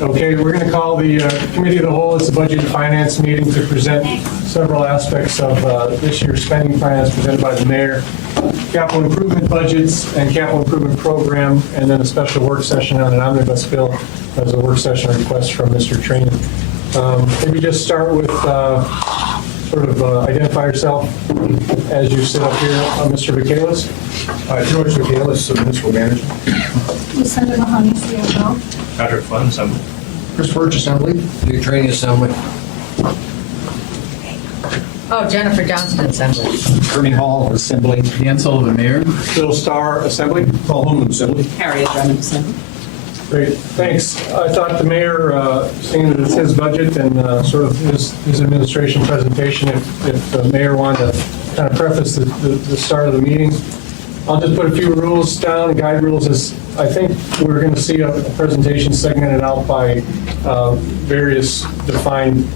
Okay, we're going to call the Committee of the Whole. It's a Budget and Finance meeting to present several aspects of this year's spending plans presented by the mayor, capital improvement budgets and capital improvement program, and then a special work session on an omnibus bill as a work session request from Mr. Trainer. Maybe just start with identify yourself as you sit up here. Mr. Michaelis. George Michaelis, Municipal Manager. Lucinda Mahoney, CFO. Patrick Flynn, Assembly. Chris Birch, Assembly. New Training Assembly. Oh, Jennifer Johnston, Assembly. Ernie Hall, Assembly. Dan Sullivan, Mayor. Bill Starr, Assembly. Paul Holman, Assembly. Harriet Drummond, Assembly. Great, thanks. I thought the mayor, seeing that it's his budget and sort of his administration presentation, if the mayor wanted to kind of preface the start of the meeting, I'll just put a few rules down, guide rules. Is I think we're going to see a presentation segmented out by various defined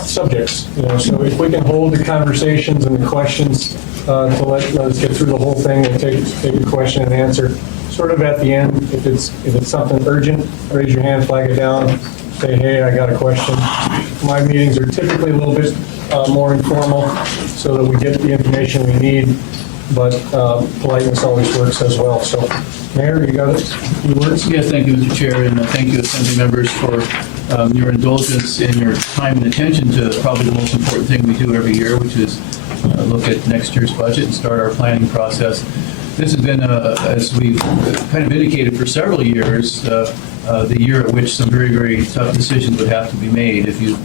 subjects. So if we can hold the conversations and the questions to let us get through the whole thing and take a question and answer. Sort of at the end, if it's something urgent, raise your hand, flag it down, say, hey, I got a question. My meetings are typically a little bit more informal so that we get the information we need, but politeness always works as well. So, Mayor, you got a few words? Yes, thank you, Mr. Chair, and thank you, Assembly members, for your indulgence and your time and attention to probably the most important thing we do every year, which is look at next year's budget and start our planning process. This has been, as we've kind of indicated for several years, the year at which some very, very tough decisions would have to be made. If you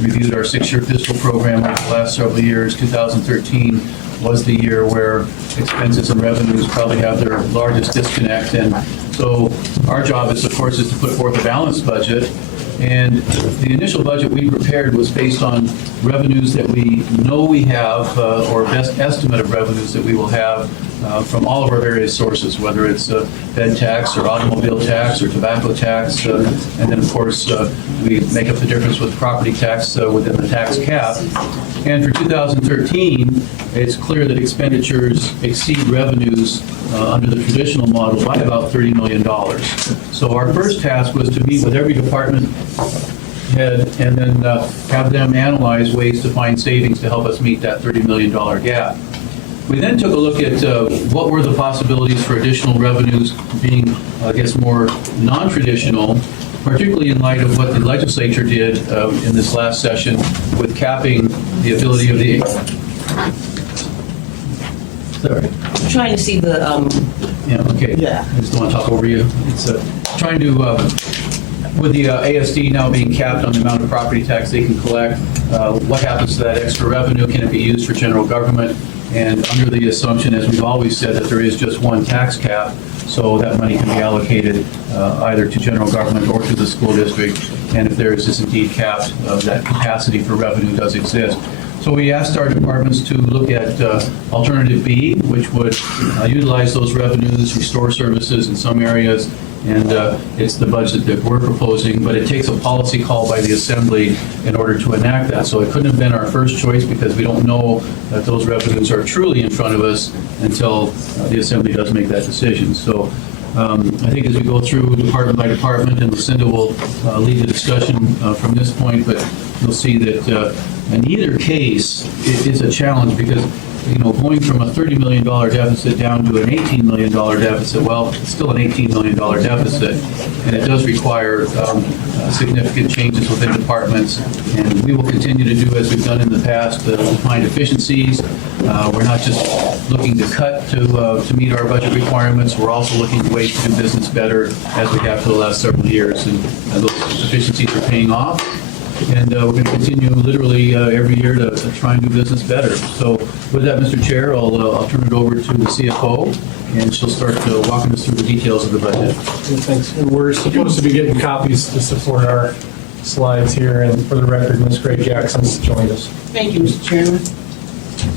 reviewed our 6-year fiscal program over the last several years, 2013 was the year where expenses and revenues probably have their largest disconnect. And so our job is, of course, is to put forth a balanced budget. And the initial budget we prepared was based on revenues that we know we have, or best estimate of revenues that we will have from all of our various sources, whether it's bed tax or automobile tax or tobacco tax. And then, of course, we make up the difference with property tax within the tax cap. And for 2013, it's clear that expenditures exceed revenues under the traditional model by about $30 million. So our first task was to meet with every department head and then have them analyze ways to find savings to help us meet that $30 million gap. We then took a look at what were the possibilities for additional revenues being, I guess, more non-traditional, particularly in light of what the legislature did in this last session with capping the ability of the... Sorry. I'm trying to see the, Yeah, okay. Yeah. I just don't want to talk over you. It's trying to, with the ASD now being capped on the amount of property tax they can collect, what happens to that extra revenue? Can it be used for general government? And under the assumption, as we've always said, that there is just one tax cap, so that money can be allocated either to general government or to the school district. And if there is indeed capped, that capacity for revenue does exist. So we asked our departments to look at Alternative B, which would utilize those revenues, restore services in some areas, and it's the budget that we're proposing, but it takes a policy call by the Assembly in order to enact that. So it couldn't have been our first choice because we don't know that those revenues are truly in front of us until the Assembly does make that decision. So I think as we go through department by department, and Lucinda will lead the discussion from this point, but you'll see that in either case, it is a challenge because, going from a $30 million deficit down to an $18 million deficit, well, it's still an $18 million deficit, and it does require significant changes within departments, and we will continue to do as we've done in the past to find efficiencies. We're not just looking to cut to meet our budget requirements, we're also looking at ways to do business better as we have for the last several years, and those efficiencies are paying off. And we're going to continue literally every year to try and do business better. So with that, Mr. Chair, I'll turn it over to the CFO, and she'll start walking us through the details of the budget. Thanks. And we're supposed to be getting copies to support our slides here. And for the record, Ms. Gray Jackson's joined us. thank you, Mr. Chairman.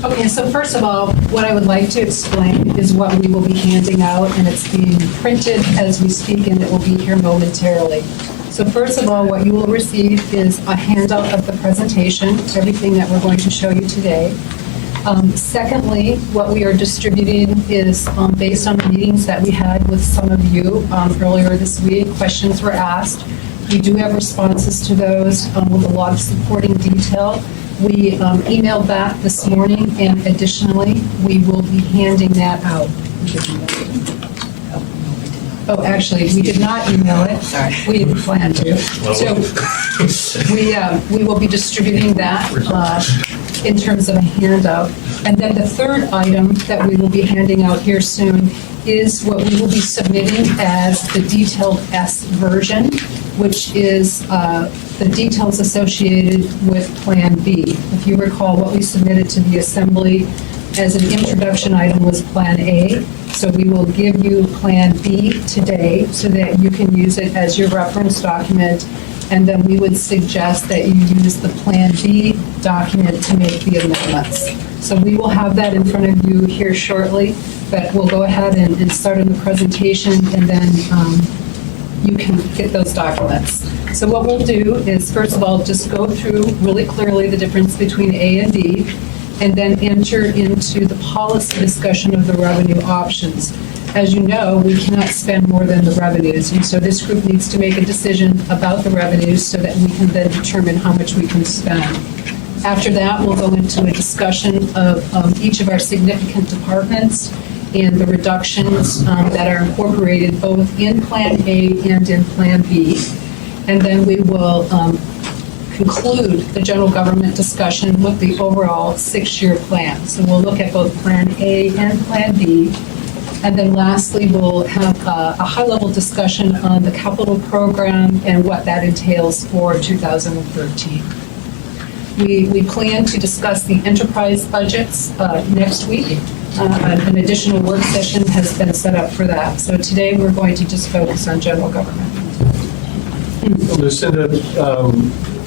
Okay, so first of all, what I would like to explain is what we will be handing out, and it's being printed as we speak, and it will be here momentarily. So first of all, what you will receive is a handout of the presentation, everything that we're going to show you today. Secondly, what we are distributing is based on the meetings that we had with some of you earlier this week. Questions were asked. We do have responses to those with a lot of supporting detail. We emailed that this morning, and additionally, we will be handing that out. Oh, actually, we did not email it. Sorry. We didn't plan to. So we will be distributing that in terms of a handout. And then the third item that we will be handing out here soon is what we will be submitting as the detailed S version, which is the details associated with Plan B. If you recall, what we submitted to the Assembly as an introduction item was Plan A. So we will give you Plan B today so that you can use it as your reference document. And then we would suggest that you use the Plan B document to make the amendments. So we will have that in front of you here shortly, but we'll go ahead and start on the presentation, and then you can get those documents. So what we'll do is, first of all, just go through really clearly the difference between A and B, and then enter into the policy discussion of the revenue options. As you know, we cannot spend more than the revenues, and so this group needs to make a decision about the revenues so that we can then determine how much we can spend. After that, we'll go into a discussion of each of our significant departments and the reductions that are incorporated both in Plan A and in Plan B. And then we will conclude the general government discussion with the overall 6-year plan. So we'll look at both Plan A and Plan B. And then lastly, we'll have a high-level discussion on the capital program and what that entails for 2013. We plan to discuss the enterprise budgets next week. An additional work session has been set up for that. So today we're going to just focus on general government. Lucinda,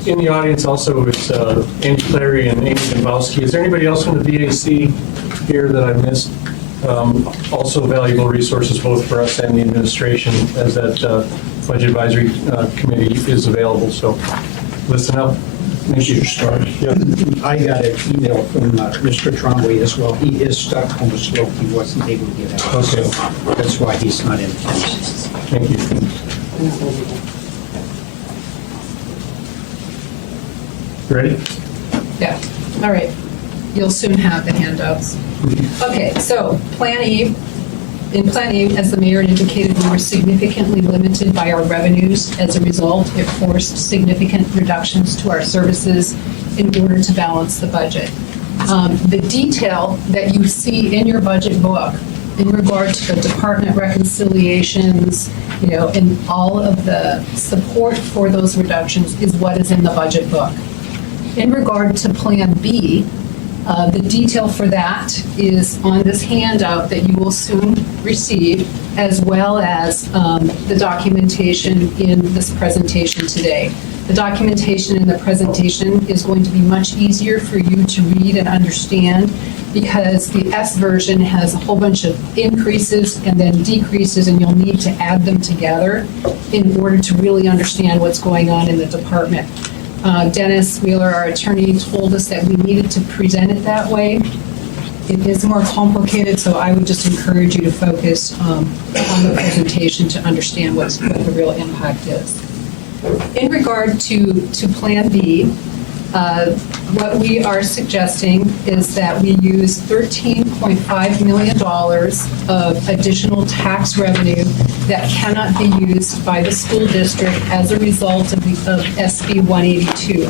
in the audience also is Andy Clary and Amy Dembowski. Is there anybody else from the VAC here that I missed? Also valuable resources both for us and the administration, as that budget advisory committee is available. So listen up. Thank you, Start. I got an email from Mr. Trombley as well. He is stuck on the slope. He wasn't able to get out. Okay. So that's why he's not in attendance. Thank you. Ready? Yeah, all right. You'll soon have the handouts. Okay, so Plan E. In Plan E, as the mayor indicated, we were significantly limited by our revenues. As a result, it forced significant reductions to our services in order to balance the budget. The detail that you see in your budget book in regard to the department reconciliations, and all of the support for those reductions is what is in the budget book. In regard to Plan B, the detail for that is on this handout that you will soon receive, as well as the documentation in this presentation today. The documentation in the presentation is going to be much easier for you to read and understand, because the S version has a whole bunch of increases and then decreases, and you'll need to add them together in order to really understand what's going on in the department. Dennis Wheeler, our attorney, told us that we needed to present it that way. It is more complicated, so I would just encourage you to focus on the presentation to understand what the real impact is. In regard to Plan B, what we are suggesting is that we use $13.5 million of additional tax revenue that cannot be used by the school district as a result of SB 182.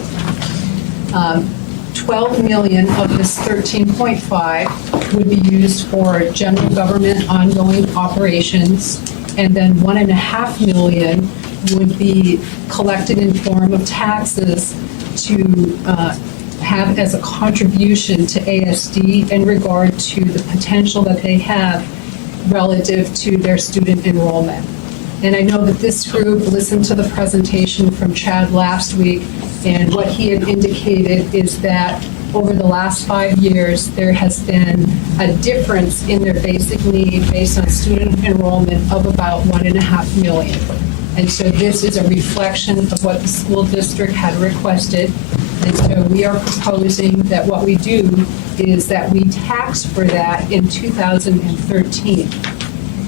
12 million of this 13.5 would be used for general government ongoing operations, and then 1.5 million would be collected in form of taxes to have as a contribution to ASD in regard to the potential that they have relative to their student enrollment. And I know that this group listened to the presentation from Chad last week, and what he had indicated is that over the last 5 years, there has been a difference in their basic need based on student enrollment of about 1.5 million. And so this is a reflection of what the school district had requested. And so we are proposing that what we do is that we tax for that in 2013.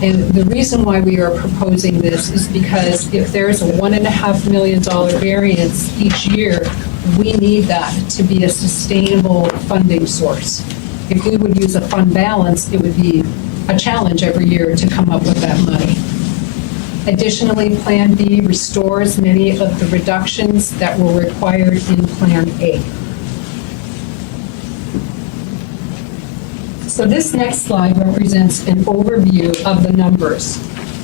And the reason why we are proposing this is because if there's a $1.5 million variance each year, we need that to be a sustainable funding source. If we would use a fund balance, it would be a challenge every year to come up with that money. Additionally, Plan B restores many of the reductions that were required in Plan A. So this next slide represents an overview of the numbers.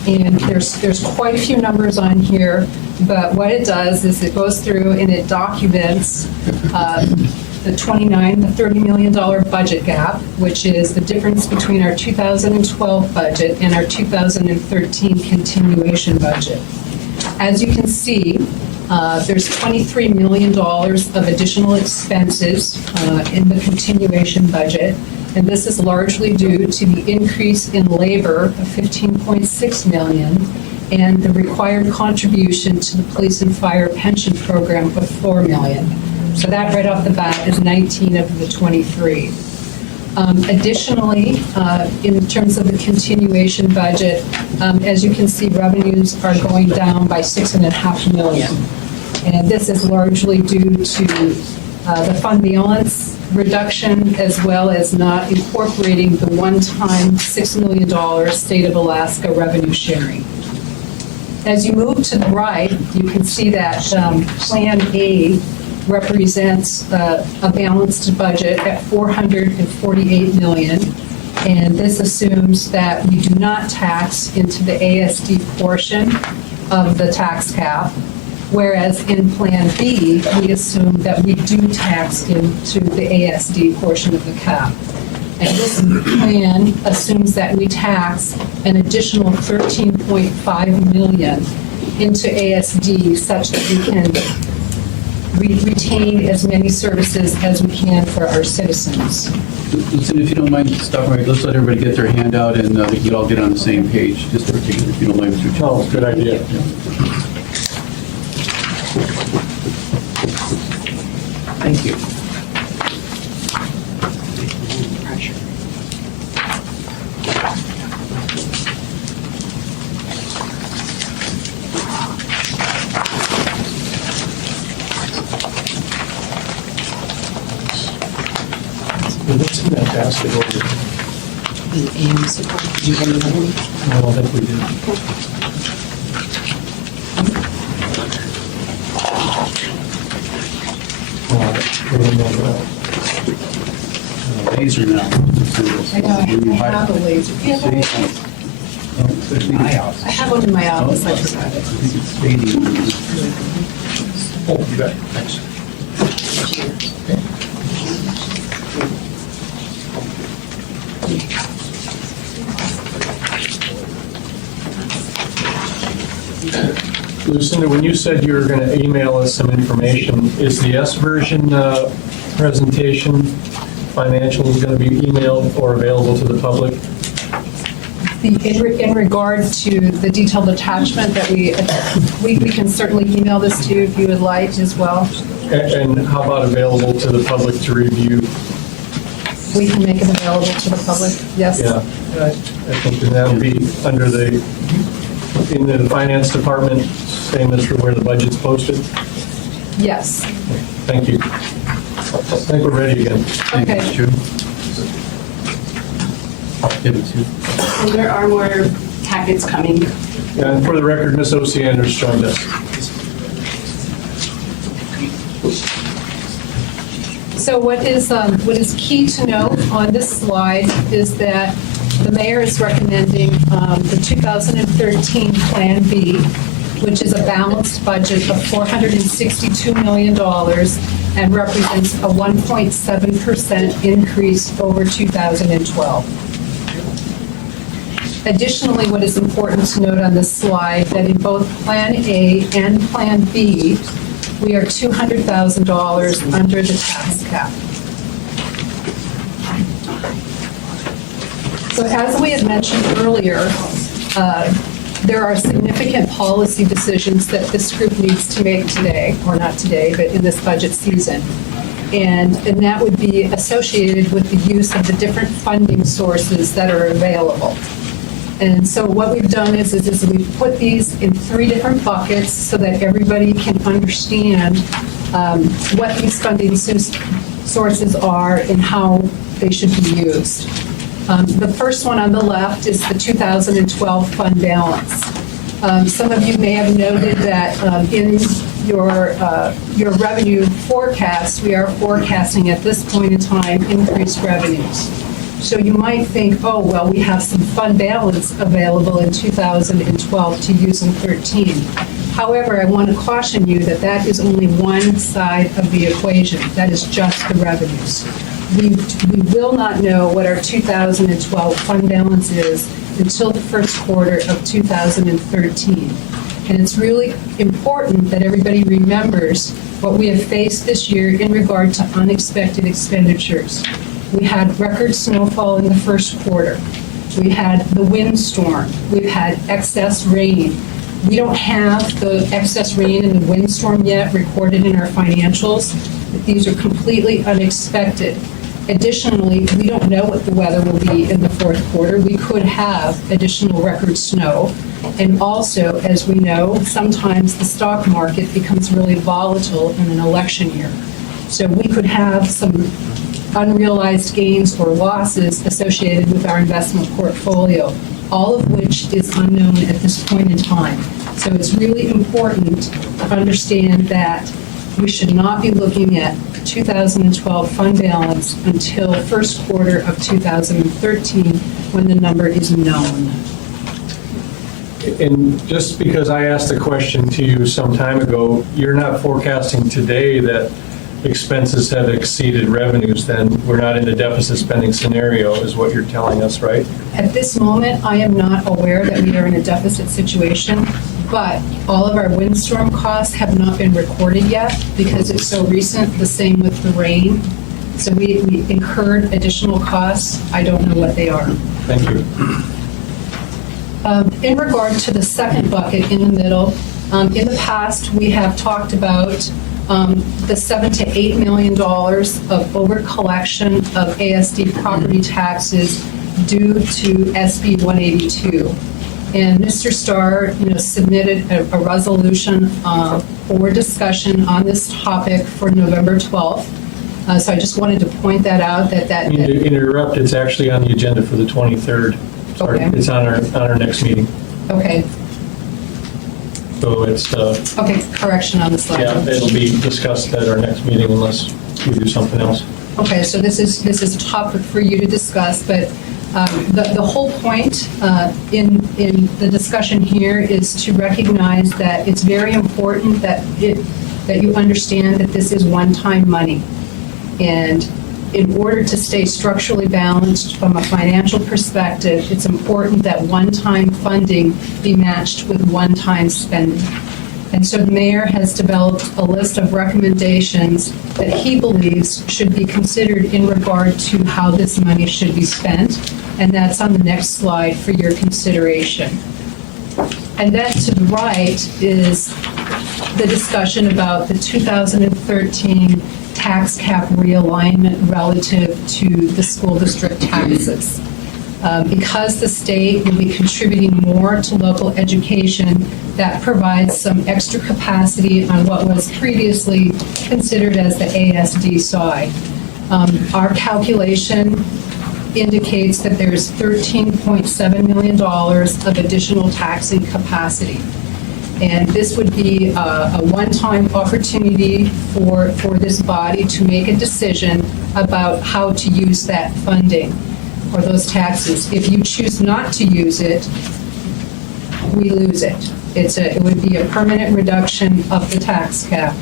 And there's quite a few numbers on here, but what it does is it goes through and it documents the $30 million budget gap, which is the difference between our 2012 budget and our 2013 continuation budget. As you can see, there's $23 million of additional expenses in the continuation budget, and this is largely due to the increase in labor of $15.6 million and the required contribution to the police and fire pension program of $4 million. So that right off the bat is 19 of the 23. Additionally, in terms of the continuation budget, as you can see, revenues are going down by $6.5 million. And this is largely due to the fund balance reduction, as well as not incorporating the one-time $6 million State of Alaska revenue sharing. As you move to the right, you can see that Plan A represents a balanced budget at $448 million, and this assumes that we do not tax into the ASD portion of the tax cap, whereas in Plan B, we assume that we do tax into the ASD portion of the cap. And this plan assumes that we tax an additional $13.5 million into ASD such that we can retain as many services as we can for our citizens. Listen, if you don't mind stopping right, let's let everybody get their hand out and we can all get on the same page, just particularly if you don't mind, Mr. Chairman. Oh, good idea. Thank you. It's fantastic over. Did you get another one? I don't think we did. Laser now. I know, I have a laser. Do you have a laser? I have one in my office, I forgot it. I think it's fading. Oh, you bet. Thanks. Lucinda, when you said you were going to email us some information, is the S version presentation financials going to be emailed or available to the public? In regard to the detailed attachment that we can certainly email this to you if you would like as well. And how about available to the public to review? We can make it available to the public, yes. Yeah, I think that would be under in the finance department, same as for where the budget's posted. Yes. Thank you. I think we're ready again. Thank you, Okay. Mr. Chairman. Yeah, me too. And there are more packets coming. And for the record, Ms. Oceaner's joined us. So what is key to note on this slide is that the mayor is recommending the 2013 Plan B, which is a balanced budget of $462 million and represents a 1.7% increase over 2012. Additionally, what is important to note on this slide, that in both Plan A and Plan B, we are $200,000 under the tax cap. So as we had mentioned earlier, there are significant policy decisions that this group needs to make today, or not today, but in this budget season. And that would be associated with the use of the different funding sources that are available. And so what we've done is we've put these in 3 different buckets so that everybody can understand what these funding sources are and how they should be used. The first one on the left is the 2012 fund balance. Some of you may have noted that in your revenue forecast, we are forecasting at this point in time increased revenues. So you might think, oh, well, we have some fund balance available in 2012 to use in 13. However, I want to caution you that that is only one side of the equation. That is just the revenues. We will not know what our 2012 fund balance is until the first quarter of 2013. And it's really important that everybody remembers what we have faced this year in regard to unexpected expenditures. We had record snowfall in the first quarter. We had the windstorm. We've had excess rain. We don't have the excess rain and the windstorm yet recorded in our financials. These are completely unexpected. Additionally, we don't know what the weather will be in the fourth quarter. We could have additional record snow. And also, as we know, sometimes the stock market becomes really volatile in an election year. So we could have some unrealized gains or losses associated with our investment portfolio, all of which is unknown at this point in time. So it's really important to understand that we should not be looking at 2012 fund balance until first quarter of 2013 when the number is known. And just because I asked a question to you some time ago, you're not forecasting today that expenses have exceeded revenues, then we're not in a deficit spending scenario, is what you're telling us, right? At this moment, I am not aware that we are in a deficit situation, but all of our windstorm costs have not been recorded yet because it's so recent, the same with the rain. So we incurred additional costs. I don't know what they are. Thank you. In regard to the second bucket in the middle, in the past, we have talked about the $7 to $8 million of over-collection of ASD property taxes due to SB 182. And Mr. Starr, submitted a resolution for discussion on this topic for November 12th. So I just wanted to point that out. To interrupt, it's actually on the agenda for the 23rd. Sorry, Okay. It's on our next meeting. Okay. So it's, Okay, correction on the slide. yeah, it'll be discussed at our next meeting unless we do something else. Okay, so this is a topic for you to discuss, but the whole point in the discussion here is to recognize that it's very important that you understand that this is one-time money. And in order to stay structurally balanced from a financial perspective, it's important that one-time funding be matched with one-time spending. And so the mayor has developed a list of recommendations that he believes should be considered in regard to how this money should be spent, and that's on the next slide for your consideration. And then to the right is the discussion about the 2013 tax cap realignment relative to the school district taxes. Because the state will be contributing more to local education, that provides some extra capacity on what was previously considered as the ASD side. Our calculation indicates that there's $13.7 million of additional taxing capacity. And this would be a one-time opportunity for this body to make a decision about how to use that funding or those taxes. If you choose not to use it, we lose it. It would be a permanent reduction of the tax cap.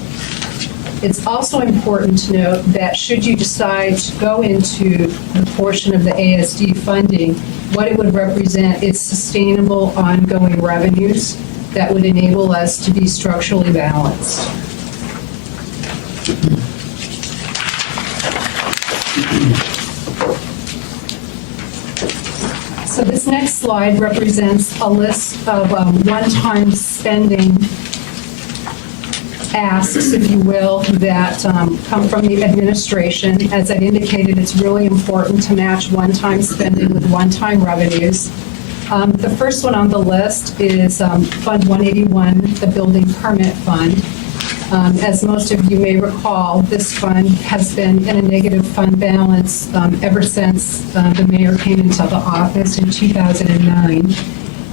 It's also important to note that should you decide to go into the portion of the ASD funding, what it would represent is sustainable ongoing revenues that would enable us to be structurally balanced. So this next slide represents a list of one-time spending asks, if you will, that come from the administration. As I indicated, it's really important to match one-time spending with one-time revenues. The first one on the list is Fund 181, the Building Permit Fund. As most of you may recall, this fund has been in a negative fund balance ever since the mayor came into the office in 2009.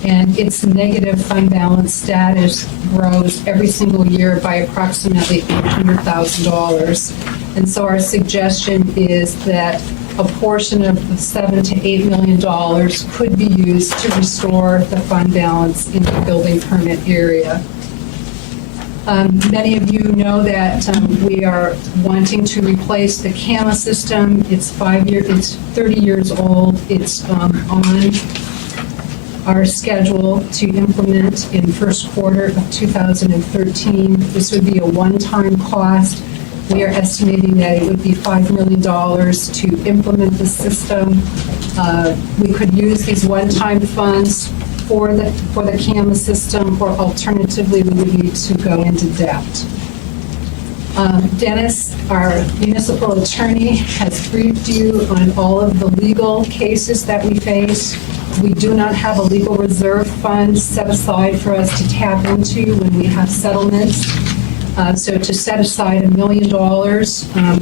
And its negative fund balance status grows every single year by approximately $800,000. And so our suggestion is that a portion of the $7 to $8 million could be used to restore the fund balance in the building permit area. Many of you know that we are wanting to replace the CAMA system. It's 30 years old. It's on our schedule to implement in first quarter of 2013. This would be a one-time cost. We are estimating that it would be $5 million to implement the system. We could use these one-time funds for the CAMA system, or alternatively, we would need to go into debt. Dennis, our municipal attorney, has briefed you on all of the legal cases that we face. We do not have a legal reserve fund set aside for us to tap into when we have settlements. So to set aside $1 million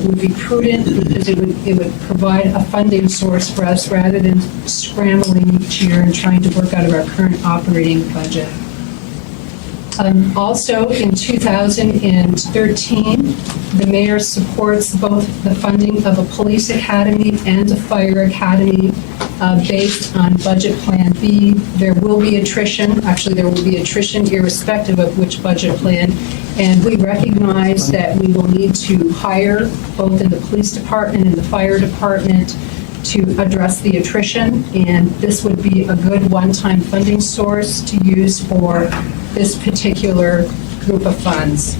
would be prudent, because it would provide a funding source for us rather than scrambling each year and trying to work out of our current operating budget. Also, in 2013, the mayor supports both the funding of a police academy and a fire academy based on Budget Plan B. There will be attrition. Actually, there will be attrition irrespective of which budget plan. And we recognize that we will need to hire both in the police department and the fire department to address the attrition. And this would be a good one-time funding source to use for this particular group of funds.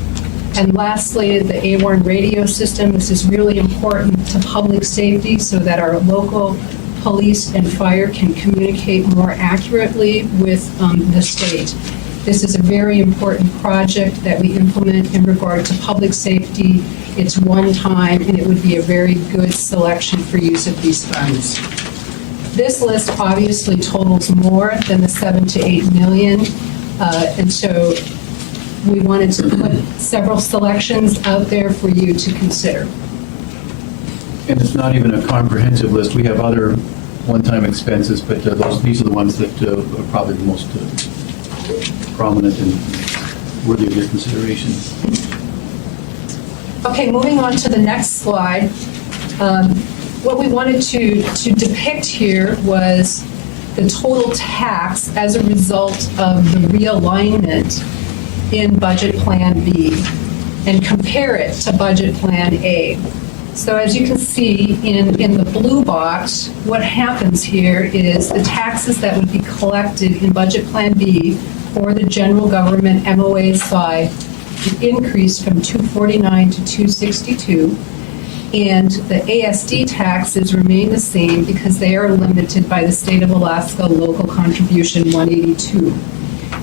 And lastly, the A1 radio system. This is really important to public safety so that our local police and fire can communicate more accurately with the state. This is a very important project that we implement in regard to public safety. It's one time, and it would be a very good selection for use of these funds. This list obviously totals more than the 7 to 8 million, and so we wanted to put several selections out there for you to consider. And it's not even a comprehensive list. We have other one-time expenses, but these are the ones that are probably the most prominent and worthy of your consideration. Okay, moving on to the next slide. What we wanted to depict here was the total tax as a result of the realignment in Budget Plan B and compare it to Budget Plan A. So as you can see in the blue box, what happens here is the taxes that would be collected in Budget Plan B for the general government MOA side increased from 249 to 262, and the ASD taxes remain the same because they are limited by the State of Alaska Local Contribution 182.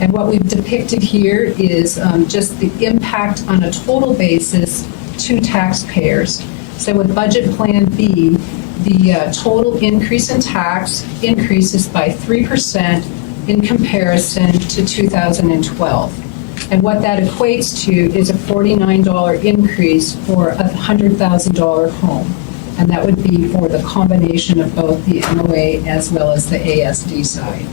And what we've depicted here is just the impact on a total basis to taxpayers. So with Budget Plan B, the total increase in tax increases by 3% in comparison to 2012. And what that equates to is a $49 increase for a $100,000 home. And that would be for the combination of both the MOA as well as the ASD side.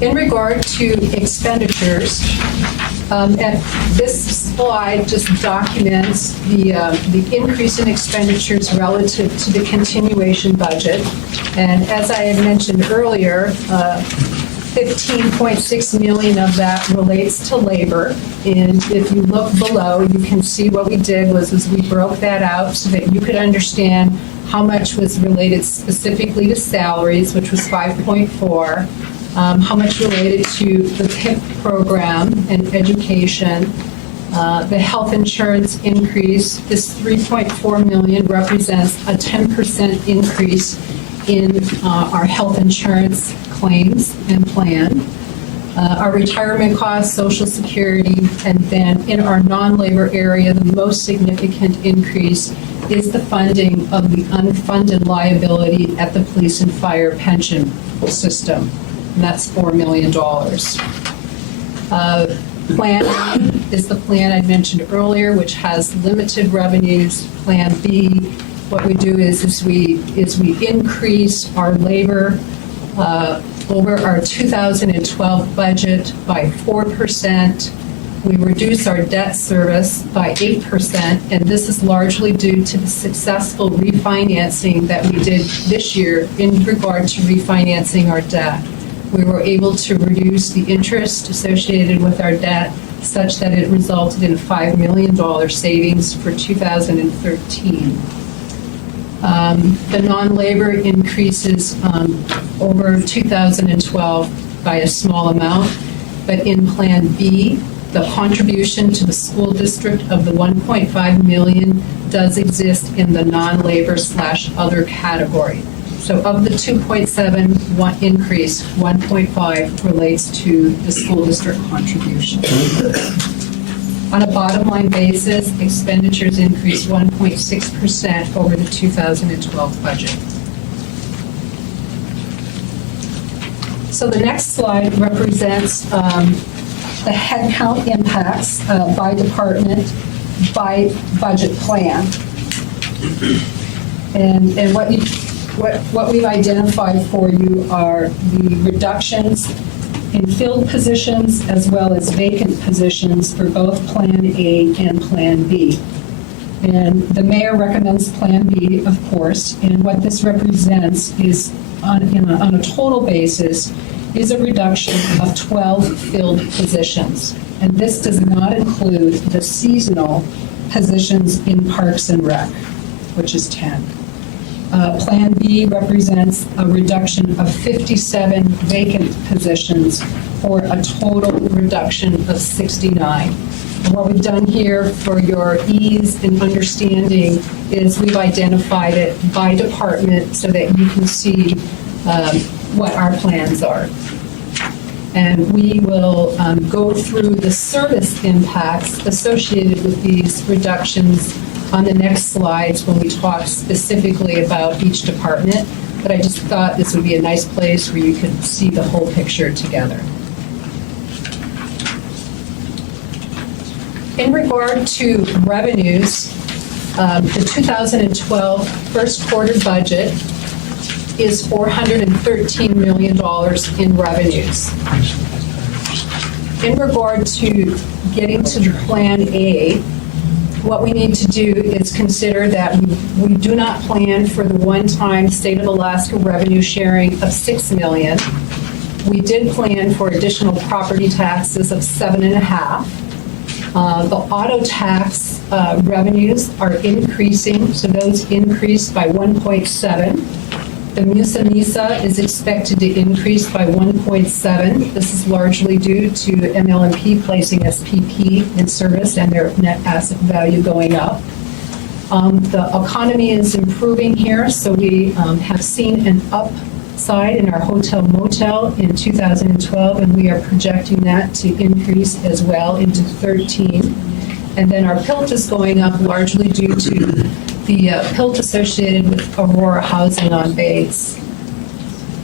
In regard to expenditures, and this slide just documents the increase in expenditures relative to the continuation budget. And as I had mentioned earlier, 15.6 million of that relates to labor. And if you look below, you can see what we did was we broke that out so that you could understand how much was related specifically to salaries, which was 5.4. How much related to the PIP program and education, the health insurance increase. This 3.4 million represents a 10% increase in our health insurance claims and plan. Our retirement costs, Social Security, and then in our non-labor area, the most significant increase is the funding of the unfunded liability at the police and fire pension system, and that's $4 million. Plan A is the plan I mentioned earlier, which has limited revenues. Plan B, what we do is we increase our labor over our 2012 budget by 4%. We reduce our debt service by 8%, and this is largely due to the successful refinancing that we did this year in regard to refinancing our debt. We were able to reduce the interest associated with our debt such that it resulted in $5 million savings for 2013. The non-labor increases over 2012 by a small amount, but in Plan B, the contribution to the school district of the $1.5 million does exist in the non-labor / other category. So of the 2.7 increase, 1.5 relates to the school district contribution. On a bottom line basis, expenditures increased 1.6% over the 2012 budget. So the next slide represents the headcount impacts by department, by budget plan. And what we've identified for you are the reductions in filled positions as well as vacant positions for both Plan A and Plan B. And the mayor recommends Plan B, of course, and what this represents is, on a total basis, is a reduction of 12 filled positions. And this does not include the seasonal positions in Parks and Rec, which is 10. Plan B represents a reduction of 57 vacant positions for a total reduction of 69. And what we've done here for your ease in understanding is we've identified it by department so that you can see what our plans are. And we will go through the service impacts associated with these reductions on the next slides when we talk specifically about each department. But I just thought this would be a nice place where you could see the whole picture together. In regard to revenues, the 2012 first quarter budget is $413 million in revenues. In regard to getting to the Plan A, what we need to do is consider that we do not plan for the one-time State of Alaska revenue sharing of $6 million. We did plan for additional property taxes of $7.5. The auto tax revenues are increasing, so those increased by 1.7. The Misa is expected to increase by 1.7. This is largely due to MLMP placing SPP in service and their net asset value going up. The economy is improving here, so we have seen an upside in our hotel motel in 2012, and we are projecting that to increase as well into 13. And then our PILT is going up largely due to the PILT associated with Aurora Housing on base.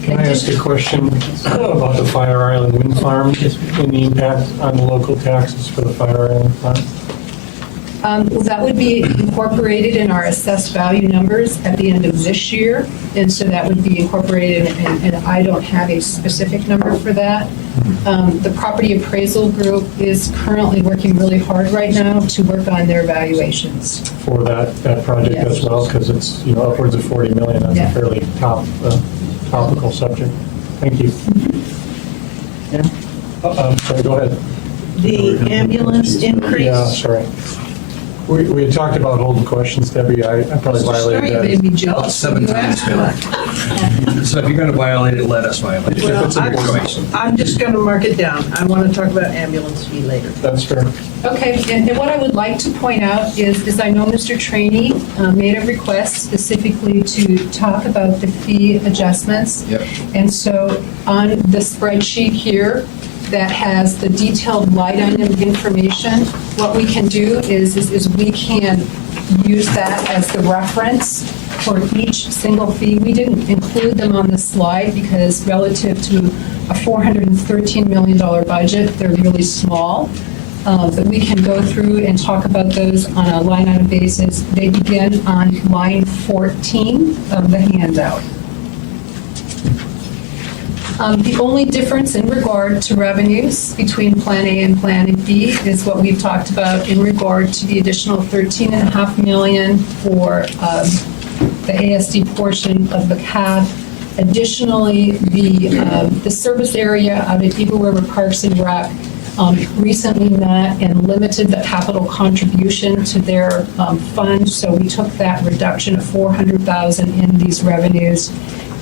Can I ask a question about the Fire Island Wind Farm and the impact on the local taxes for the Fire Island Farm? Well, that would be incorporated in our assessed value numbers at the end of this year, and so that would be incorporated, and I don't have a specific number for that. The property appraisal group is currently working really hard right now to work on their valuations. For that project Yes. as well, because it's upwards of 40 million. That's Yeah. a fairly topical subject. Thank you. Sorry, go ahead. The ambulance increase? Yeah, sorry. We had talked about holding questions, Debbie. I probably violated You made that. me jealous. 7 times now. So if you're going to violate it, let us violate it. Well, It's your choice. I'm just going to mark it down. I want to talk about ambulance fee later. That's fair. Okay, and what I would like to point out is I know Mr. Trainee made a request specifically to talk about the fee adjustments. Yep. And so on the spreadsheet here, that has the detailed line item information. What we can do is we can use that as the reference for each single fee. We didn't include them on the slide because relative to a $413 million budget, they're really small. But we can go through and talk about those on a line item basis. They begin on line 14 of the handout. The only difference in regard to revenues between Plan A and Plan B is what we've talked about in regard to the additional $13.5 million for the ASD portion of the CAB. Additionally, the service area out at Eagle River Parks and Rec recently met and limited the capital contribution to their fund, so we took that reduction of $400,000 in these revenues.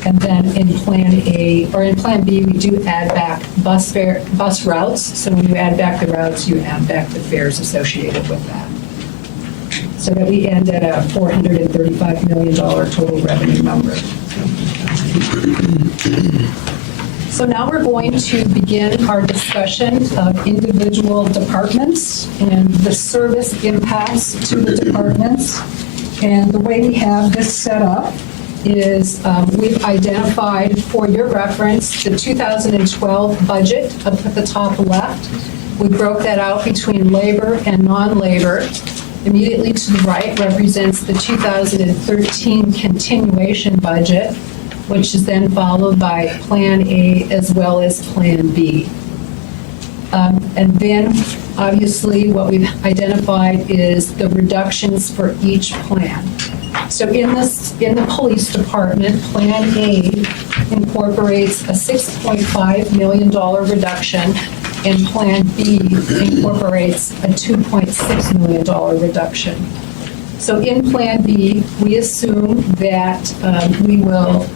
And then in Plan A, or in Plan B, we do add back bus routes. So when you add back the routes, you add back the fares associated with that. So that we end at a $435 million total revenue number. So now we're going to begin our discussion of individual departments and the service impacts to the departments. And the way we have this set up is we've identified, for your reference, the 2012 budget up at the top left. We broke that out between labor and non-labor. Immediately to the right represents the 2013 continuation budget, which is then followed by Plan A as well as Plan B. And then, obviously, what we've identified is the reductions for each plan. So in the police department, Plan A incorporates a $6.5 million reduction, and Plan B incorporates a $2.6 million reduction. So in Plan B, we assume that we will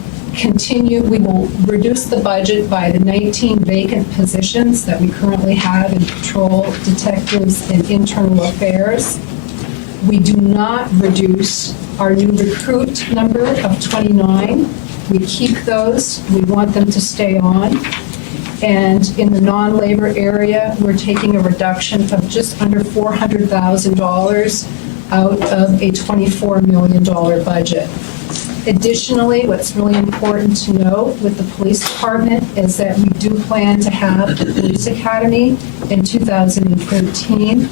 reduce the budget by the 19 vacant positions that we currently have in patrol, detectives, and internal affairs. We do not reduce our new recruit number of 29. We keep those. We want them to stay on. And in the non-labor area, we're taking a reduction of just under $400,000 out of a $24 million budget. Additionally, what's really important to note with the police department is that we do plan to have the police academy in 2013.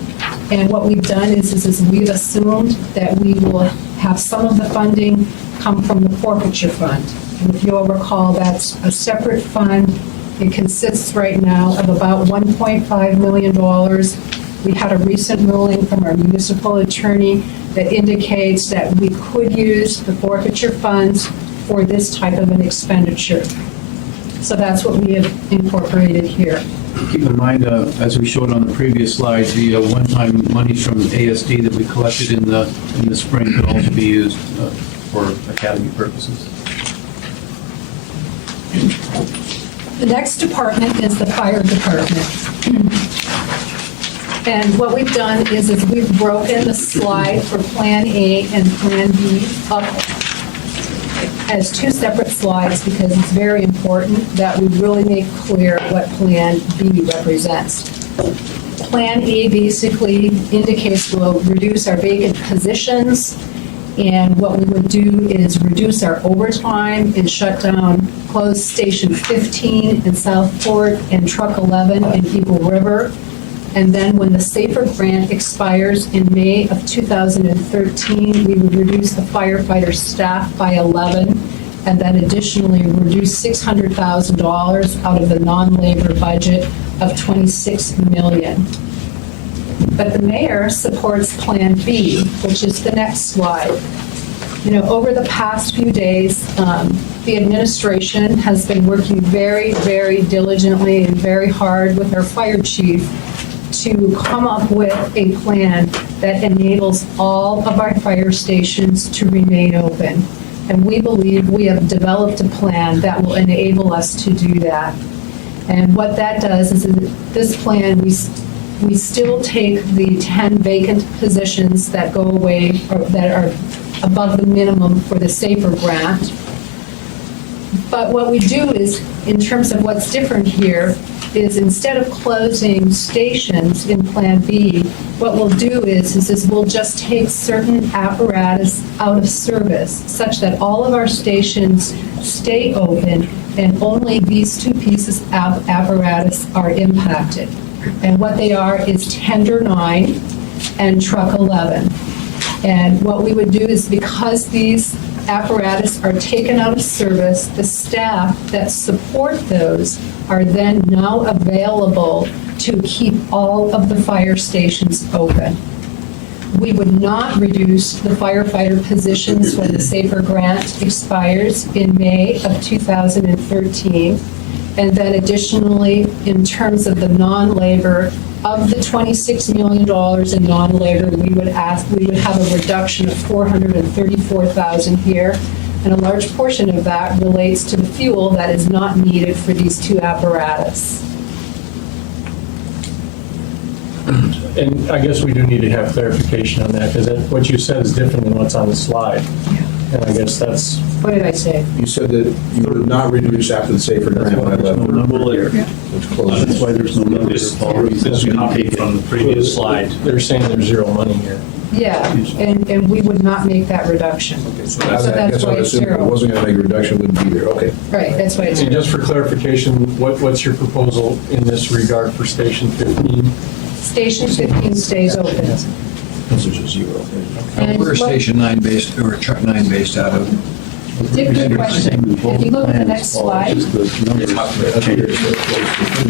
And what we've done is we've assumed that we will have some of the funding come from the forfeiture fund. And if you'll recall, that's a separate fund. It consists right now of about $1.5 million. We had a recent ruling from our municipal attorney that indicates that we could use the forfeiture funds for this type of an expenditure. So that's what we have incorporated here. Keep in mind, as we showed on the previous slide, the one-time monies from ASD that we collected in the spring could also be used for academy purposes. The next department is the fire department. And what we've done is we've broken the slide for Plan A and Plan B up as two separate slides because it's very important that we really make clear what Plan B represents. Plan A basically indicates we'll reduce our vacant positions, and what we would do is reduce our overtime and shut down close Station 15 in Southport and Truck 11 in Eagle River. And then when the SAFER grant expires in May of 2013, we would reduce the firefighter staff by 11, and then additionally reduce $600,000 out of the non-labor budget of $26 million. But the mayor supports Plan B, which is the next slide. You know, over the past few days, the administration has been working very, very diligently and very hard with our fire chief to come up with a plan that enables all of our fire stations to remain open. And we believe we have developed a plan that will enable us to do that. And what that does is in this plan, we still take the 10 vacant positions that go away or that are above the minimum for the SAFER grant. But what we do is, in terms of what's different here, is instead of closing stations in Plan B, what we'll do is we'll just take certain apparatus out of service such that all of our stations stay open and only these two pieces of apparatus are impacted. And what they are is Tender 9 and Truck 11. And what we would do is, because these apparatus are taken out of service, the staff that support those are then now available to keep all of the fire stations open. We would not reduce the firefighter positions when the SAFER grant expires in May of 2013. And then additionally, in terms of the non-labor, of the $26 million in non-labor, we would have a reduction of $434,000 here, and a large portion of that relates to the fuel that is not needed for these two apparatus. And I guess we do need to have clarification on that, because what you said is different than what's on the slide. And I guess that's, What did I say? You said that you would not reduce after the SAFER grant by 11. Which closes. That's why there's no numbers. This is copied from the previous slide. they're saying there's zero money here. Yeah, and we would not make that reduction. So that's I guess I why would it's assume if it zero. wasn't going to make a reduction, it wouldn't be there. Okay. Right, that's why it's And zero. just for clarification, what's your proposal in this regard for Station 15? Station 15 stays open. This is a zero. And Where is what- Station 9 based, or Truck 9 based out of? Dick, good question. If you look at the next slide, Up here,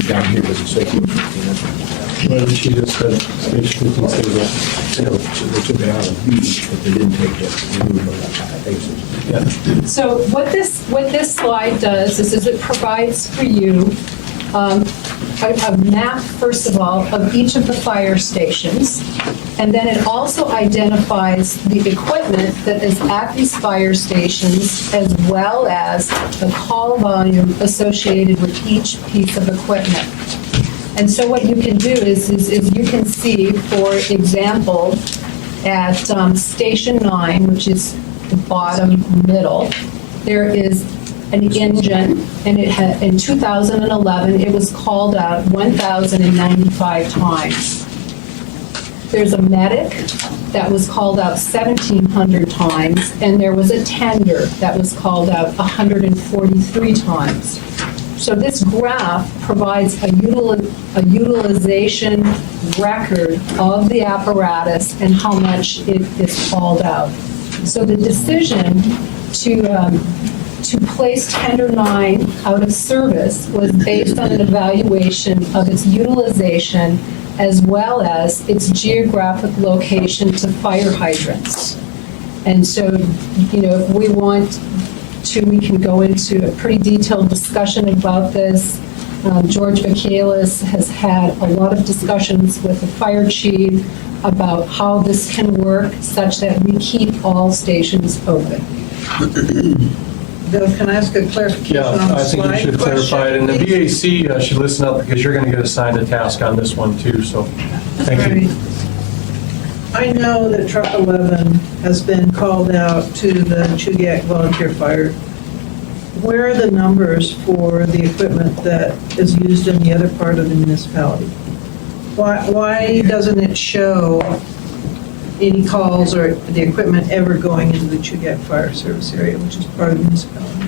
down here was a SAFER 15. Well, she just said Station 15 stays open. So they took it out of B, but they didn't take it. They moved it on that basis. Yeah. so what this slide does is it provides for you a map, first of all, of each of the fire stations, and then it also identifies the equipment that is at these fire stations, as well as the call volume associated with each piece of equipment. And so what you can do is you can see, for example, at Station 9, which is the bottom middle, there is an engine, and it had, in 2011, it was called out 1,095 times. There's a medic that was called out 1,700 times, and there was a tender that was called out 143 times. So this graph provides a utilization record of the apparatus and how much it is called out. So the decision to place Tender 9 out of service was based on an evaluation of its utilization as well as its geographic location to fire hydrants. And so, if we want to, we can go into a pretty detailed discussion about this. George Michaelis has had a lot of discussions with the fire chief about how this can work such that we keep all stations open. Bill, can I ask a clarification Yeah, on the I think you slide should clarify it. And the question? BAC should listen up, because you're going to get assigned a task on this one too, so thank you. I know that Truck 11 has been called out to the Chugiak Volunteer Fire. Where are the numbers for the equipment that is used in the other part of the municipality? Why doesn't it show any calls or the equipment ever going into the Chugiak Fire Service area, which is part of the municipality?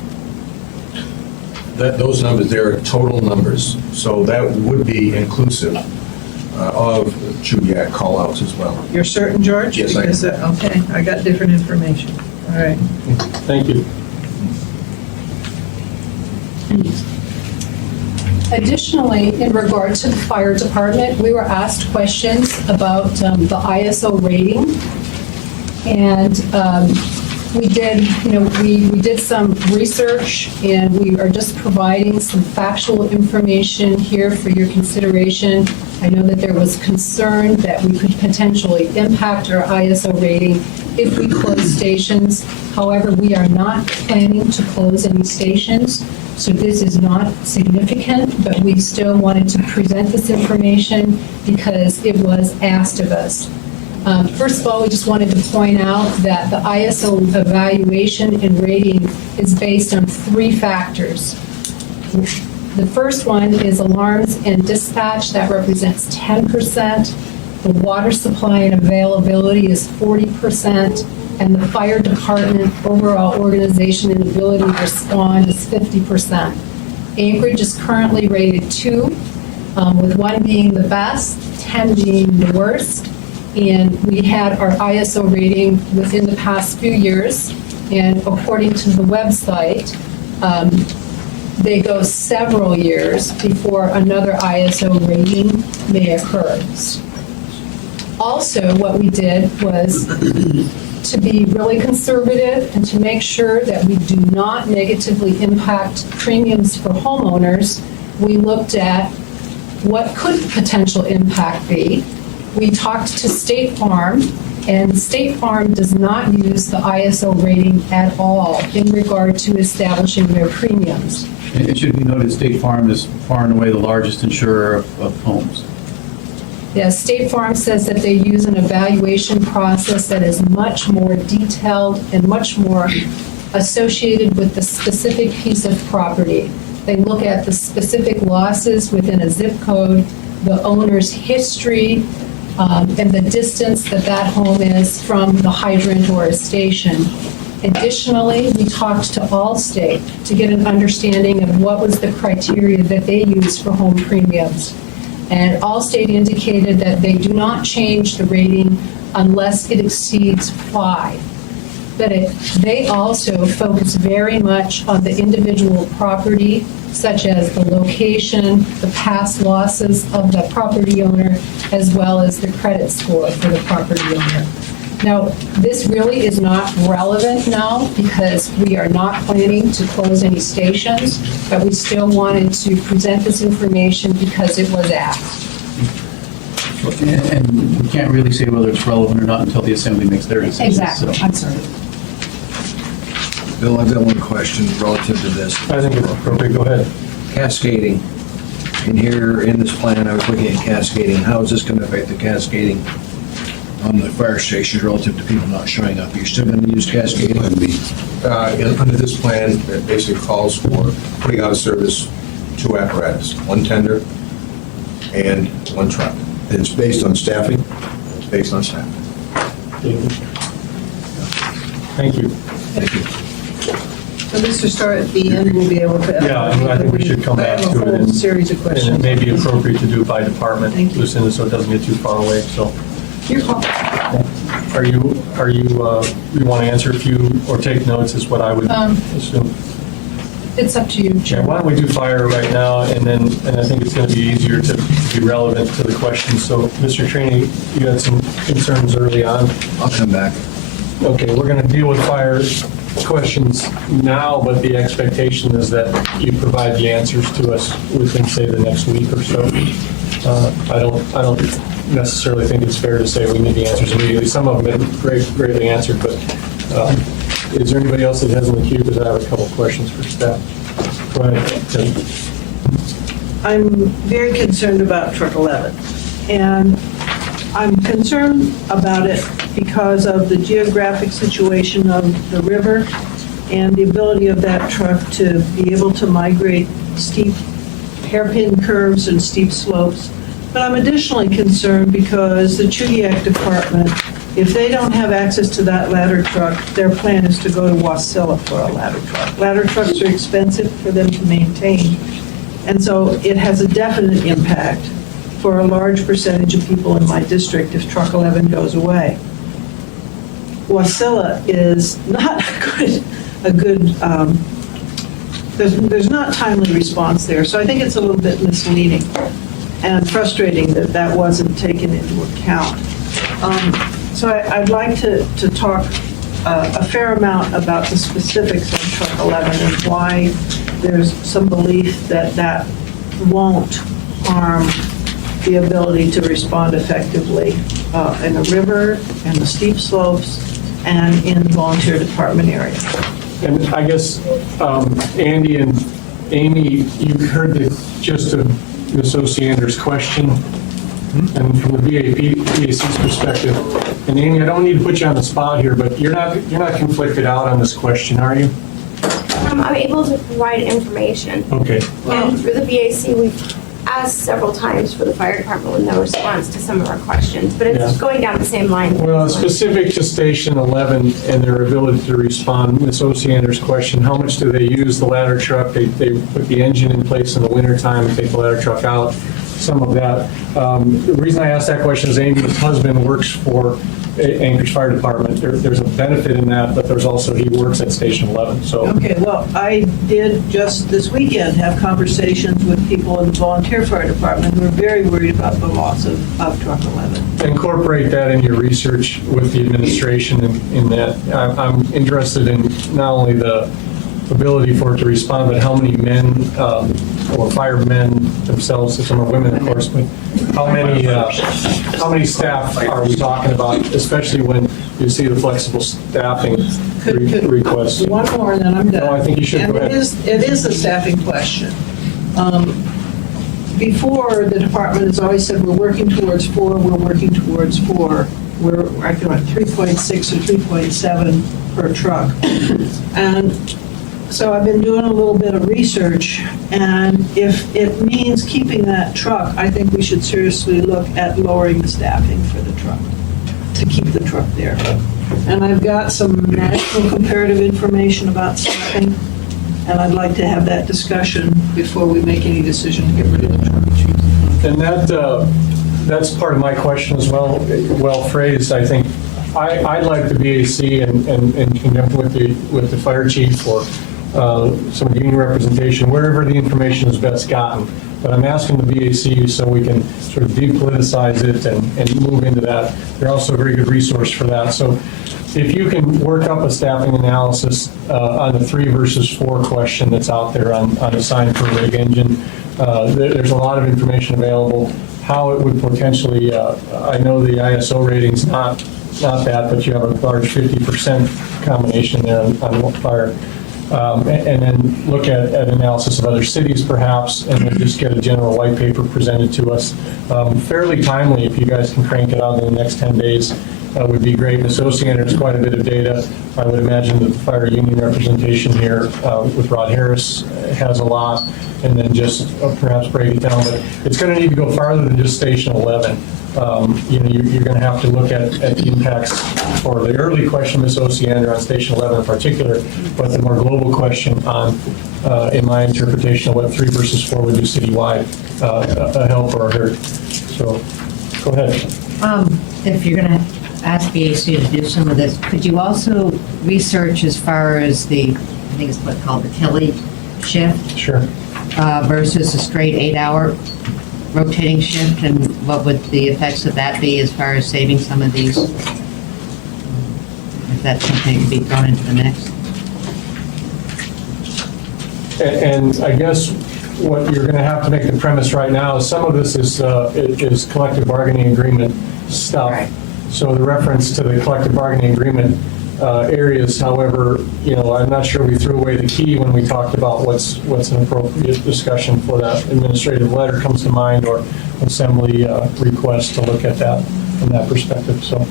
Those numbers, there are total numbers, so that would be inclusive of Chugiak call-outs as well. You're certain, George? Yes, I am. Because, okay, I got different information. All right. Thank you. Additionally, in regard to the fire department, we were asked questions about the ISO rating. And we did some research, and we are just providing some factual information here for your consideration. I know that there was concern that we could potentially impact our ISO rating if we close stations. However, we are not planning to close any stations, so this is not significant, but we still wanted to present this information because it was asked of us. First of all, we just wanted to point out that the ISO evaluation and rating is based on 3 factors. The first one is alarms and dispatch. That represents 10%. The water supply and availability is 40%. And the fire department overall organization and ability to respond is 50%. Anchorage is currently rated 2, with 1 being the best, 10 being the worst. And we had our ISO rating within the past few years. And according to the website, they go several years before another ISO rating may occur. Also, what we did was to be really conservative and to make sure that we do not negatively impact premiums for homeowners, we looked at what could potential impact be. We talked to State Farm, and State Farm does not use the ISO rating at all in regard to establishing their premiums. It should be noted, State Farm is far and away the largest insurer of homes. Yes, State Farm says that they use an evaluation process that is much more detailed and much more associated with the specific piece of property. They look at the specific losses within a zip code, the owner's history, and the distance that that home is from the hydrant or a station. Additionally, we talked to Allstate to get an understanding of what was the criteria that they use for home premiums. And Allstate indicated that they do not change the rating unless it exceeds 5. But they also focus very much on the individual property, such as the location, the past losses of the property owner, as well as the credit score for the property owner. Now, this really is not relevant now because we are not planning to close any stations, but we still wanted to present this information because it was asked. And we can't really say whether it's relevant or not until the Assembly makes their decision. Exactly, so. I'm sorry. Bill, I've got one question relative to this. I think it's appropriate, go ahead. Cascading. In here, in this plan, I was looking at cascading. How is this going to affect the cascading on the fire stations relative to people not showing up? You're still going to use cascading? Under this plan, it basically calls for putting out of service 2 apparatus, 1 tender and 1 truck. It's based on staffing? It's based on staff. Thank you. Thank you. So Mr. Starr, at the end, we'll be able to. Yeah, I think we should come back I have to a it. whole and- series of And it questions. may be appropriate to do it by department, Thank you. Lucinda, so it doesn't get too far away, so. Your call. You want to answer a few or take notes is what I would assume. It's up to you, Yeah, Chair. why don't we do fire right now, and I think it's going to be easier to be relevant to the questions. So, Mr. Trainee, you had some concerns early on. I'll come back. Okay, we're going to deal with fire questions now, but the expectation is that you provide the answers to us within, say, the next week or so. I don't necessarily think it's fair to say we need the answers immediately. Some of them have been greatly answered, but is there anybody else that has in the queue? Because I have a couple of questions for staff. Go ahead, Tim. I'm very concerned about Truck 11. And I'm concerned about it because of the geographic situation of the river and the ability of that truck to be able to migrate steep hairpin curves and steep slopes. But I'm additionally concerned because the Chudiak department, if they don't have access to that ladder truck, their plan is to go to Wasilla for a ladder truck. Ladder trucks are expensive for them to maintain. And so it has a definite impact for a large percentage of people in my district if Truck 11 goes away. Wasilla is not a good there's not timely response there. So I think it's a little bit misleading and frustrating that that wasn't taken into account. So I'd like to talk a fair amount about the specifics of Truck 11 and why there's some belief that that won't harm the ability to respond effectively in the river and the steep slopes and in the volunteer department area. And I guess, Andy and Amy, you heard the gist of Ms. Osiander's question, and from the BAC's perspective. And Amy, I don't need to put you on the spot here, but you're not conflicted out on this question, are you? I'm able to provide information. Okay. And through the BAC, we've asked several times for the fire department with no response to some of our questions, but it's Yeah. going down the same line. Well, specific to Station 11 and their ability to respond, Ms. Osiander's question, how much do they use the ladder truck? They put the engine in place in the wintertime and take the ladder truck out, some of that. The reason I asked that question is Amy's husband works for Anchorage Fire Department. There's a benefit in that, but there's also, he works at Station 11, so. Okay, well, I did just this weekend have conversations with people in the volunteer fire department who are very worried about the loss of Truck 11. Incorporate that in your research with the administration in that. I'm interested in not only the ability for it to respond, but how many men or firemen themselves, some are women, of course, but how many staff are we talking about, especially when you see the flexible staffing requests? One more, and then I'm done. No, I think you should go ahead. And it is a staffing question. Before, the department has always said, we're working towards 4, we're working towards 4. We're working on 3.6 or 3.7 per truck. And so I've been doing a little bit of research, and if it means keeping that truck, I think we should seriously look at lowering the staffing for the truck, to keep the truck there. And I've got some national comparative information about staffing, and I'd like to have that discussion before we make any decision to get rid of the truck. And that's part of my question as well phrased, I think. I'd like the BAC and conjunct with the fire chief or some of the union representation, wherever the information is best gotten. But I'm asking the BAC so we can sort of depoliticize it and move into that. They're also a very good resource for that. So if you can work up a staffing analysis on the 3 versus 4 question that's out there on assigned per rig engine, there's a lot of information available. How it would potentially, I know the ISO rating's not that, but you have a large 50% combination there on fire. And then look at analysis of other cities perhaps, and then just get a general white paper presented to us. Fairly timely, if you guys can crank it out in the next 10 days, would be great. Ms. Osiander has quite a bit of data. I would imagine that the fire union representation here with Rod Harris has a lot, and then just perhaps break it down. But it's going to need to go farther than just Station 11. You're going to have to look at the impacts for the early question, Ms. Osiander, on Station 11 in particular, but the more global question on, in my interpretation, of what 3 versus 4 would do citywide, a help or a hurt. So, go ahead. If you're going to ask BAC to do some of this, could you also research as far as I think it's what's called the Kelly shift? Sure. Versus a straight 8-hour rotating shift, and what would the effects of that be as far as saving some of these? If that's something that could be thrown into the mix. And I guess what you're going to have to make the premise right now is some of this is collective bargaining agreement stuff. Right. So the reference to the collective bargaining agreement areas, however, I'm not sure we threw away the key when we talked about what's an appropriate discussion for that. Administrative letter comes to mind, or assembly request to look at that from that perspective. So,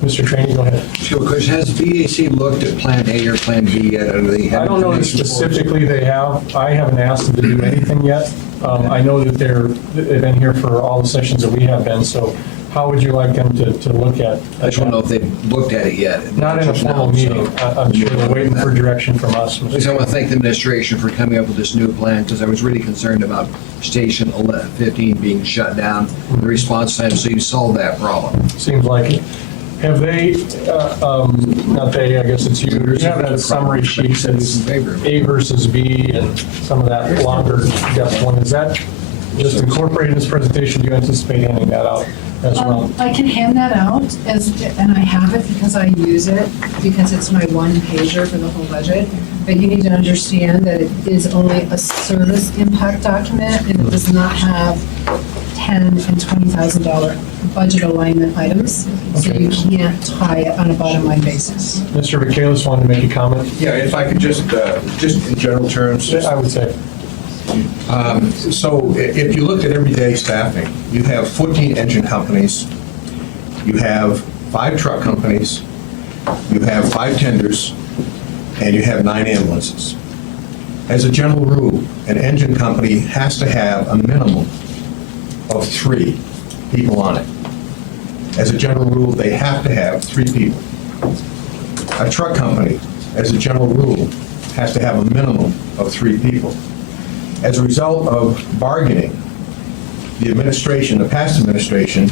Mr. Trainee, go ahead. Sure, because has BAC looked at Plan A or Plan B yet? Or do they have I don't know that information for us? specifically they have. I haven't asked them to do anything yet. I know that they've been here for all the sessions that we have been, so how would you like them to look at? I just don't know if they've looked at it yet. Not in a formal meeting. I'm sure they're waiting for direction from us. At least I want to thank the administration for coming up with this new plan, because I was really concerned about Station 15 being shut down, the response time, so you solved that problem. Seems like it. Have they, not they, I guess it's you, you have that summary sheet that's A versus B and some of that longer depth one. Is that just incorporated in this presentation? Do you anticipate handing that out as well? I can hand that out, and I have it because I use it, because it's my one pager for the whole budget. But you need to understand that it is only a service impact document, and it does not have $10,000 and $20,000 budget alignment items, so Okay. you can't tie it on a bottom line basis. Mr. Michaelis wanted to make a comment. Yeah, if I could just in general terms. I would say. So if you looked at everyday staffing, you have 14 engine companies, you have 5 truck companies, you have 5 tenders, and you have 9 ambulances. As a general rule, an engine company has to have a minimum of 3 people on it. As a general rule, they have to have 3 people. A truck company, as a general rule, has to have a minimum of 3 people. As a result of bargaining, the past administration,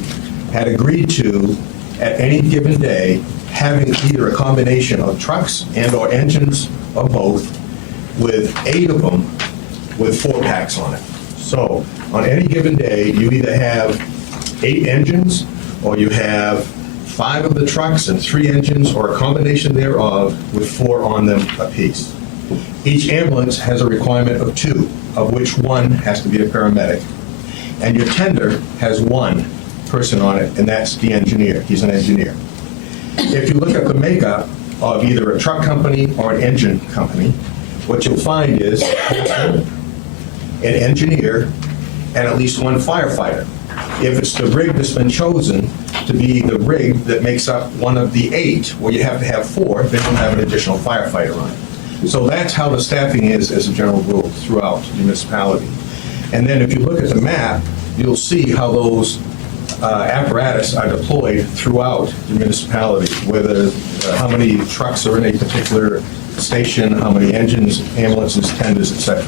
had agreed to, at any given day, having either a combination of trucks and/or engines or both, with 8 of them with 4-packs on it. So, on any given day, you either have 8 engines, or you have 5 of the trucks and 3 engines, or a combination thereof with 4 on them apiece. Each ambulance has a requirement of 2, of which 1 has to be a paramedic. And your tender has 1 person on it, and that's the engineer. He's an engineer. If you look at the makeup of either a truck company or an engine company, what you'll find is an engineer and at least 1 firefighter. If it's the rig that's been chosen to be the rig that makes up one of the 8, where you have to have 4, then you'll have an additional firefighter on it. So that's how the staffing is as a general rule throughout the municipality. And then if you look at the map, you'll see how those apparatus are deployed throughout the municipality, whether how many trucks are in a particular station, how many engines, ambulances, tenders, etc.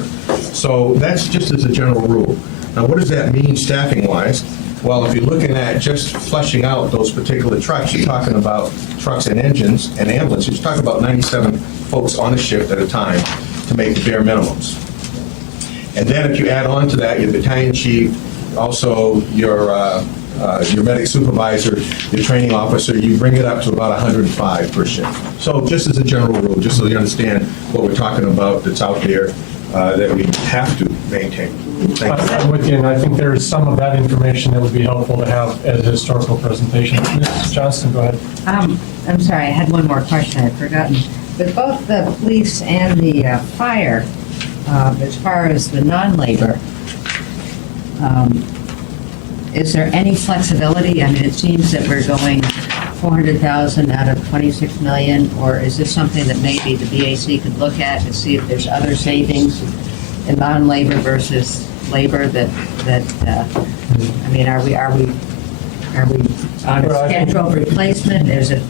So that's just as a general rule. Now, what does that mean staffing-wise? Well, if you're looking at just fleshing out those particular trucks, you're talking about trucks and engines and ambulances, you're talking about 97 folks on a shift at a time to make the bare minimums. And then if you add on to that your battalion chief, also your medic supervisor, your training officer, you bring it up to about 105 per shift. So just as a general rule, just so you understand what we're talking about that's out there that we have to maintain. Thank you. I'm with you, and I think there is some of that information that would be helpful to have as a historical presentation. Ms. Johnston, go ahead. I'm sorry, I had one more question I'd forgotten. With both the police and the fire, as far as the non-labor, is there any flexibility? I mean, it seems that we're going 400,000 out of 26 million, or is this something that maybe the BAC could look at to see if there's other savings in non-labor versus labor that I mean, are we on a schedule of replacement? Is it,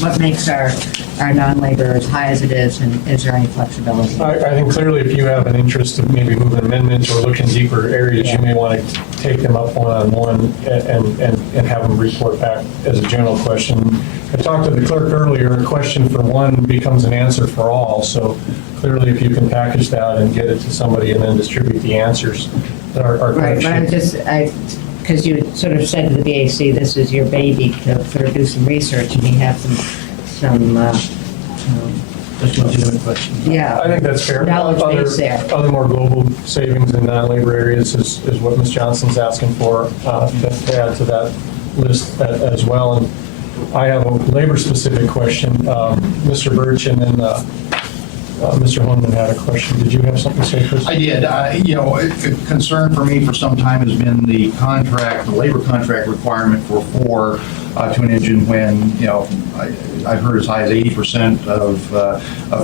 what makes our non-labor as high as it is, and is there any flexibility? I think clearly if you have an interest of maybe moving amendments or looking deeper areas, you may want to take them up one-on-one and have them report back as a general question. I talked to the clerk earlier, a question for one becomes an answer for all, so clearly if you can package that and get it to somebody and then distribute the ansers that are Right, but because you sort of said to the BAC, this is your baby to sort of do some research, and you have some That's a legitimate question. yeah. I think that's fair. Knowledge base there. Other more global savings in non-labor areas is what Ms. Johnson's asking for, to add to that list as well. And I have a labor-specific question. Mr. Birch and then Mr. Holman had a question. Did you have something to say, Chris? I did. A concern for me for some time has been the labor contract requirement for 4 to an engine when, I've heard as high as 80% of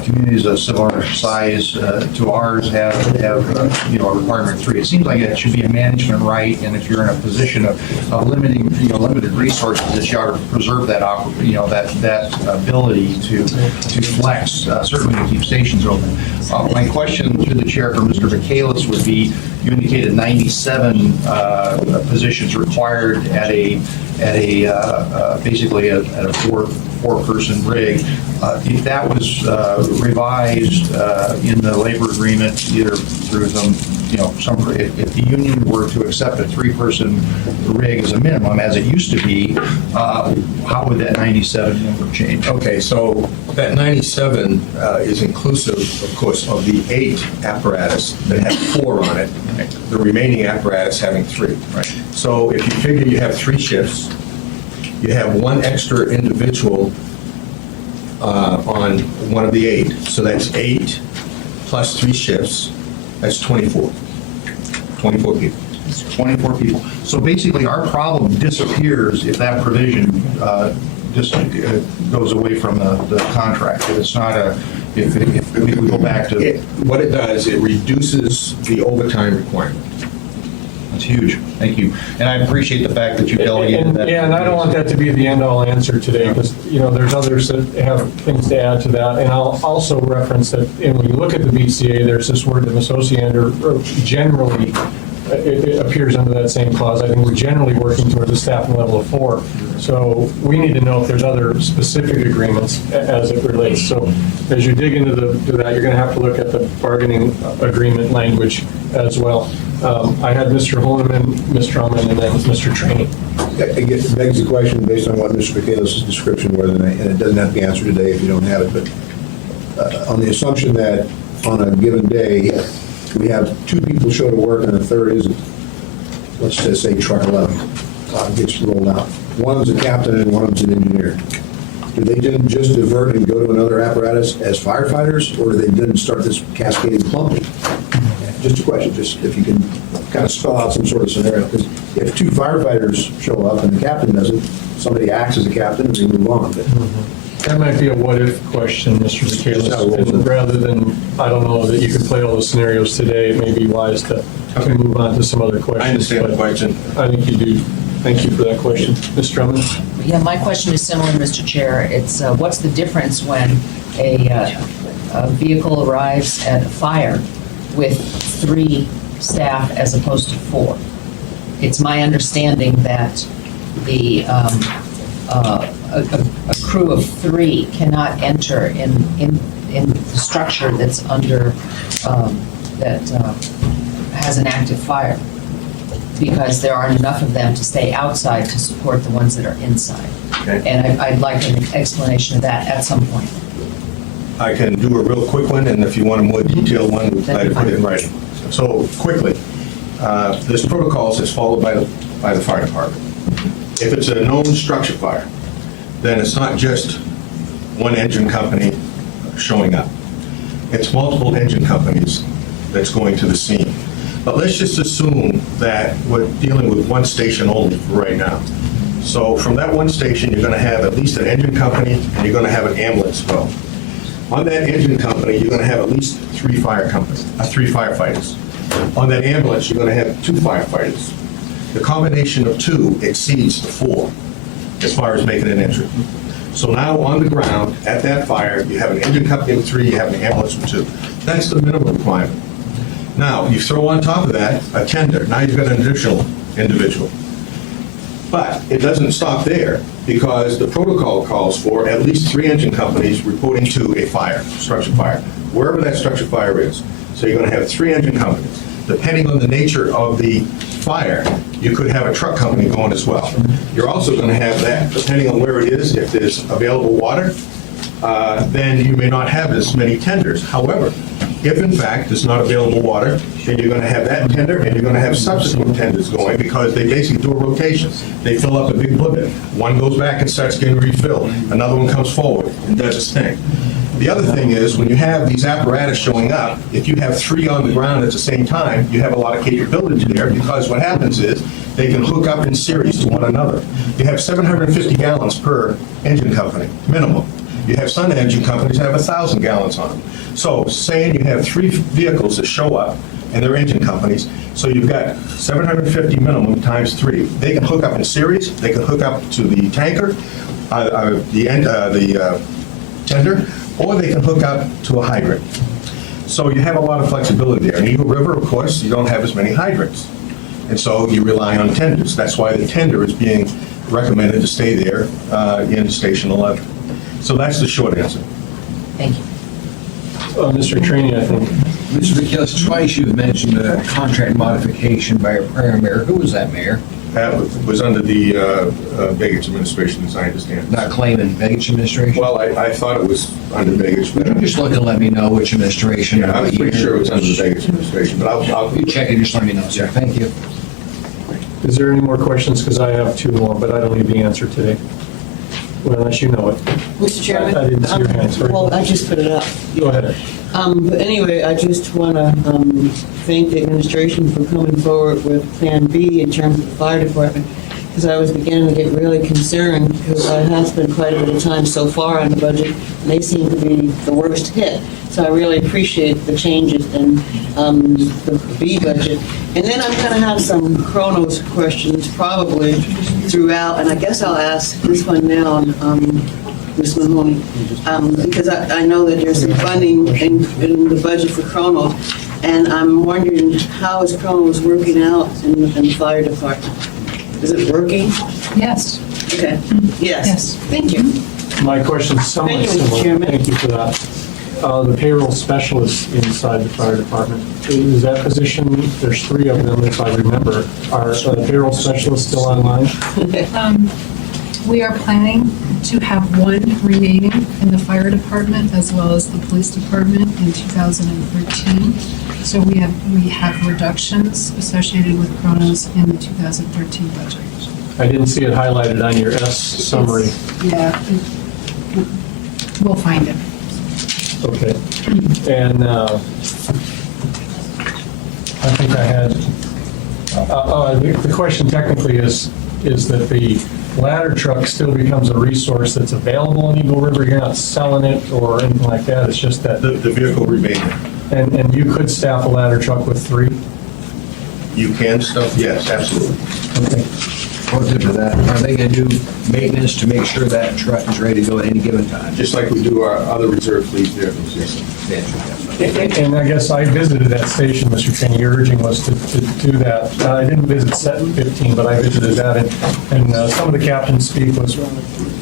communities of similar size to ours have a requirement of 3. It seems like it should be a management right, and if you're in a position of limiting, limited resources, that you ought to preserve that, that ability to flex, certainly to keep stations open. My question to the chair for Mr. Michaelis would be, you indicated 97 positions required at a basically at a four-person rig. If that was revised in the labor agreement, either through if the union were to accept a 3-person rig as a minimum, as it used to be, how would that 97 number change? Okay, so that 97 is inclusive, of course, of the 8 apparatus that have 4 on it, the remaining apparatus having 3. Right. So if you figure you have 3 shifts, you have 1 extra individual on one of the 8. So that's 8 plus 3 shifts, that's 24. 24 people. 24 people. So basically, our problem disappears if that provision just goes away from the contract. If it's not if we go back to, What it does, it reduces the overtime requirement. that's huge. Thank you. And I appreciate the fact that you delegated that. Yeah, and I don't want that to be the end-all answer today, because, there's others that have things to add to that. And I'll also reference that, and when you look at the BCA, there's this word that associated, or generally, it appears under that same clause. I think we're generally working towards a staffing level of 4. So we need to know if there's other specific agreements as it relates. So as you dig into that, you're going to have to look at the bargaining agreement language as well. I had Mr. Holman, Ms. Drummond, and then Mr. Trainee. It begs the question, based on what Mr. Michaelis' description was, and it doesn't have to be answered today if you don't have it, but on the assumption that on a given day, we have 2 people show to work and a third isn't, let's just say truck 11 gets rolled out. One of them's a captain and one of them's an engineer. Do they then just divert and go to another apparatus as firefighters, or do they then start this cascading plumbing? Just a question, just if you can kind of spell out some sort of scenario. Because if 2 firefighters show up and the captain doesn't, somebody acts as a captain and they move on. But That might be a what-if question, Mr. Michaelis. And rather than, I don't know, that you could play all the scenarios today, it may be wise to move on to some other questions. I understand the but question. I think you do. Thank you for that question. Ms. Drummond? Yeah, my question is similar, Mr. Chair. It's what's the difference when a vehicle arrives at a fire with 3 staff as opposed to 4? It's my understanding that the a crew of 3 cannot enter in the structure that's under that has an active fire, because there aren't enough of them to stay outside to support the ones that are inside. Okay. And I'd like an explanation of that at some point. I can do a real quick one, and if you want a more detailed one, we'll try to put it in writing. So quickly, this protocol is followed by the fire department. If it's a known structure fire, then it's not just one engine company showing up. It's multiple engine companies that's going to the scene. But let's just assume that we're dealing with one station only for right now. So from that one station, you're going to have at least an engine company, and you're going to have an ambulance go. On that engine company, you're going to have at least 3 firefighters. On that ambulance, you're going to have 2 firefighters. The combination of 2 exceeds the 4 as far as making an entry. So now on the ground, at that fire, you have an engine company with 3, you have an ambulance with 2. That's the minimum requirement. Now, you throw on top of that a tender. Now you've got an additional individual. But it doesn't stop there, because the protocol calls for at least 3 engine companies reporting to a fire, structure fire, wherever that structure fire is. So you're going to have 3 engine companies. Depending on the nature of the fire, you could have a truck company going as well. You're also going to have that, depending on where it is, if there's available water, then you may not have as many tenders. However, if in fact there's not available water, then you're going to have that tender, and you're going to have subsequent tenders going, because they basically do a rotation. They fill up a big blivet. One goes back and starts getting refilled. Another one comes forward and does its thing. The other thing is, when you have these apparatus showing up, if you have 3 on the ground at the same time, you have a lot of capability there, because what happens is they can hook up in series to one another. You have 750 gallons per engine company, minimum. You have some engine companies that have 1,000 gallons on them. So saying you have 3 vehicles that show up, and they're engine companies, so you've got 750 minimum times 3. They can hook up in series, they can hook up to the tanker, the tender, or they can hook up to a hydrant. So you have a lot of flexibility there. In Eagle River, of course, you don't have as many hydrants. And so you rely on tenders. That's why the tender is being recommended to stay there in Station 11. So that's the short answer. Thank you. Mr. Trainee, I think. Mr. Michaelis, twice you've mentioned a contract modification by a prior mayor. Who was that mayor? That was under the Begich administration, as I understand. Not claiming Begich administration? Well, I thought it was under Begich. Would you just look and let me know which administration? Yeah, I was pretty sure it was under the Begich administration, but I'll You check it, just let me know, sir. Thank you. Is there any more questions? Because I have 2 more, but I don't need the answer today. Well, unless you know it. Mr. Chairman? I didn't see your hand, sorry. Well, I just put it up. Go ahead. But anyway, I just want to thank the administration for coming forward with Plan B in terms of the fire department. because I was beginning to get really concerned, because I have spent quite a bit of time so far on the budget, and they seem to be the worst hit. So I really appreciate the changes in the B budget. And then I'm going to have some Kronos questions probably throughout, and I guess I'll ask this one now, Ms. Mahoney, because I know that there's some funding in the budget for Kronos, and I'm wondering how is Kronos working out in the fire department? Is it working? Yes. Okay, yes. Yes. Thank you. My question's somewhat Thank you, Mr. similar. Chairman. Thank you for that. The payroll specialist inside the fire department, is that position, there's 3 of them if I remember. Are the payroll specialists still online? We are planning to have 1 remaining in the fire department as well as the police department in 2013. So we have reductions associated with Kronos in the 2013 budget. I didn't see it highlighted on your S summary. Yeah, we'll find it. Okay. And I think I had, the question technically is that the ladder truck still becomes a resource that's available in Eagle River? You're not selling it or anything like that? It's just that... The vehicle remains. And you could staff a ladder truck with 3? You can stuff, yes, absolutely. Okay. Relative to that, are they going to do maintenance to make sure that truck is ready to go at any given time? Just like we do our other reserve fleet vehicles, yes. And I guess I visited that station, Mr. Cheney. Your urging was to do that. I didn't visit set 15, but I visited that. And some of the captain's speak was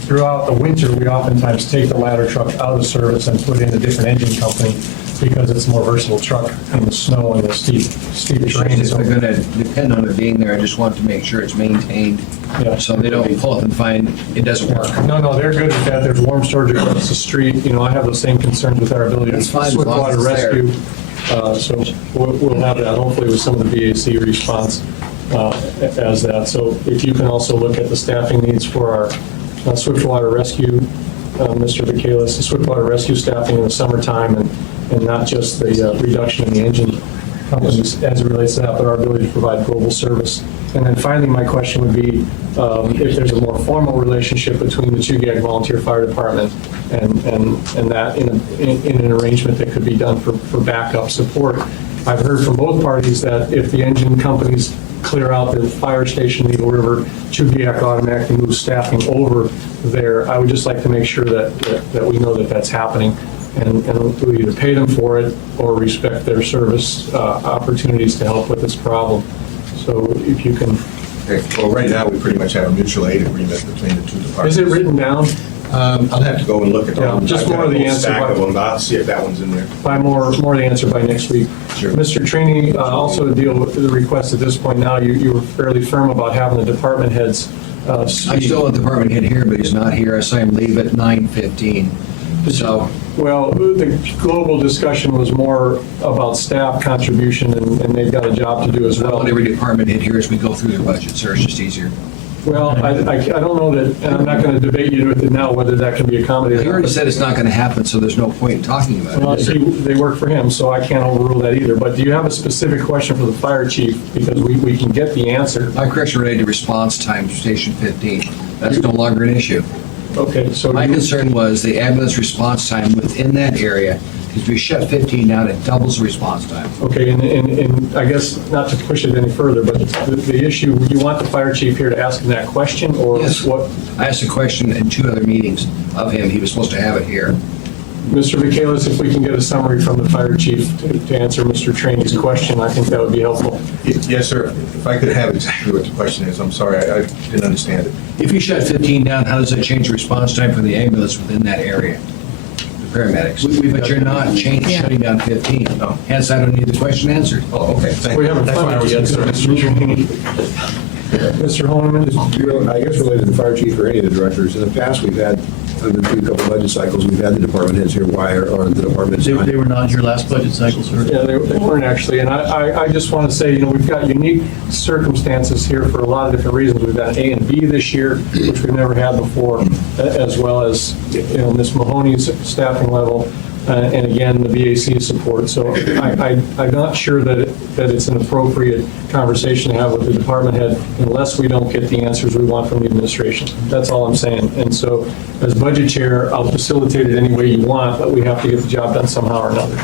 throughout the winter, we oftentimes take the ladder truck out of service and put in a different engine company because it's a more versatile truck in the snow and the steep terrain. If they're going to depend on it being there, I just want to make sure it's maintained, so they don't pull up and find it doesn't work. No, they're good at that. There's warm storage across the street. You know, I have those same concerns with our ability to That's fine, as swift long as water it's there. rescue. So we'll have that, hopefully with some of the BAC response as that. So if you can also look at the staffing needs for our swift water rescue, Mr. Vacalis, the swift water rescue staffing in the summertime and not just the reduction in the engine companies as it relates to that, but our ability to provide global service. And then finally, my question would be if there's a more formal relationship between the Chugag Volunteer Fire Department and that in an arrangement that could be done for backup support. I've heard from both parties that if the engine companies clear out the fire station in Eagle River, Chugag automatically moves staffing over there. I would just like to make sure that we know that that's happening. And we either pay them for it or respect their service opportunities to help with this problem. So if you can... Okay. Well, right now, we pretty much have a mutual aid agreement between the 2 departments. Is it written down? I'll have to go and look at them. Just more of the answer. Stack of them, I'll see if that one's in there. By more of the answer by next week. Sure. Mr. Trini, also to deal with the request at this point now, you were fairly firm about having the department heads I speak. still have the department head here, but he's not here. I saw him leave at 9:15. So, Well, the global discussion was more about staff contribution, and they've got a job to do as I well. want every department head here as we go through their budget, sir. It's just easier. Well, I don't know that, and I'm not going to debate you with it now, whether that can be accommodated. He already said it's not going to happen, so there's no point in talking about Well, it. is there? they work for him, so I can't overrule that either. But do you have a specific question for the fire chief? Because we can get the answer. My correction related to response time to Station 15. That's no longer an issue. Okay, so My concern was the ambulance response time within that area, because we shut 15 down, it doubles the response time. Okay, and I guess not to push it any further, but the issue, you want the fire chief here to ask him that question, or Yes. what? I asked a question in 2 other meetings of him. He was supposed to have it here. Mr. Vacalis, if we can get a summary from the fire chief to answer Mr. Trainey's question, I think that would be helpful. Yes, sir. If I could have exactly what the question is, I'm sorry, I didn't understand it. If you shut 15 down, how does that change the response time for the ambulance within that area? The paramedics. But you're not shutting down 15. No. Hence, I don't need the question answered. Oh, okay, thank We you. haven't That's what I funded was yet, so concerned. Mr. Trainey. Mr. Honeman? I guess related to the fire chief or any of the directors, in the past, we've had, through a couple budget cycles, we've had the department heads here. Why are the departments not? They were not your last budget cycle, sir. Yeah, they weren't actually, and I just want to say, we've got unique circumstances here for a lot of different reasons. We've got A and B this year, which we've never had before, as well as, Ms. Mahoney's staffing level. and again, the VAC support. So I'm not sure that it's an appropriate conversation to have with the department head unless we don't get the answers we want from the administration. That's all I'm saying. And so as budget chair, I'll facilitate it any way you want, but we have to get the job done somehow or another.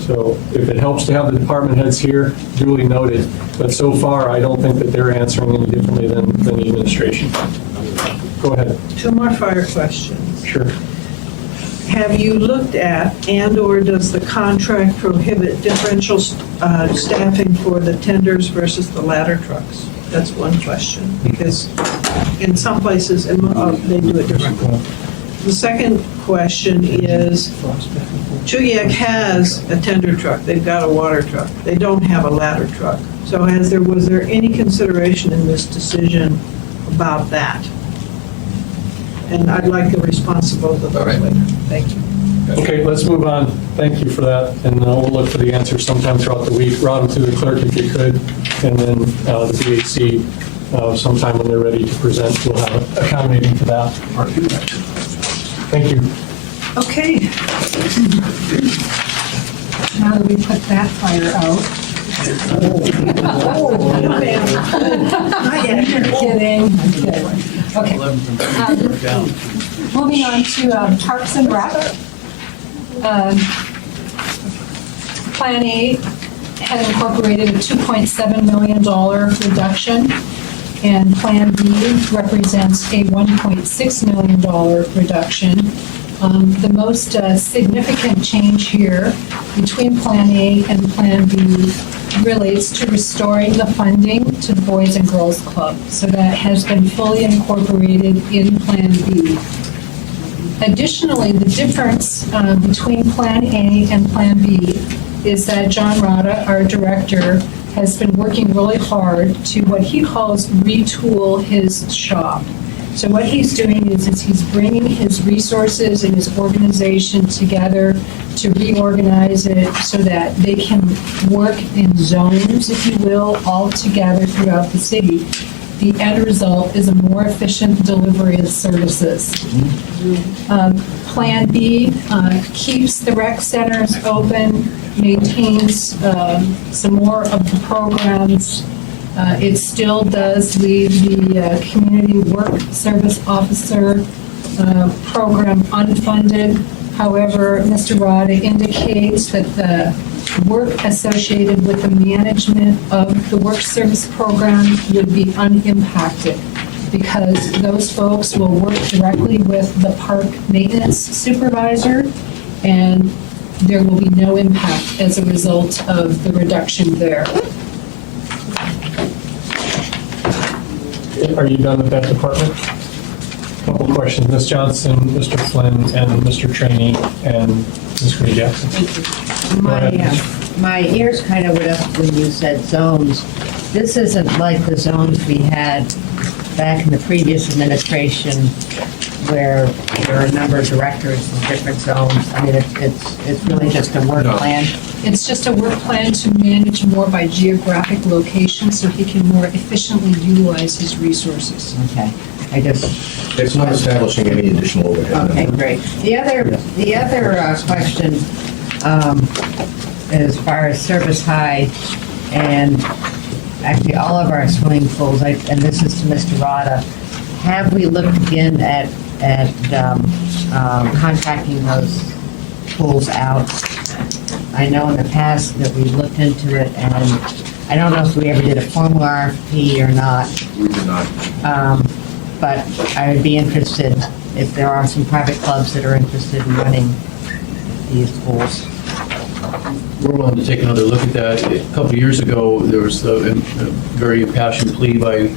So if it helps to have the department heads here, duly noted. But so far, I don't think that they're answering any differently than the administration. Go ahead. 2 more fire questions. Sure. Have you looked at and/or does the contract prohibit differential staffing for the tenders versus the ladder trucks? That's one question, because in some places, they do it differently. The second question is, Chuyak has a tender truck, they've got a water truck, they don't have a ladder truck. So was there any consideration in this decision about that? And I'd like a response to both of those later. Thank you. Okay, let's move on. Thank you for that, and we'll look for the answers sometime throughout the week. Rob them to the clerk if you could, and then the VAC, sometime when they're ready to present, we'll have accommodating to that. Thank you. Okay. Now that we put that fire out. You're kidding. I'm kidding. Okay. Moving on to Parks and Rec. Plan A had incorporated a $2.7 million reduction, and Plan B represents a $1.6 million reduction. The most significant change here between Plan A and Plan B relates to restoring the funding to the Boys and Girls Club. So that has been fully incorporated in Plan B. Additionally, the difference between Plan A and Plan B is that John Rada, our director, has been working really hard to what he calls retool his shop. So what he's doing is he's bringing his resources and his organization together to reorganize it so that they can work in zones, if you will, all together throughout the city. The end result is a more efficient delivery of services. Plan B keeps the rec centers open, maintains some more of the programs. It still does leave the community work service officer program unfunded. However, Mr. Rada indicates that the work associated with the management of the work service program would be unimpacted because those folks will work directly with the park maintenance supervisor, and there will be no impact as a result of the reduction there. Are you done with that department? Couple questions. Ms. Johnson, Mr. Flynn, and Mr. Trainee, and Ms. Green Jackson. My ears kind of went up when you said zones. This isn't like the zones we had back in the previous administration where there are a number of directors in different zones. I mean, it's really just a work plan. It's just a work plan to manage more by geographic location so he can more efficiently utilize his resources. Okay. It's not establishing any additional overhead. Okay, great. The other question, as far as Service High and actually all of our swimming pools, and this is to Mr. Rada, have we looked again at contracting those pools out? I know in the past that we looked into it, and I don't know if we ever did a formal RFP or not. We did not. But I would be interested if there are some private clubs that are interested in running these pools. We're willing to take another look at that. A couple of years ago, there was a very impassioned plea by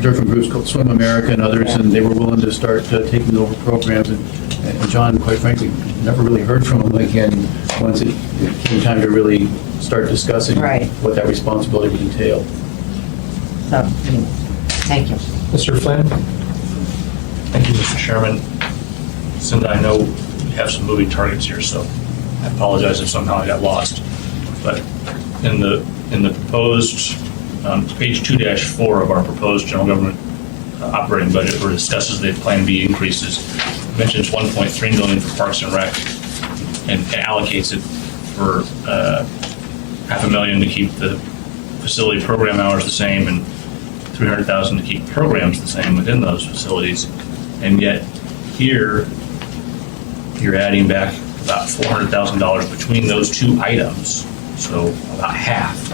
different groups called Swim America and others, and they were willing to start taking over programs. And John, quite frankly, never really heard from him again once it came time to really start discussing what that responsibility would entail. So, anyway, thank you. Mr. Flynn? Thank you, Mr. Chairman. Cinda, I know we have some moving targets here, so I apologize if somehow I got lost. But in the proposed, page 2-4 of our proposed general government operating budget, where it discusses the Plan B increases, it mentions $1.3 million for Parks and Rec, and allocates it for $500,000 to keep the facility program hours the same and $300,000 to keep programs the same within those facilities. And yet here, you're adding back about $400,000 between those two items, so about half.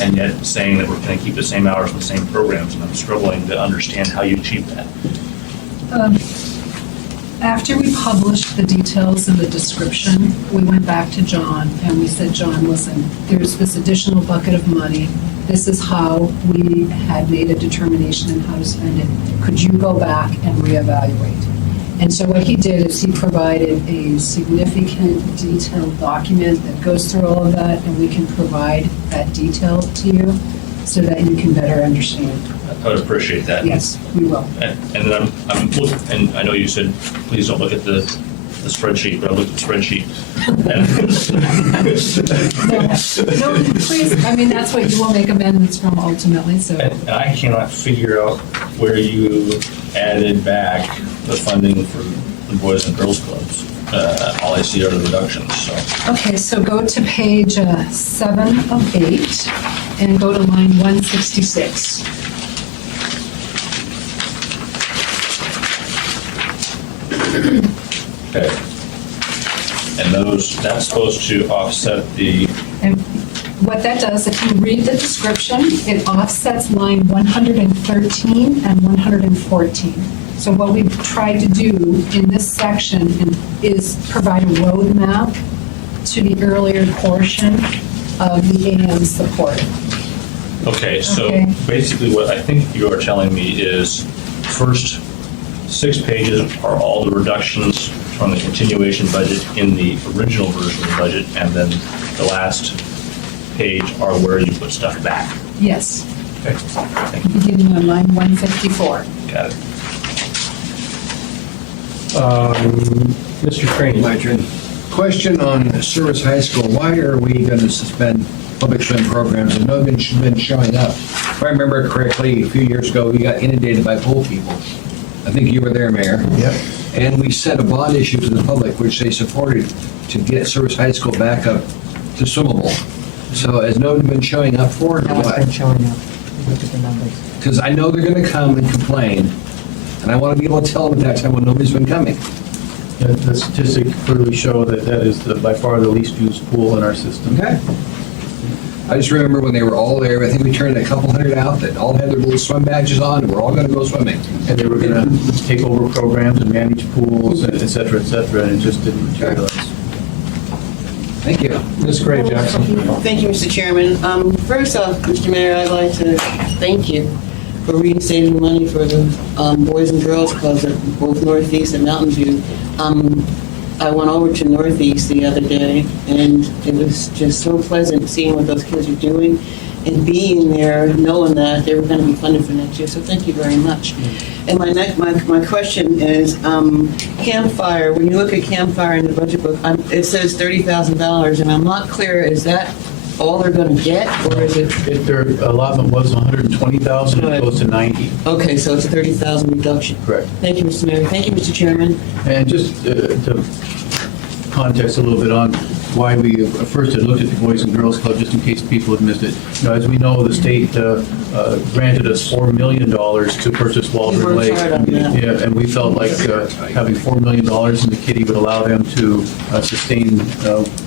And yet saying that we're going to keep the same hours and the same programs, and I'm struggling to understand how you achieve that. After we published the details and the description, we went back to John and we said, John, listen, there's this additional bucket of money. This is how we had made a determination on how to spend it. Could you go back and reevaluate? And so what he did is he provided a significant detailed document that goes through all of that, and we can provide that detail to you so that you can better understand. I would appreciate that. Yes, we will. And then I'm looking, and I know you said, please don't look at the spreadsheet, but I looked at the spreadsheet. No, please, I mean, that's what you will make amendments from ultimately, so. And I cannot figure out where you added back the funding for the Boys and Girls Clubs. All I see are the reductions, so. Okay, so go to page 7 of 8 and go to line 166. Okay. And that's supposed to offset the, And what that does, if you read the description, it offsets line 113 and 114. So what we've tried to do in this section is provide a roadmap to the earlier portion of the AM support. okay, so Okay. basically what I think you are telling me is first 6 pages are all the reductions from the continuation budget in the original version of the budget, and then the last page are where you put stuff back. Yes, Okay, thank you. beginning on line 154. Got it. Mr. Crane. My turn. Question on Service High School. Why are we going to suspend public swim programs? I know they've been showing up. If I remember correctly, a few years ago, we got inundated by pool people. I think you were there, Mayor. Yep. And we set a bond issue to the public, which they supported, to get Service High School back up to swimmable. So has nobody been showing up for it or No, it's been what? showing up. Look at the numbers. Because I know they're going to come and complain, and I want to be able to tell them at that time when nobody's been coming. Yeah, the statistics clearly show that that is by far the least used pool in our system. Okay. I just remember when they were all there, I think we turned a couple hundred out that all had their little swim badges on, and we're all going to go swimming. And they were going to take over programs and manage pools, and et cetera, and it just didn't materialize. Thank you. Ms. Gray Jackson. Thank you, Mr. Chairman. First off, Mr. Mayor, I'd like to thank you for reinstating money for the Boys and Girls Clubs at both Northeast and Mountain View. I went over to Northeast the other day, and it was just so pleasant seeing what those kids are doing and being there, knowing that they were going to be funded for next year. So thank you very much. And my question is, Campfire, when you look at Campfire in the budget book, it says $30,000, and I'm not clear, is that all they're going to get, or is it? If their allotment was 120,000, it goes to 90. Okay, so it's a 30,000 reduction. Correct. Thank you, Mr. Mayor. Thank you, Mr. Chairman. And just to context a little bit on why we first had looked at the Boys and Girls Club, just in case people had missed it. You know, as we know, the state granted us $4 million to purchase Waldron worked Lake. hard on that. Yeah, and we felt like having $4 million in the kitty would allow them to sustain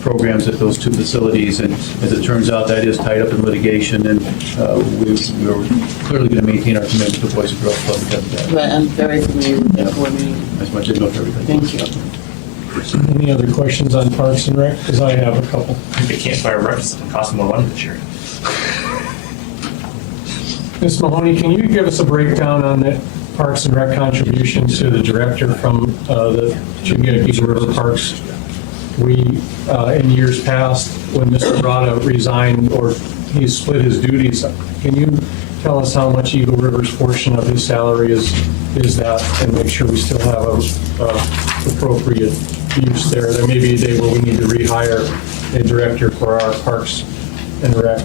programs at those two facilities. And as it turns out, that is tied up in litigation, and we're clearly going to maintain our commitment to the Boys and Girls Club because of that. Right, I'm very familiar with that board meeting. As much as I know everybody. Thank you. Any other questions on Parks and Rec? Because I have a couple. I think they can't fire reps, it's costing more money this year. Ms. Mahoney, can you give us a breakdown on the Parks and Rec contribution to the director from the Eagle River Parks? We, in years past, when Mr. Brada resigned, or he split his duties, can you tell us how much Eagle River's portion of his salary is that, and make sure we still have a appropriate use there? There may be a day where we need to rehire a director for our Parks and Rec.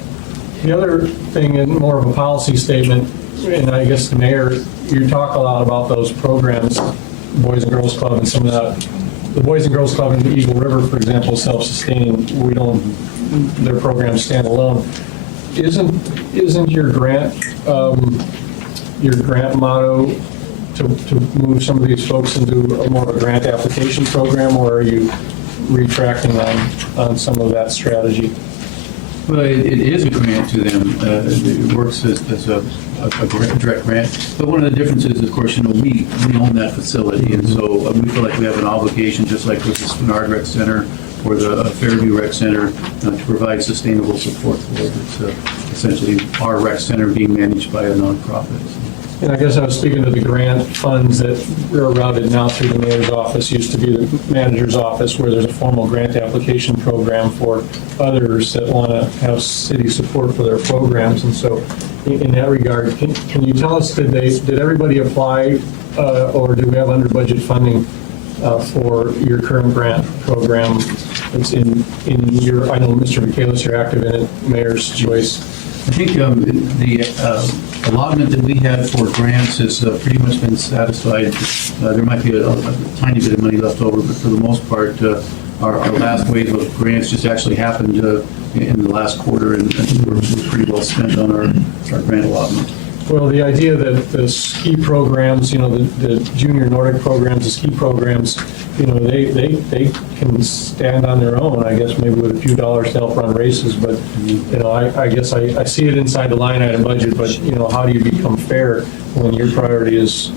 The other thing, and more of a policy statement, and I guess the mayor, you talk a lot about those programs, Boys and Girls Club, and some of that the Boys and Girls Club in the Eagle River, for example, is self-sustaining. Their programs stand alone. Isn't your grant motto to move some of these folks into more of a grant application program, or are you retracting on some of that strategy? Well, it is a grant to them. It works as a direct grant. But one of the differences, of course, we own that facility, and so we feel like we have an obligation, just like with the Spenard Rec Center or the Fairview Rec Center, to provide sustainable support for it. It's essentially our rec center being managed by a nonprofit. And I guess I was speaking to the grant funds that are routed now through the mayor's office, used to be the manager's office, where there's a formal grant application program for others that want to have city support for their programs. And so in that regard, can you tell us, did everybody apply, or do we have under budget funding for your current grant program? It's in your, I know Mr. Michaelis, you're active in it, Mayor's Choice. I think the allotment that we had for grants has pretty much been satisfied. There might be a tiny bit of money left over, but for the most part, our last wave of grants just actually happened in the last quarter, and we're pretty well spent on our grant allotment. Well, the idea that the ski programs, the junior Nordic programs, the ski programs, they can stand on their own, I guess, maybe with a few dollars to help run races, but, I guess I see it inside the line item budget, but, how do you become fair when your priority is,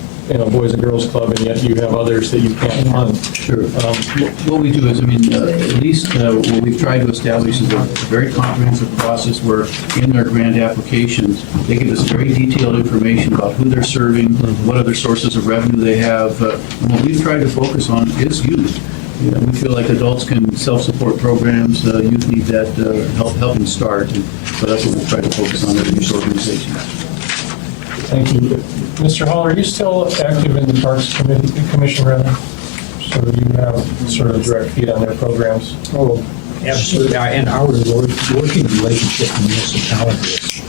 Boys and Girls Club, and yet you have others that you can't fund? Sure. What we do is, at least what we've tried to establish is a very comprehensive process where in their grant applications, they give us very detailed information about who they're serving, what other sources of revenue they have. And what we've tried to focus on is youth. We feel like adults can self-support programs, youth need that helping start, and so that's what we've tried to focus on in these organizations. Thank you. Mr. Hall, are you still active in the Parks Commission, rather? So you have sort of direct feed on their programs? Oh, absolutely. And our working relationship with municipality is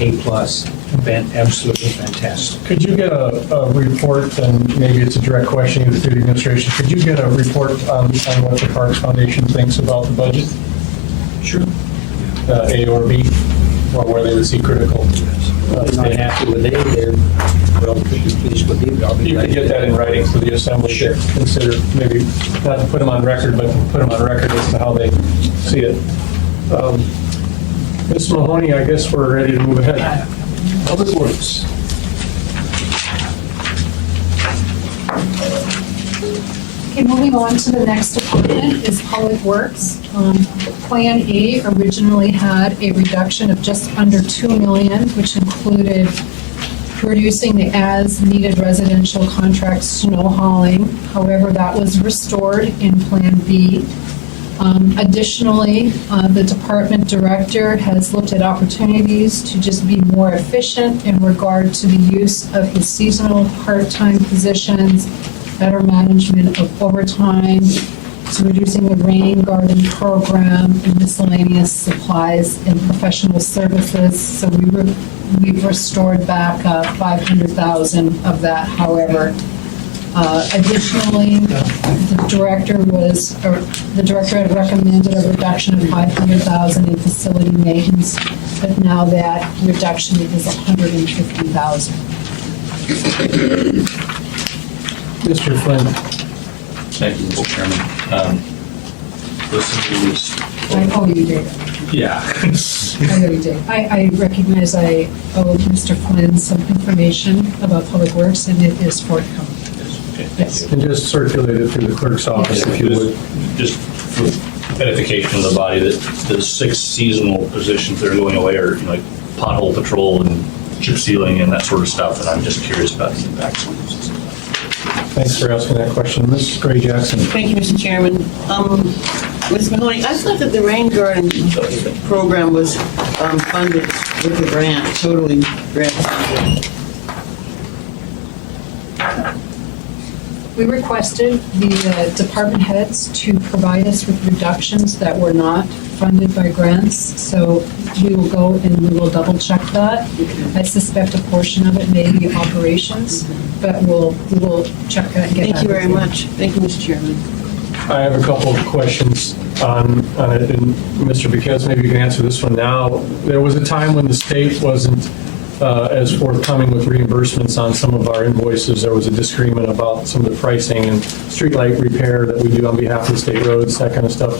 A+, absolutely fantastic. Could you get a report, and maybe it's a direct question to the city administration, could you get a report on what the Parks Foundation thinks about the budget? Sure. A or B, or where they would see critical? They're not happy with A, they're relatively pleased with B, but I'll be You could get that in writing for the assembly to consider, maybe not to put them on record, but put them on record as to how they see it. Ms. Mahoney, I guess we're ready to move ahead. Public Works. Okay, moving on to the next department is Public Works. Plan A originally had a reduction of just under 2 million, which included reducing the as-needed residential contract snow hauling. However, that was restored in Plan B. Additionally, the department director has looked at opportunities to just be more efficient in regard to the use of his seasonal part-time positions, better management of overtime, to reducing the rain garden program and miscellaneous supplies and professional services. So we've restored back 500,000 of that, however. Additionally, the director had recommended a reduction of 500,000 in facility maintenance, but now that reduction is 150,000. Mr. Flynn. Thank you, Mr. Chairman. Listen to I owe you, David. yeah. I owe you, David. I recognize I owe Mr. Flynn some information about Public Works, and it is forthcoming. Yes. And just circulate it through the clerk's office if you would. Just for edification of the body, that the 6 seasonal positions that are going away are like pothole patrol and chip sealing and that sort of stuff, and I'm just curious about the impact. Thanks for asking that question. Ms. Gray Jackson. Thank you, Mr. Chairman. Ms. Mahoney, I thought that the rain garden program was funded with a grant, totally grant funded. We requested the department heads to provide us with reductions that were not funded by grants, so we will go and we will double check that. I suspect a portion of it may be operations, but we will check that and get Thank back you very with much. Thank you, Mr. Chairman. I have a couple of questions on it, and Mr. Buchanan, maybe you can answer this one now. There was a time when the state wasn't as forthcoming with reimbursements on some of our invoices. There was a disagreement about some of the pricing and streetlight repair that we do on behalf of the state roads, that kind of stuff.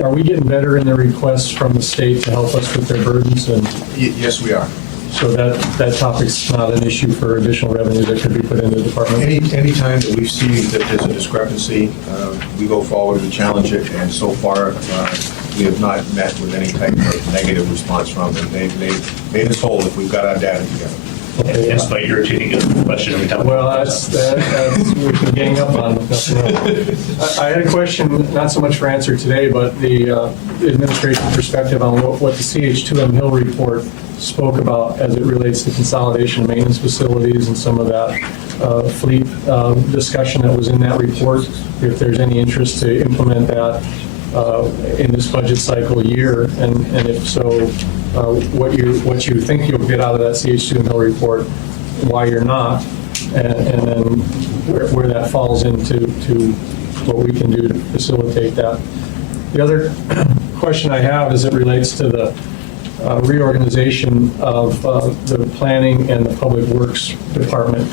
Are we getting better in the requests from the state to help us with their burdens? And Yes, we are. so that topic's not an issue for additional revenue that could be put in the department? Any time that we see that there's a discrepancy, we go forward and challenge it, and so far, we have not met with any type of negative response from them. They've made us whole if we've got our data together. Okay. Hence my irritating question every time. Well, that's we can gang up on. I had a question, not so much for answer today, but the administration perspective on what the CH2M Hill report spoke about as it relates to consolidation of maintenance facilities and some of that fleet discussion that was in that report. If there's any interest to implement that in this budget cycle year, and if so, what you think you'll get out of that CH2M Hill report, why you're not, and then where that falls into what we can do to facilitate that. The other question I have is it relates to the reorganization of the planning and the public works department,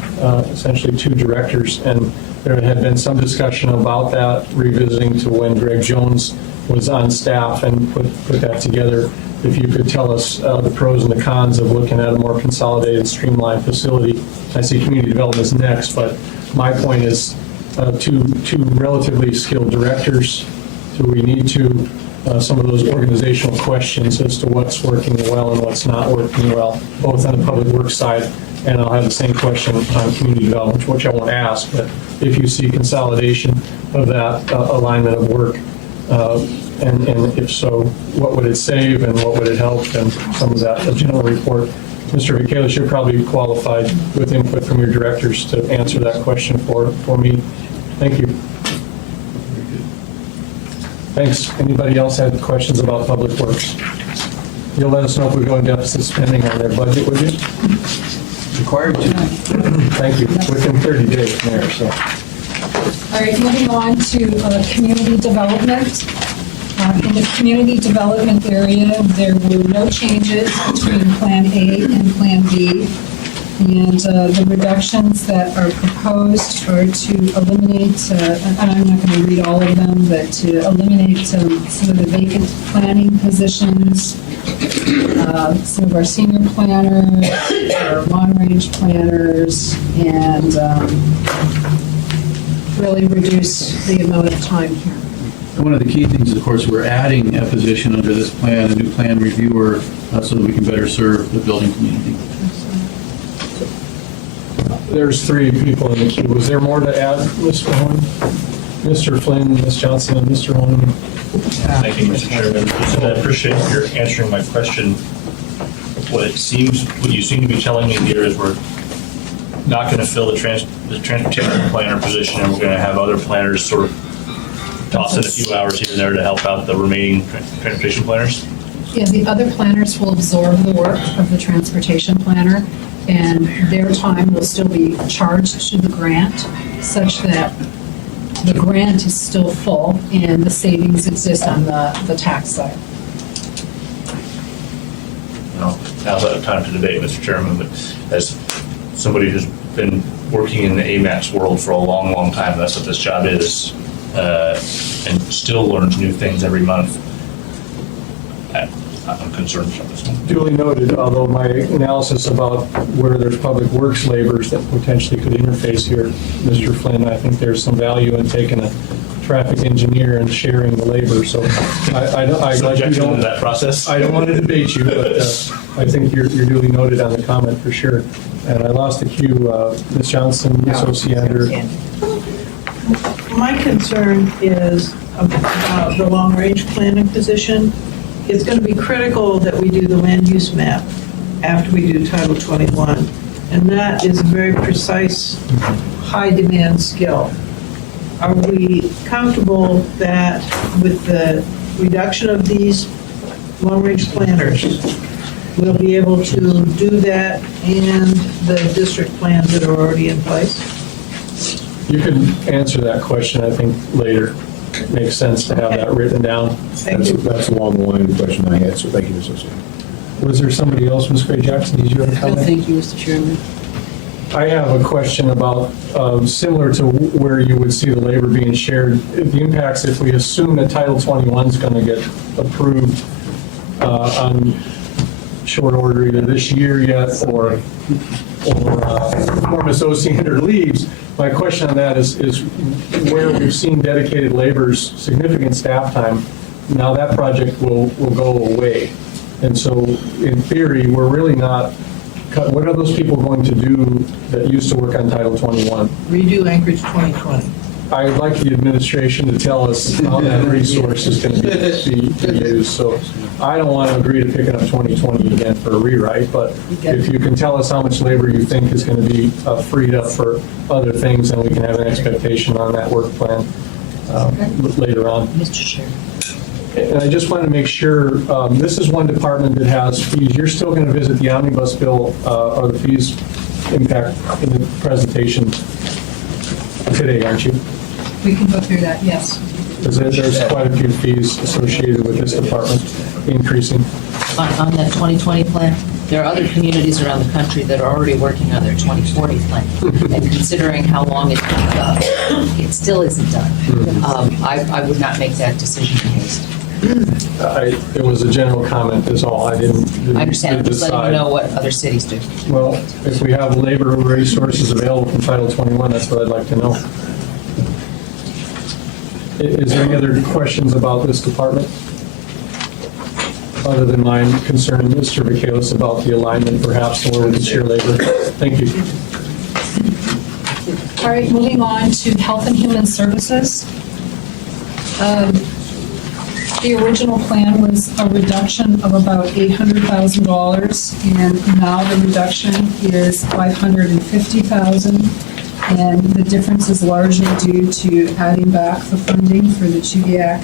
essentially two directors, and there had been some discussion about that, revisiting to when Greg Jones was on staff and put that together. If you could tell us the pros and the cons of looking at a more consolidated, streamlined facility. I see community development is next, but my point is two relatively skilled directors. Do we need to some of those organizational questions as to what's working well and what's not working well, both on the public works side, and I'll have the same question on community development, which I won't ask, but if you see consolidation of that alignment of work, and if so, what would it save and what would it help, and some of that, the general report. Mr. Michaelis, you're probably qualified with input from your directors to answer that question for me. Thank you. Thanks. Anybody else have questions about Public Works? You'll let us know if we go in deficit spending on their budget, would you? Required to. Thank you. Within 30 days, Mayor, so. All right, moving on to community development. In the community development area, there were no changes between Plan A and Plan B. And the reductions that are proposed are to eliminate, and I'm not going to read all of them, but to eliminate some of the vacant planning positions, some of our senior planners, our long-range planners, and really reduce the amount of time here. One of the key things, of course, we're adding a position under this plan, a new plan reviewer, so that we can better serve the building community. There's 3 people in the queue. Was there more to add, Mr. Horn? Mr. Flynn, Ms. Johnson, and Mr. Horn? Thank you, Mr. Chairman. I appreciate your answering my question. What you seem to be telling me here is we're not going to fill the transportation planner position, and we're going to have other planners sort of toss in a few hours here and there to help out the remaining transportation planners? Yeah, the other planners will absorb the work of the transportation planner, and their time will still be charged to the grant, such that the grant is still full and the savings exist on the tax side. Well, now's not the time to debate, Mr. Chairman, but as somebody who's been working in the AMAX world for a long, long time, that's what this job is, and still learns new things every month, I'm concerned about this one. Duly noted, although my analysis about where there's public works laborers that potentially could interface here, Mr. Flynn, I think there's some value in taking a traffic engineer and sharing the labor. So I Objection to that process? I don't want to debate you, but I think you're duly noted on the comment for sure. And I lost the cue. Ms. Johnson, Ms. Osiander. My concern is about the long-range planning position. It's going to be critical that we do the land use map after we do Title 21. And that is a very precise, high-demand skill. Are we comfortable that with the reduction of these long-range planners, we'll be able to do that and the district plans that are already in place? You can answer that question, I think, later. it makes sense to have that written down. That's along the line of the question I had, so thank you, Ms. Osseo. Was there somebody else, Ms. Gray Jackson? Did you have a No, comment? thank you, Mr. Chairman. I have a question about, similar to where you would see the labor being shared, the impacts if we assume that Title 21 is going to get approved on short order either this year yet or Ms. Osiander leaves. My question on that is where we've seen dedicated labor's significant staff time, now that project will go away. And so in theory, we're really not, what are those people going to do that used to work on Title 21? Redo Anchorage 2020. I would like the administration to tell us how that resource is going to be used. So I don't want to agree to picking up 2020 again for a rewrite, but if you can tell us how much labor you think is going to be freed up for other things, then we can have an expectation on that work plan later on. Mr. Chair. And I just wanted to make sure, this is one department that has fees. You're still going to visit the omnibus bill or the fees impact in the presentation today, aren't you? We can go through that, yes. Because there's quite a few fees associated with this department increasing. On that 2020 plan, there are other communities around the country that are already working on their 2040 plan. And considering how long it took, it still isn't done. I would not make that decision in haste. It was a general comment is all. I didn't I understand, I'm just letting you decide. know what other cities do. Well, if we have labor resources available from Title 21, that's what I'd like to know. Is there any other questions about this department? Other than mine concerning Mr. Michaelis about the alignment perhaps where we can share labor? Thank you. All right, moving on to Health and Human Services. The original plan was a reduction of about $800,000, and now the reduction is $550,000. And the difference is largely due to adding back the funding for the Chugiak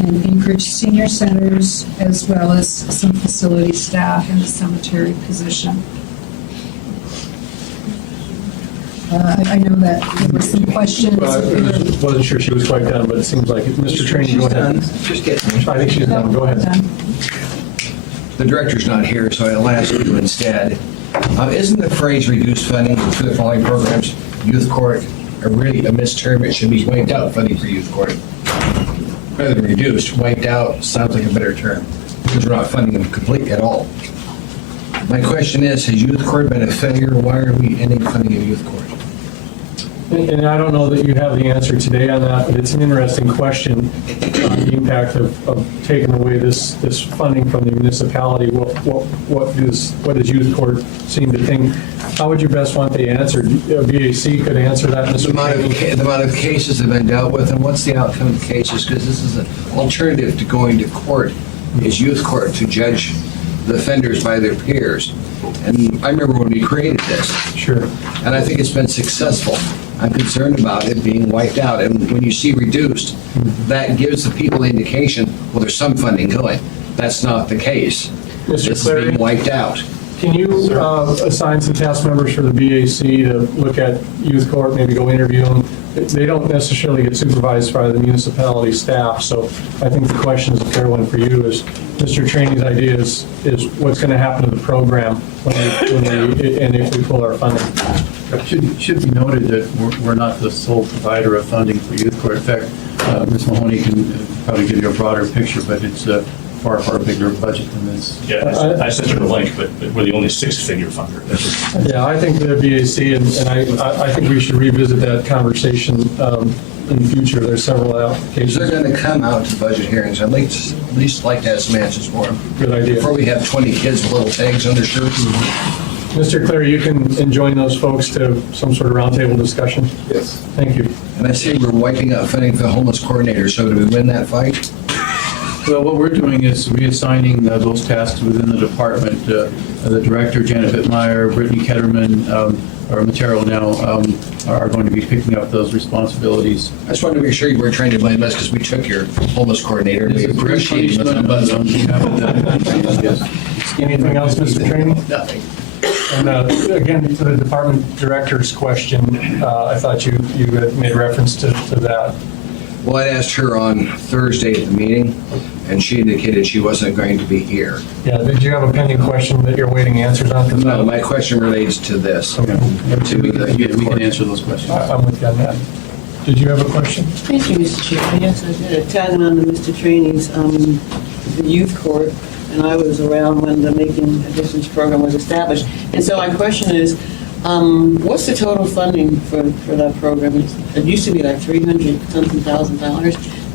and Anchorage Senior Centers, as well as some facility staff in the cemetery position. I know that there were some questions. I wasn't sure she was quite done, but it seems like it. Mr. Trainee, go ahead. Just get. I think she's done. Go ahead. The director's not here, so I'll ask you instead. Isn't the phrase reduced funding for the following programs, youth court, really a misterm? It should be wiped out funding for youth court. Rather than reduced, wiped out sounds like a better term, because we're not funding them completely at all. My question is, has youth court been a failure? Why are we ending funding of youth court? And I don't know that you have the answer today on that, but it's an interesting question on the impact of taking away this funding from the municipality. What does youth court seem to think? How would you best want the answer? BAC could answer that, Mr. The amount of cases have been dealt with, and what's the outcome of the cases? Because this is an alternative to going to court, is youth court, to judge the offenders by their peers. And I remember when we created this. Sure. And I think it's been successful. I'm concerned about it being wiped out. And when you see reduced, that gives the people the indication, well, there's some funding going. That's not the case. Mr. It's Clary? being wiped out. Can you assign some task members for the BAC to look at youth court, maybe go interview them? They don't necessarily get supervised by the municipality staff, so I think the question is a fair one for you. Is Mr. Trainee's idea is what's going to happen to the program and if we pull our funding? It should be noted that we're not the sole provider of funding for youth court. In fact, Ms. Mahoney can probably give you a broader picture, but it's a far, far bigger budget than this. Yeah, I sent you the link, but we're the only six-figure funder. Yeah, I think the BAC, and I think we should revisit that conversation in the future. There's several applications. They're going to come out to budget hearings. I'd at least like to have some answers for them. Good idea. Before we have 20 kids with little tags on their shirts. Mr. Clary, you can join those folks to some sort of roundtable discussion? Yes. Thank you. And I see we're wiping out funding for the homeless coordinator, so do we win that fight? Well, what we're doing is reassigning those tasks within the department. The director, Janet Bittmeyer, Brittany Ketterman, our material now, are going to be picking up those responsibilities. I just wanted to make sure you weren't trying to blame us because we took your homeless coordinator and we appreciate him. Anything else, Mr. Trainee? Nothing. And again, to the department director's question, I thought you had made reference to that. Well, I asked her on Thursday at the meeting, and she indicated she wasn't going to be here. Yeah, did you have a pending question that you're waiting answers on? 'Cause No, my question relates to this. Okay. We can answer those questions. I'm with you on that. Did you have a question? Thank you, Mr. Chair. Yes, I did. Tagging on to Mr. Trainey's, the youth court, and I was around when the Making a Difference program was established. And so my question is, what's the total funding for that program? It used to be like $300-something thousand.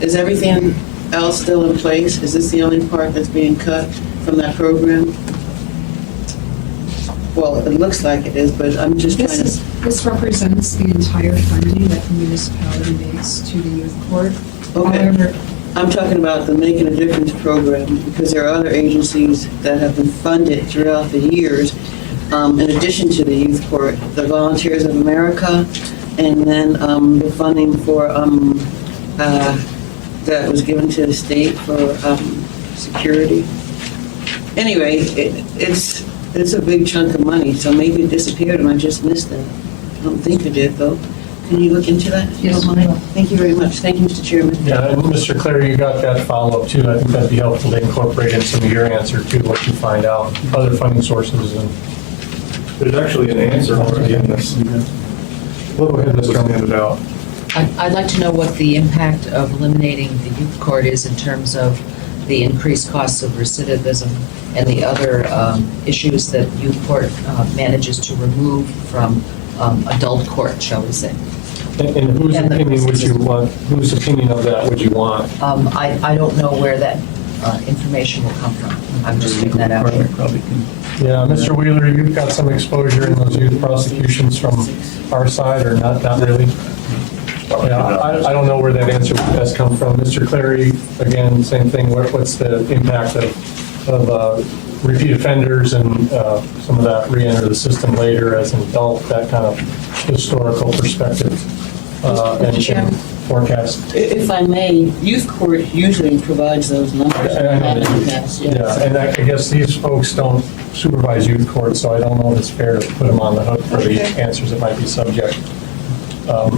Is everything else still in place? Is this the only part that's being cut from that program? Well, it looks like it is, but I'm just trying to... This represents the entire funding that the municipality makes to the youth court. Okay. However, I'm talking about the Making a Difference program, because there are other agencies that have been funded throughout the years, in addition to the youth court, the Volunteers of America, and then the funding for that was given to the state for security. Anyway, it's a big chunk of money, so maybe it disappeared and I just missed that. I don't think it did, though. Can you look into that, if you don't mind? Thank you very much. Thank you, Mr. Chairman. Yeah, and Mr. Clary, you got that follow-up too. I think that'd be helpful to incorporate in some of your answer too, what you find out, other funding sources and. There's actually an answer already in this. We'll go ahead, Mr. Hand it out. I'd like to know what the impact of eliminating the youth court is in terms of the increased costs of recidivism and the other issues that youth court manages to remove from adult court, shall we say. And whose opinion would you want, whose opinion of that would you want? I don't know where that information will come from. I'm just putting that out there. Yeah, Mr. Wheeler, you've got some exposure in those youth prosecutions from our side, or not really? Yeah, I don't know where that answer has come from. Mr. Clary, again, same thing. What's the impact of repeat offenders and some of that re-enter the system later as an adult, that kind of historical perspective and forecast? If I may, youth court usually provides those numbers. Yeah, and I guess these folks don't supervise youth court, so I don't know if it's fair to put them on the hook for the answers that might be subject. I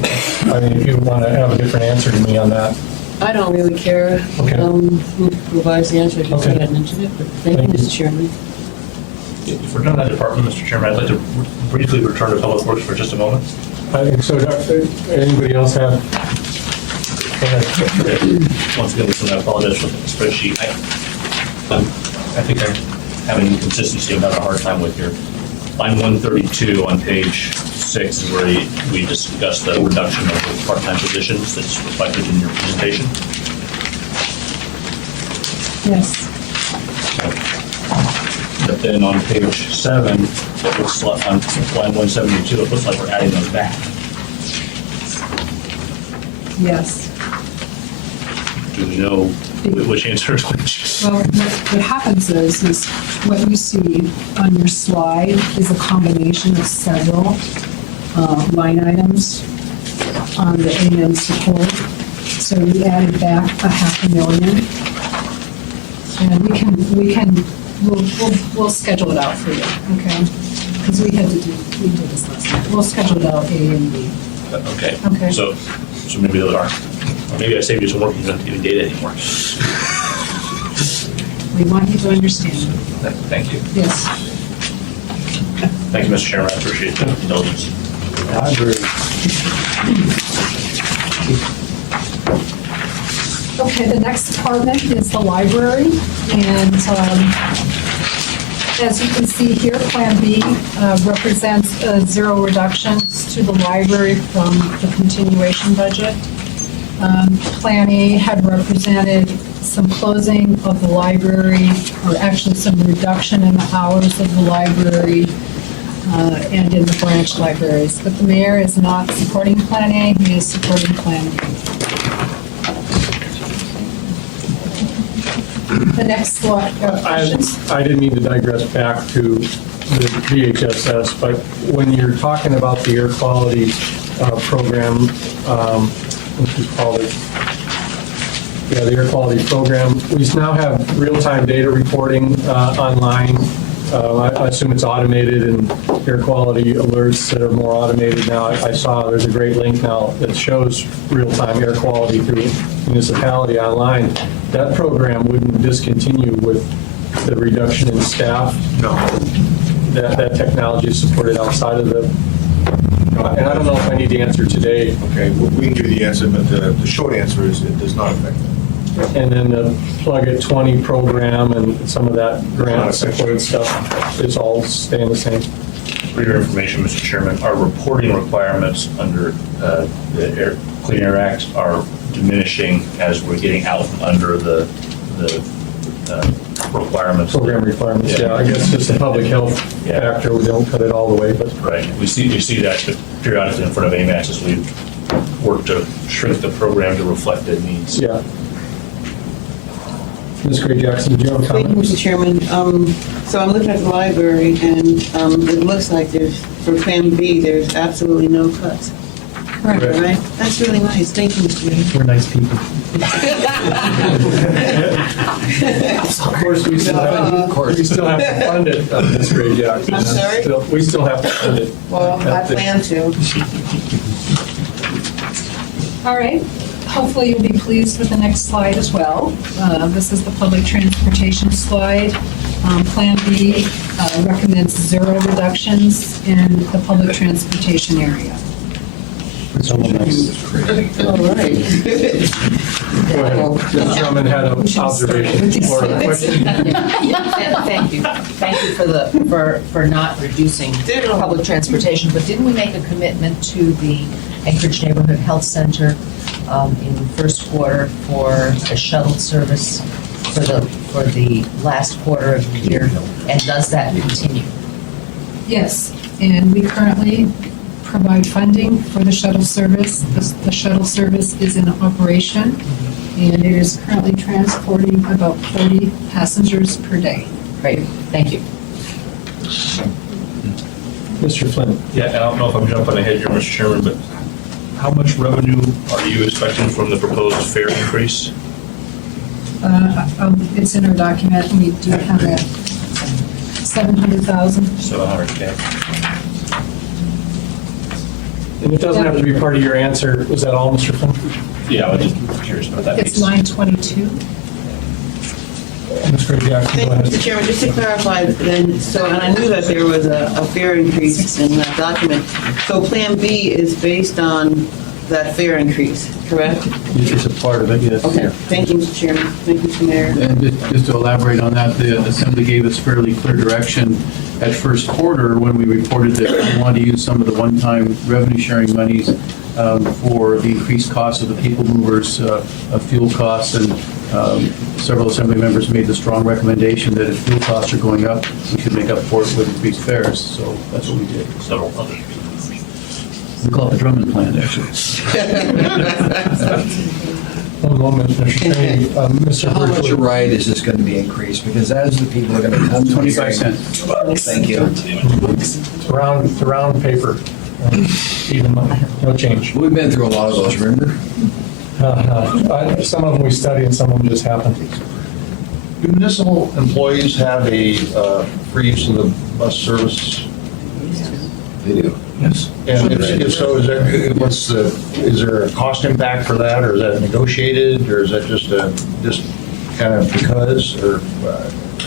mean, if you want to have a different answer to me on that. I don't really care who provides the answer. I just think I mentioned it, but thank you, Mr. Chairman. If we're done that department, Mr. Chairman, I'd like to briefly return to Public Works for just a moment. I think so. Anybody else have? Go ahead. Once again, listen, I apologize for the spreadsheet. I think I'm having inconsistency. I'm having a hard time with here. Line 132 on page 6 is where we discussed the reduction of the part-time positions that's reflected in your presentation. yes. But then on page 7, it looks like on line 172, it looks like we're adding those back. Yes. Do we know which answer is which? Well, what happens is what you see on your slide is a combination of several line items on the A&M support. So we added back $500,000. And we'll schedule it out for you, okay? Because we did this last night. We'll schedule it out A and B. Okay. Okay. So maybe those aren't. Or maybe I saved you some work. You don't have to give me data anymore. We want you to understand. Thank you. Yes. Thank you, Mr. Chairman. I appreciate the indulgence. I agree. Okay, the next department is the library, and as you can see here, Plan B represents zero reductions to the library from the continuation budget. Plan A had represented some closing of the library, or actually some reduction in the hours of the library and in the branch libraries. But the mayor is not supporting Plan A, he is supporting Plan B. The next slide. I didn't mean to digress back to the VHSS, but when you're talking about the air quality program, which is called the air quality program, we now have real-time data reporting online I assume it's automated and air quality alerts that are more automated now. I saw there's a great link now that shows real-time air quality through municipality online. That program wouldn't discontinue with the reduction in staff. No. That technology is supported outside of the, and I don't know if I need the answer today. Okay, well, we can give you the answer, but the short answer is it does not affect them. And then the Plug It 20 program and some of that grant supported stuff, it's all staying the same. For your information, Mr. Chairman, our reporting requirements under the Clean Air Act are diminishing as we're getting out from under the requirements. Program requirements, yeah. I guess just a public health factor, we don't cut it all the way, but. Right. You see that periodically in front of AMAX as we work to shrink the program to reflect their needs. Yeah. Ms. Gray Jackson, did you have a Thank you, comment? Mr. Chairman. So I'm looking at the library, and it looks like for Plan B, there's absolutely no cuts. Correct. Right? That's really nice. Thank you, Mr. Chairman. We're nice people. Of course, we still have to fund it, Ms. Gray Jackson. I'm sorry? We still have to fund it. Well, I plan to. All right. Hopefully you'll be pleased with the next slide as well. This is the public transportation slide. Plan B recommends 0 reductions in the public transportation area. All right. Go ahead. Ms. Drummond had an observation or a question. Thank you. Thank you for not reducing public transportation, but didn't we make a commitment to the Anchorage Neighborhood Health Center in the first quarter for a shuttle service for the last quarter of the year? And does that continue? Yes, and we currently provide funding for the shuttle service. The shuttle service is in operation, and it is currently transporting about 40 passengers per day. Great, thank you. Mr. Flynn. Yeah, and I don't know if I'm jumping ahead here, Mr. Chairman, but how much revenue are you expecting from the proposed fare increase? It's in our document, and we do have that 700,000. $700K. And it doesn't have to be part of your answer. Was that all, Mr. Flynn? Yeah, I was just curious about that It's piece. line 22. Ms. Gray Jackson, Thank go you, ahead. Mr. Chairman. Just to clarify then, and I knew that there was a fare increase in that document. So Plan B is based on that fare increase, correct? It's a part of it, yes. Okay. Thank you, Mr. Chairman. Thank you, Mr. Mayor. And just to elaborate on that, the Assembly gave us fairly clear direction at first quarter when we reported that we wanted to use some of the one-time revenue sharing monies for the increased cost of the people movers, of fuel costs, and several Assembly members made the strong recommendation that if fuel costs are going up, we should make up for it with increased fares. So that's what we did. Several others. We call it the Drummond Plan, actually. One moment, Mr. Trainee. Mr. How much a Birchwood. ride is this going to be increased? Because as the people are going to come to the 25 hearing- cents. Thank you. It's round paper. Even money, no change. We've been through a lot of those, remember? Some of them we study and some of them just happen. Do municipal employees have a free use of the bus service? They do. Yes. And if so, is there a cost impact for that, or is that negotiated, or is that just kind of because, or?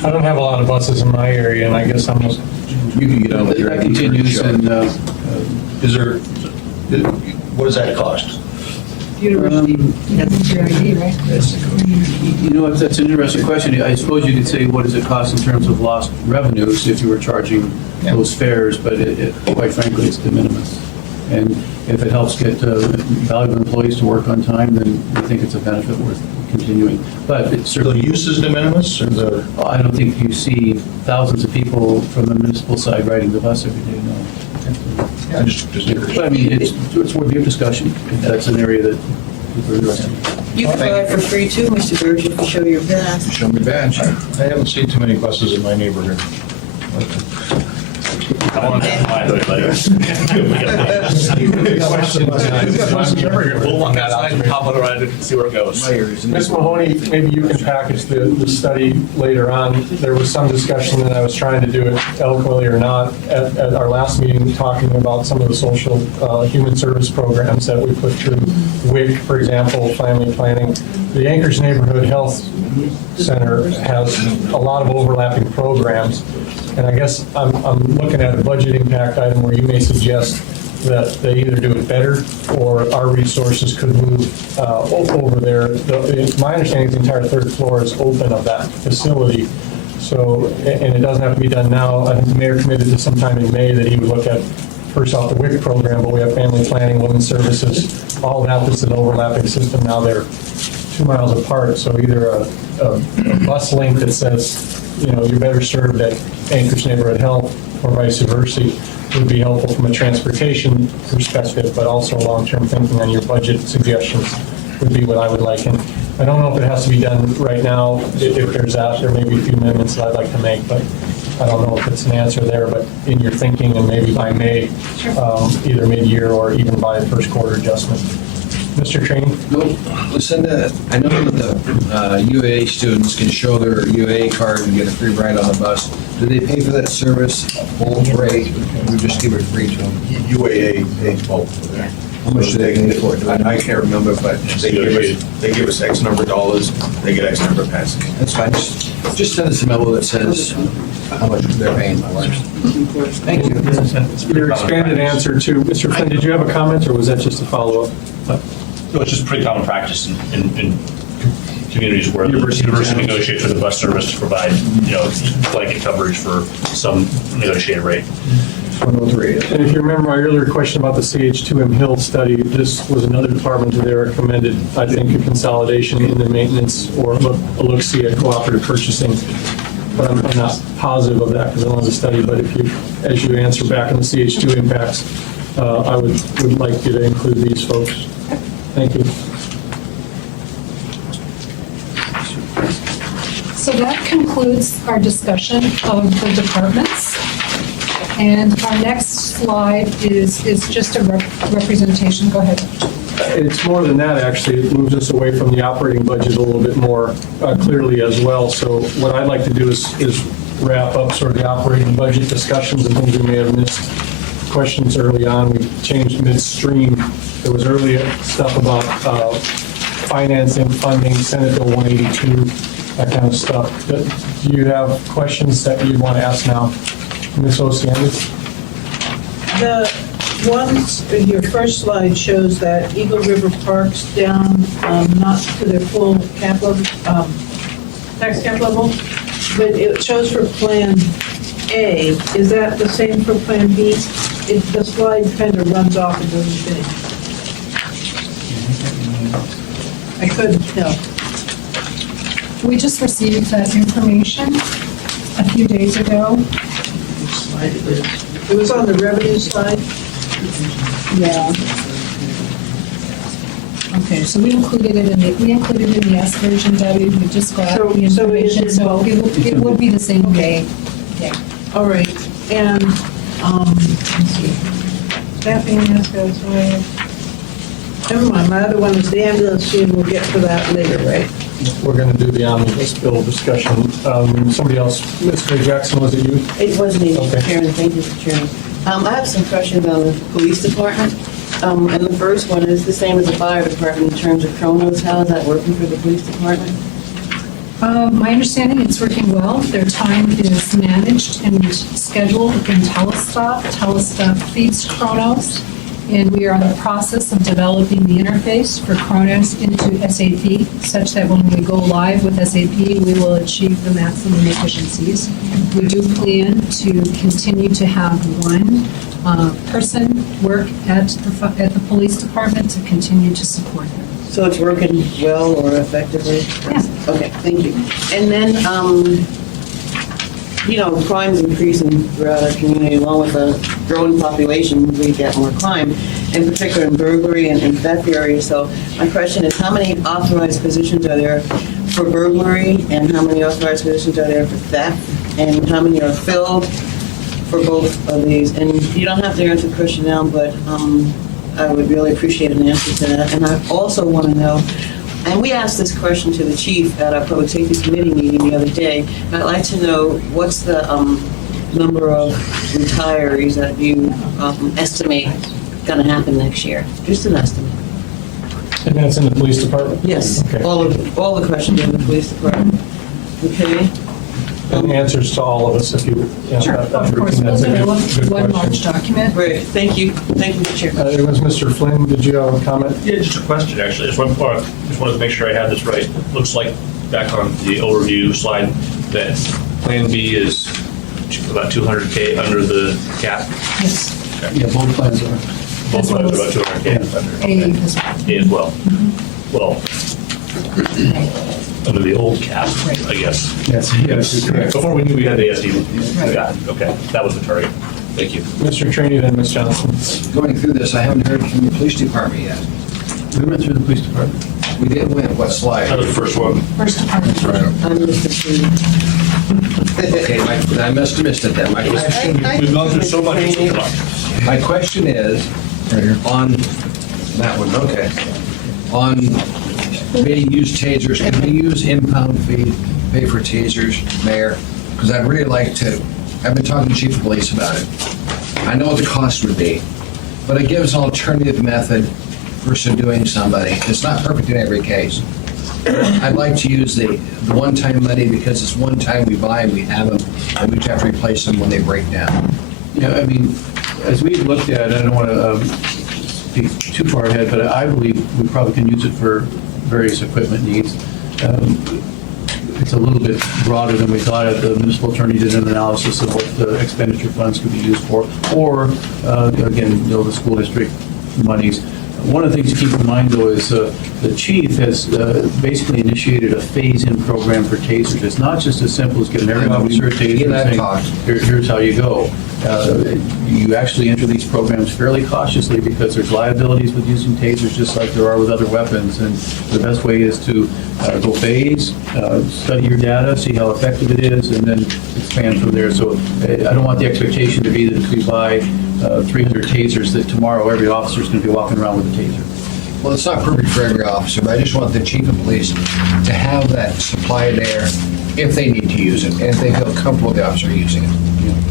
I don't have a lot of buses in my area, and I guess I'm just, You can get on with your That continues, and Is there, what does that cost? University, that's your ID, right? you know, that's an interesting question. I suppose you could say, what does it cost in terms of lost revenues if you were charging those fares, but quite frankly, it's de minimis. And if it helps get valuable employees to work on time, then we think it's a benefit worth continuing. But it's The certainly, use is de minimis, or the? I don't think you see thousands of people from the municipal side riding the bus every day, no. I'm just curious. But I mean, it's worth your discussion, if that's an area that people are interested in. You can ride for free too, Mr. Burge, if you show your pass. Show me badge. I haven't seen too many buses in my neighborhood. I want to mind it later. We'll look outside and pop it around and see where it goes. Ms. Mahoney, maybe you can package the study later on. There was some discussion, and I was trying to do it eloquently or not, at our last meeting, talking about some of the social human service programs that we put through WIC, for example, family planning. The Anchorage Neighborhood Health Center has a lot of overlapping programs, and I guess I'm looking at a budget impact item where you may suggest that they either do it better or our resources could move over there. My understanding is the entire third floor is open of that facility. So, and it doesn't have to be done now. I think the mayor committed to sometime in May that he would look at first off the WIC program, but we have family planning, women's services, all that's an overlapping system. Now they're 2 miles apart. So either a bus link that says, you know, you're better served at Anchorage Neighborhood Health or vice versa would be helpful from a transportation perspective, but also long-term thinking on your budget suggestions would be what I would like. And I don't know if it has to be done right now. If there's that, there may be a few amendments that I'd like to make, but I don't know if it's an answer there, but in your thinking and maybe by May, either mid-year or even by first quarter adjustment. Mr. Trainee? No, listen, I know that the UAA students can show their UAA card and get a free ride on the bus. Do they pay for that service full rate? We just give it free to them? UAA pays both. How much do they pay for it? I can't remember, but they give us X number of dollars, they get X number of passes. That's fine. Just send us a memo that says how much they're paying. Thank you. Your expanded answer to, Mr. Flynn, did you have a comment or was that just a follow-up? No, it's just pretty common practice in communities where the university negotiates for the bus service to provide, you know, blanket coverage for some negotiated rate. 103. And if you remember my earlier question about the CH2M Hill study, this was another department that they recommended, I think, a consolidation in the maintenance or a look-see at cooperative purchasing. But I'm not positive of that because I don't have the study. But if you, as you answer back on the CH2 impacts, I would like you to include these folks. Thank you. So that concludes our discussion of the departments. And our next slide is just a representation. Go ahead. It's more than that, actually. It moves us away from the operating budget a little bit more clearly as well. So what I'd like to do is wrap up sort of the operating budget discussions and things we may have missed. Questions early on, we changed midstream. There was early stuff about financing, funding, Senate Bill 182, that kind of stuff. Do you have questions that you want to ask now? Ms. Osianis? The ones, your first slide shows that Eagle River Park's down, not to their full cap level, tax cap level, but it shows for Plan A. Is that the same for Plan B? The slide kind of runs off and doesn't finish. I couldn't tell. We just received that information a few days ago. It was on the revenue slide. Yeah. Okay, so we included it in the S version, Debbie. We just got So- the so it information, is so both? it would be the same day. Yeah. All right, and, let's see. Staffing, yes, that's right. Never mind, my other one is the ambulance fee, and we'll get to that later, right? We're going to do the omnibus bill discussion. Somebody else, Mr. Jackson, was it you? It was me, Okay. Mr. Chairman. Thank you, Mr. Chairman. I have some questions on the police department. And the first one is the same as the fire department in terms of Kronos. How is that working for the police department? My understanding, it's working well. Their time is managed and scheduled in Telestop. Telestop feeds Kronos, and we are in the process of developing the interface for Kronos into SAP, such that when we go live with SAP, we will achieve the maximum efficiencies. We do plan to continue to have one person work at the police department to continue to support them. So it's working well or effectively? Yeah. Okay, thank you. And then, crime's increasing throughout our community, along with a growing population, we get more crime, in particular in burglary and theft areas. So my question is, how many authorized positions are there for burglary, and how many authorized positions are there for theft, and how many are filled for both of these. And you don't have to answer the question now, but I would really appreciate an answer to that. And I also want to know, and we asked this question to the chief at our Public Safety Committee meeting the other day, and I'd like to know what's the number of retirees that you estimate going to happen next year? Just an estimate. And that's in the police department? Yes, Okay. all the questions in the police department. Okay? And answers to all of us if you. Sure, of course, we'll develop one large document. Great, thank you, Mr. Chair. It was Mr. Flynn, did you have a comment? Yeah, just a question, actually. Just wanted to make sure I had this right. It looks like back on the overview slide that Plan B is about 200K under the cap. Yes. Yeah, both plans are. Both plans are about 200K under. A as well. Well, under the old cap, I guess. Yes, yes, correct. Before we knew we had the ASD. Got it. Okay, that was the target. Thank you. Mr. Trainee, then Ms. Johnson. Going through this, I haven't heard from the police department yet. We went through the police department. We did win, what slide? That was the first one. First department. I'm Mr. Chair. Okay, I must have missed it then. We've gone through so much. My question is, on that one, okay, on may use tasers, can we use impound fee, pay for tasers, Mayor? Because I'd really like to, I've been talking to the chief of police about it. I know what the cost would be, but it gives an alternative method for subduing somebody. It's not perfect in every case. I'd like to use the one-time money because it's one time we buy them, we have them, and we just have to replace them when they break down. Yeah, I mean, as we've looked at, I don't want to be too far ahead, but I believe we probably can use it for various equipment needs. It's a little bit broader than we thought. The municipal attorney did an analysis of what the expenditure funds could be used for, or again, the school district monies. One of the things to keep in mind, though, is the chief has basically initiated a phase-in program for tasers. It's not just as simple as get an area officer a taser and saying, here's how you go. You actually enter these programs fairly cautiously because there's liabilities with using tasers just like there are with other weapons. And the best way is to go phase, study your data, see how effective it is, and then expand from there. So I don't want the expectation to be that if we buy 300 tasers, that tomorrow every officer is going to be walking around with a taser. Well, it's not perfect for every officer, but I just want the chief of police to have that supply there if they need to use it, and if they feel comfortable with the officer using it.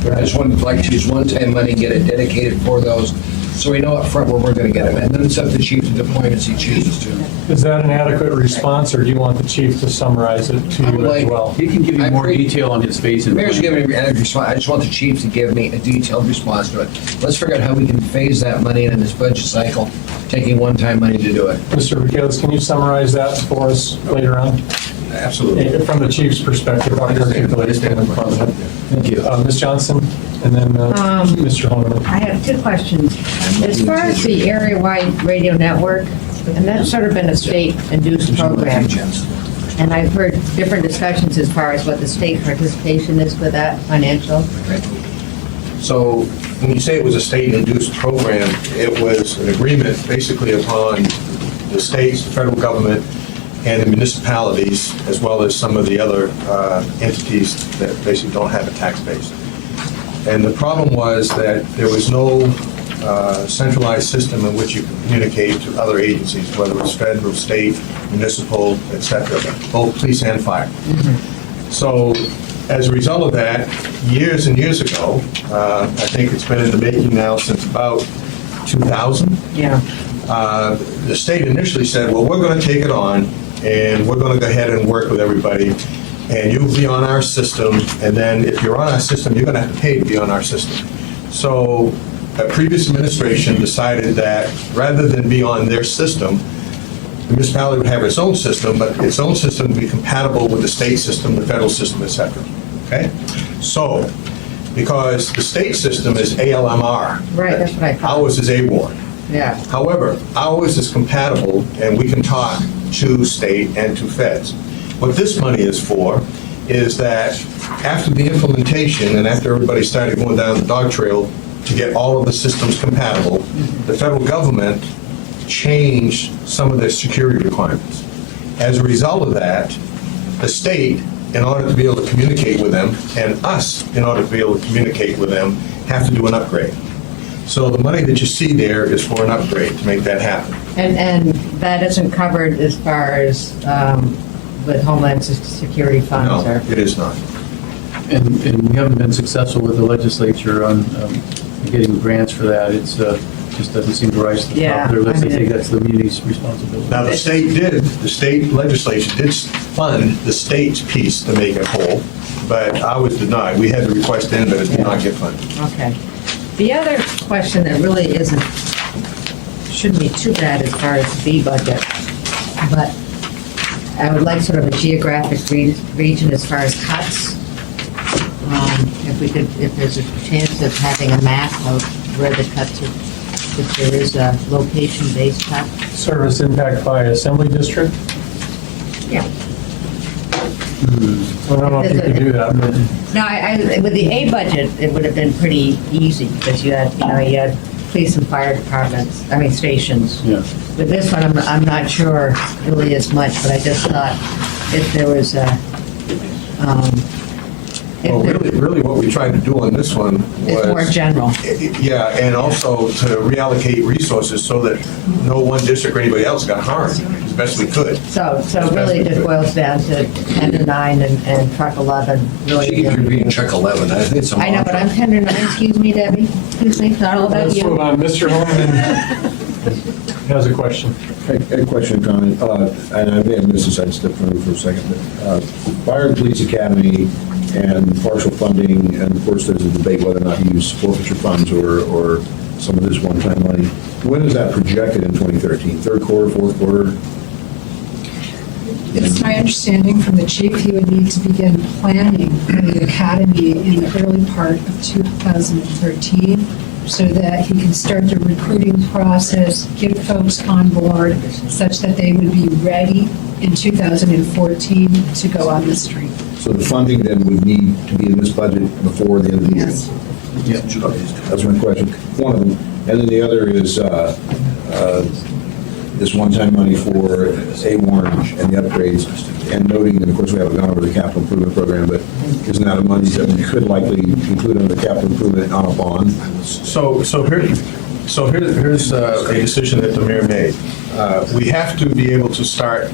I just would like to use one-time money, get it dedicated for those, so we know up front where we're going to get them. And then it's up to the chief to deploy as he chooses to. Is that an adequate response, or do you want the chief to summarize it to you as well? He can give you more detail on his phase-in. The mayor's giving me an adequate response. I just want the chief to give me a detailed response to it. Let's figure out how we can phase that money in this budget cycle, taking one-time money to do it. Mr. Michaelis, can you summarize that for us later on? Absolutely. From the chief's perspective, I'll articulate it in front of him. Thank you. Ms. Johnson, and then Mr. Holman. I have two questions. As far as the area-wide radio network, and that's sort of been a state-induced program, and I've heard different discussions as far as what the state participation is with that financial. So when you say it was a state-induced program, it was an agreement basically upon the states, the federal government, and the municipalities, as well as some of the other entities that basically don't have a tax base. And the problem was that there was no centralized system in which you could communicate to other agencies, whether it's federal, state, municipal, et cetera, both police and fire. So as a result of that, years and years ago, I think it's been in the making now since about 2000. Yeah. The state initially said, well, we're going to take it on, and we're going to go ahead and work with everybody, and you'll be on our system, and then if you're on our system, you're going to have to pay to be on our system. So a previous administration decided that rather than be on their system, the municipality would have its own system, but its own system would be compatible with the state system, the federal system, et cetera. Okay? So, because the state system is ALMR. Right, that's what I thought. Ours is AWAR. Yeah. However, ours is compatible, and we can talk to state and to feds. What this money is for is that after the implementation and after everybody started going down the dog trail to get all of the systems compatible, the federal government changed some of their security requirements. As a result of that, the state in order to be able to communicate with them, and us, in order to be able to communicate with them, have to do an upgrade. So the money that you see there is for an upgrade to make that happen. And that isn't covered as far as with Homeland Security funds No, or? it is not. And we haven't been successful with the legislature on getting grants for that. It's just doesn't seem to rise to the top of their list. I think that's the muni's responsibility. Now, the state legislature did fund the state's piece to make it whole, but ours did not. We had to request in, but it did not get funded. Okay. The other question that really shouldn't be too bad as far as the B budget, but I would like sort of a geographic region as far as cuts. If there's a chance of having a map of where the cuts are, if there is a location-based cut. Service impact by assembly district? Yeah. Well, I don't know if you could do that, but No, with the A budget, it would have been pretty easy because you had police and fire departments, stations. Yeah. With this one, I'm not sure really as much, but I just thought if there was a, Well, really what we tried to do on this one was... It's more general. Yeah, and also to reallocate resources so that no one district or anybody else got harmed as best we could. So it really just boils down to 10 to 9 and truck 11. Really. You're being truck 11. I think it's a I know, but I'm 10 to 9. Excuse me, Debbie. Excuse me. It's not all about let's you. move on. Mr. Holman has a question. I had a question, comment, and I may have missed this, I stepped through for a second, but Fire and Police Academy and partial funding, and of course there's a debate whether or not you use forfeiture funds or some of this one-time money. When is that projected in 2013? Third quarter, fourth quarter? It's my understanding from the chief, he would need to begin planning for the academy in the early part of 2013 so that he can start the recruiting process, get folks on board such that they would be ready in 2014 to go on the street. So the funding then would need to be in this budget before the end of the year? Yes. Yeah. Okay, that's my question. One of them. And then the other is this one-time money for A-Warren and the upgrades, and noting, and of course we haven't gone over the capital improvement program, but isn't that a money that we could likely include under the capital improvement on a bond? So here's a decision that the mayor made. We have to be able to start,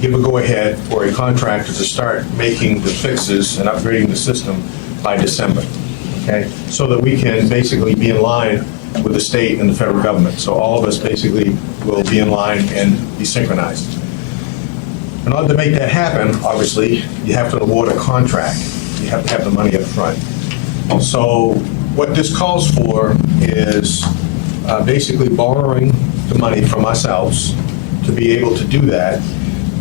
give a go-ahead for a contractor to start making the fixes and upgrading the system by December, okay? So that we can basically be in line with the state and the federal government. So all of us basically will be in line and be synchronized. In order to make that happen, obviously, you have to award a contract. You have to have the money up front. So what this calls for is basically borrowing the money from ourselves to be able to do that,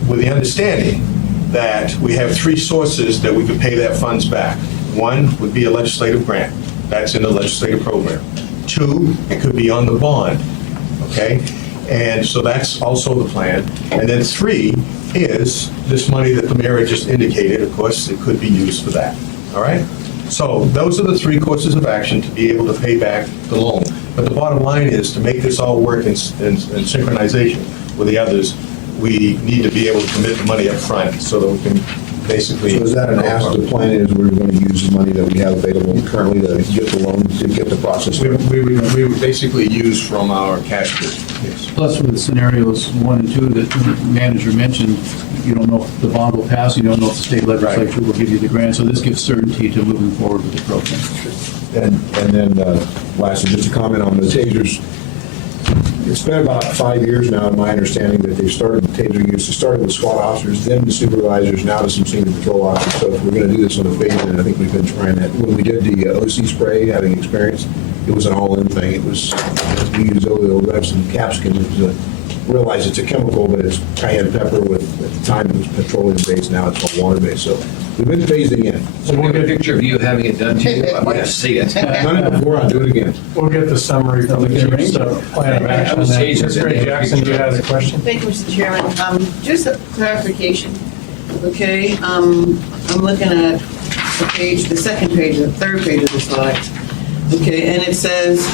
with the understanding that we have three sources that we could pay that funds back. One would be a legislative grant. That's in the legislative program. Two, it could be on the bond, okay? And so that's also the plan. And then three is this money that the mayor just indicated. Of course, it could be used for that, all right? So those are the three courses of action to be able to pay back the loan. But the bottom line is, to make this all work in synchronization with the others, we need to be able to commit the money up front so that we can basically... So is that an ask? The plan is we're going to use the money that we have available currently to get the loan, to get the process? We would basically use from our cash pool, yes. Plus, with scenarios 1 and 2 that the manager mentioned, you don't know if the bond will pass, you don't know if the state legislature will give you the grant, so this gives certainty to moving forward with the program. And then lastly, just a comment on the tasers. It's been about 5 years now, in my understanding, that they've started the taser use. It started with SWAT officers, then the supervisors, now to some senior patrol officers. So if we're going to do this on a phase, and I think we've been trying that. When we did the OC spray, having experience, it was an all-in thing. It was, we used OLFs and capsicum. Realize it's a chemical, but it's cayenne pepper with, at the time it was petroleum-based, now it's all water-based. So we've been phasing in. So we'll get a picture of you having it done to you. I'd like to see it. Done it before, I'll do it again. we'll get the summary from the chief's plan of action. Mr. Ray Jackson, you had a question? Thank you, Mr. Chairman. Just a clarification, okay? I'm looking at the second page, the third page of the slide. Okay, and it says,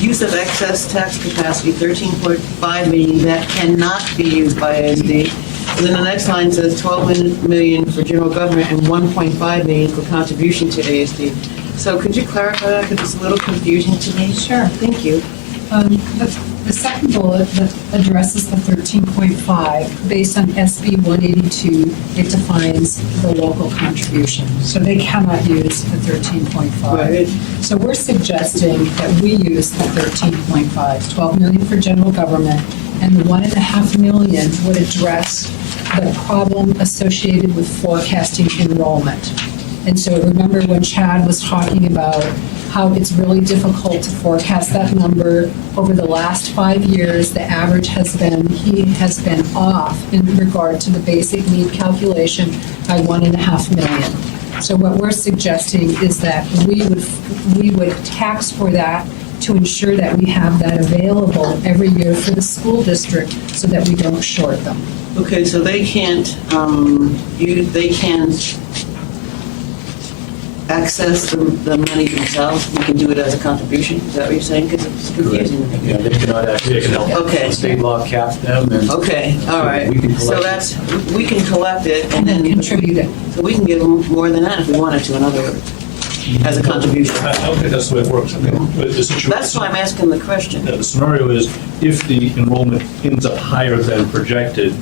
use of excess tax capacity, 13.5 million, that cannot be used by ASD. And then the next line says 12 million for general government and 1.5 million for contribution to ASD. So could you clarify that, because it's a little confusing to me? Sure. Thank you. The second bullet that addresses the 13.5, based on SB 182, it defines the local contribution. So they cannot use the 13.5. Right. So we're suggesting that we use the 13.5, 12 million for general government, and the 1.5 million would address the problem associated with forecasting enrollment. And so remember when Chad was talking about how it's really difficult to forecast that number. Over the last 5 years, the average he has been off in regard to the basic need calculation by 1.5 million. So what we're suggesting is that we would tax for that to ensure that we have that available every year for the school district so that we don't short them. Okay, so they can't, they can't access the money themselves? We can do it as a contribution? Is that what you're saying? Because it's confusing to me. Yeah, they cannot actually, they can help. Okay. State law caps them and. Okay, all right. We can So collect that's, we can collect it And then contribute it. So we can give them more than that if we wanted to, in other words, as a contribution. I don't think that's the way it works. I mean, but the situation. That's why I'm asking the question. The scenario is if the enrollment ends up higher than projected,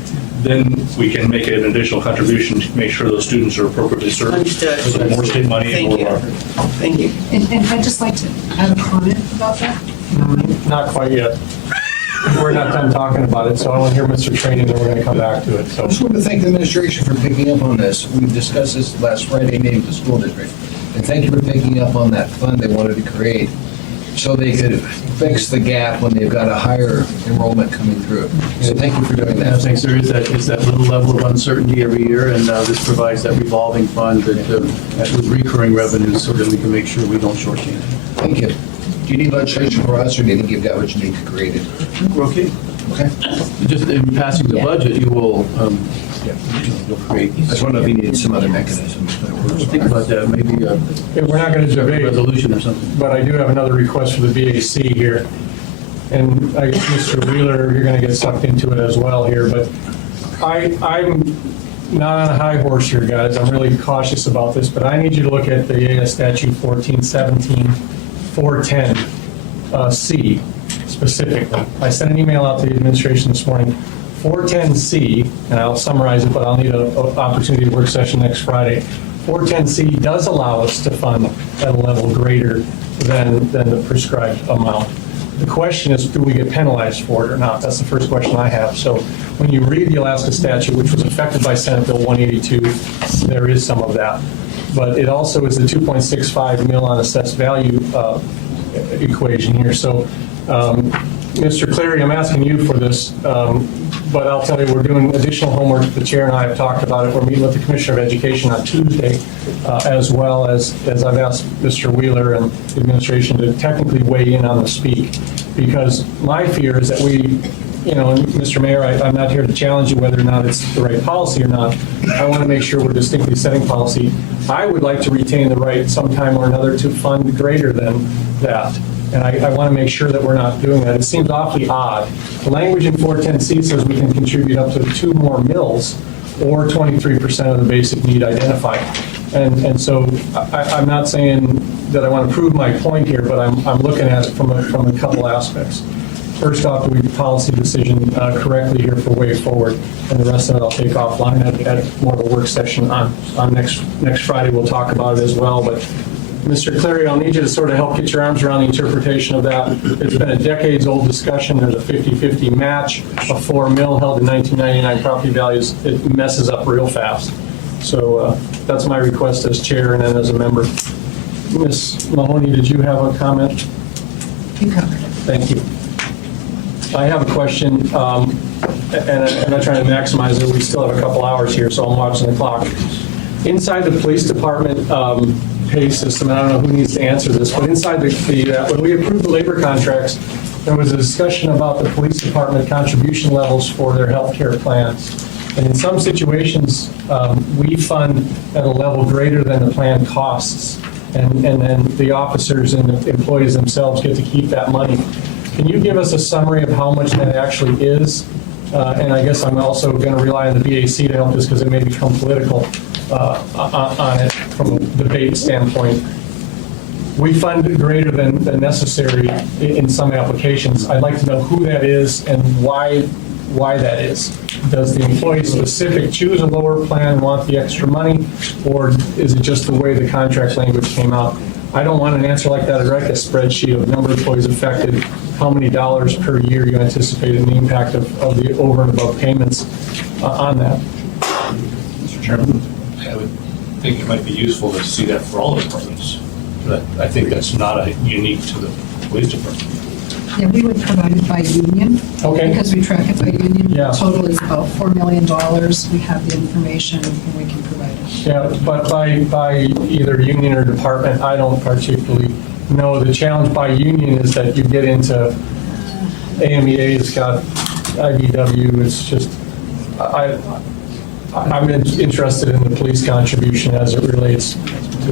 then we can make an additional contribution to make sure those students are appropriately served. Understood. So more state money and Thank you. more. Thank you. And I'd just like to add a comment about that. Not quite yet. We're not done talking about it, so I want to hear Mr. Training, then we're going to come back to it. I So just want to thank the administration for picking up on this. We discussed this last Friday meeting with the school district. And thank you for picking up on that fund they wanted to create so they could fix the gap when they've got a higher enrollment coming through. So thank you for doing I that. think there is that little level of uncertainty every year, and this provides that revolving fund that with recurring revenues so that we can make sure we don't shortchange. Thank you. Do you need legislation for us, or do you think you've got what you need to create it? We're okay. Okay. Just in passing the budget, you will, you'll create. I just wonder if you needed some other mechanism. Think about that, maybe we're not going to a debate, resolution or something. but I do have another request for the BAC here. And I guess, Mr. Wheeler, you're going to get sucked into it as well here, but I'm not on a high horse here, guys. I'm really cautious about this, but I need you to look at the AS statute 1417, 410C specifically. I sent an email out to the administration this morning. 410C, and I'll summarize it, but I'll need an opportunity to work session next Friday. 410C does allow us to fund at a level greater than the prescribed amount. The question is, do we get penalized for it or not? That's the first question I have. So when you read the Alaska statute, which was affected by Senate Bill 182, there is some of that. But it also is the 2.65 mil on assessed value equation here. So Mr. Cleary, I'm asking you for this, but I'll tell you, we're doing additional homework. The chair and I have talked about it. We're meeting with the Commissioner of Education on Tuesday, as well as I've asked Mr. Wheeler and the administration to technically weigh in on the speak, because my fear is that we, and Mr. Mayor, I'm not here to challenge you whether or not it's the right policy or not. I want to make sure we're distinctly setting policy. I would like to retain the right sometime or another to fund greater than that. And I want to make sure that we're not doing that. It seems awfully odd. The language in 410C says we can contribute up to 2 more mills or 23% of the basic need identified. And so I'm not saying that I want to prove my point here, but I'm looking at it from a couple aspects. First off, do we policy decision correctly here for way forward? And the rest of it I'll take offline at more of a work session on next Friday. We'll talk about it as well. But Mr. Cleary, I'll need you to sort of help get your arms around the interpretation of that. It's been a decades-old discussion. There's a 50-50 match, a 4 mil held in 1999 property values. It messes up real fast. So that's my request as chair and then as a member. Ms. Mahoney, did you have a comment? You covered it. Thank you. I have a question, and I'm not trying to maximize it. We still have a couple hours here, so I'm watching the clock. Inside the police department pay system, and I don't know who needs to answer this, but inside when we approved the labor contracts, there was a discussion about the police department contribution levels for their health care plans. And in some situations, we fund at a level greater than the plan costs, and then the officers and the employees themselves get to keep that money. Can you give us a summary of how much that actually is and I guess I'm also going to rely on the BAC to help us because it may become political on it from a debate standpoint. We fund greater than necessary in some applications. I'd like to know who that is and why that is. Does the employee specific choose a lower plan and want the extra money, or is it just the way the contract language came out? I don't want an answer like that. I'd like a spreadsheet of number of employees affected, how many dollars per year you anticipate, and the impact of the over and above payments on that. Mr. Chairman, I would think it might be useful to see that for all departments. But I think that's not unique to the police department. Yeah, we would provide it by union. Okay. Because we track it by union. Yeah. The total is about $4 million. We have the information and we can provide it. Yeah, but by either union or department, I don't particularly know. The challenge by union is that you get into AMEA's got IBW. It's just, I'm interested in the police contribution as it relates to.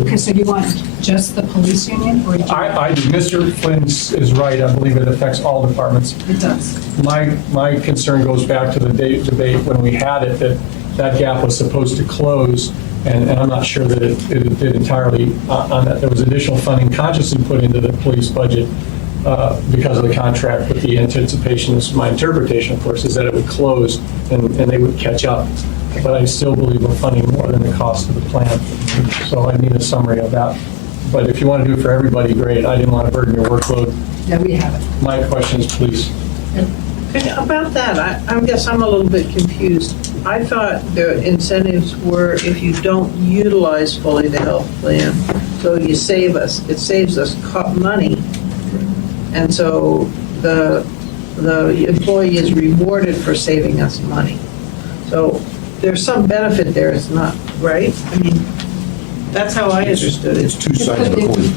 Okay, so you want just the police union or? I do. Mr. Flynn is right. I believe it affects all departments. It does. My concern goes back to the debate when we had it, that gap was supposed to close, and I'm not sure that it did entirely on that. There was additional funding consciously put into the police budget because of the contract, but the anticipation, is my interpretation, of course, is that it would close and they would catch up. But I still believe we're funding more than the cost of the plan. So I need a summary of that. But if you want to do it for everybody, great. I didn't want to burden your workload. Yeah, we have it. My questions, please. Okay, about that, I guess I'm a little bit confused. I thought the incentives were if you don't utilize fully the health plan, so you save us, it saves us money. And so the employee is rewarded for saving us money. So there's some benefit there, it's not, right? I mean, that's how I understood it. It's two sides of a coin.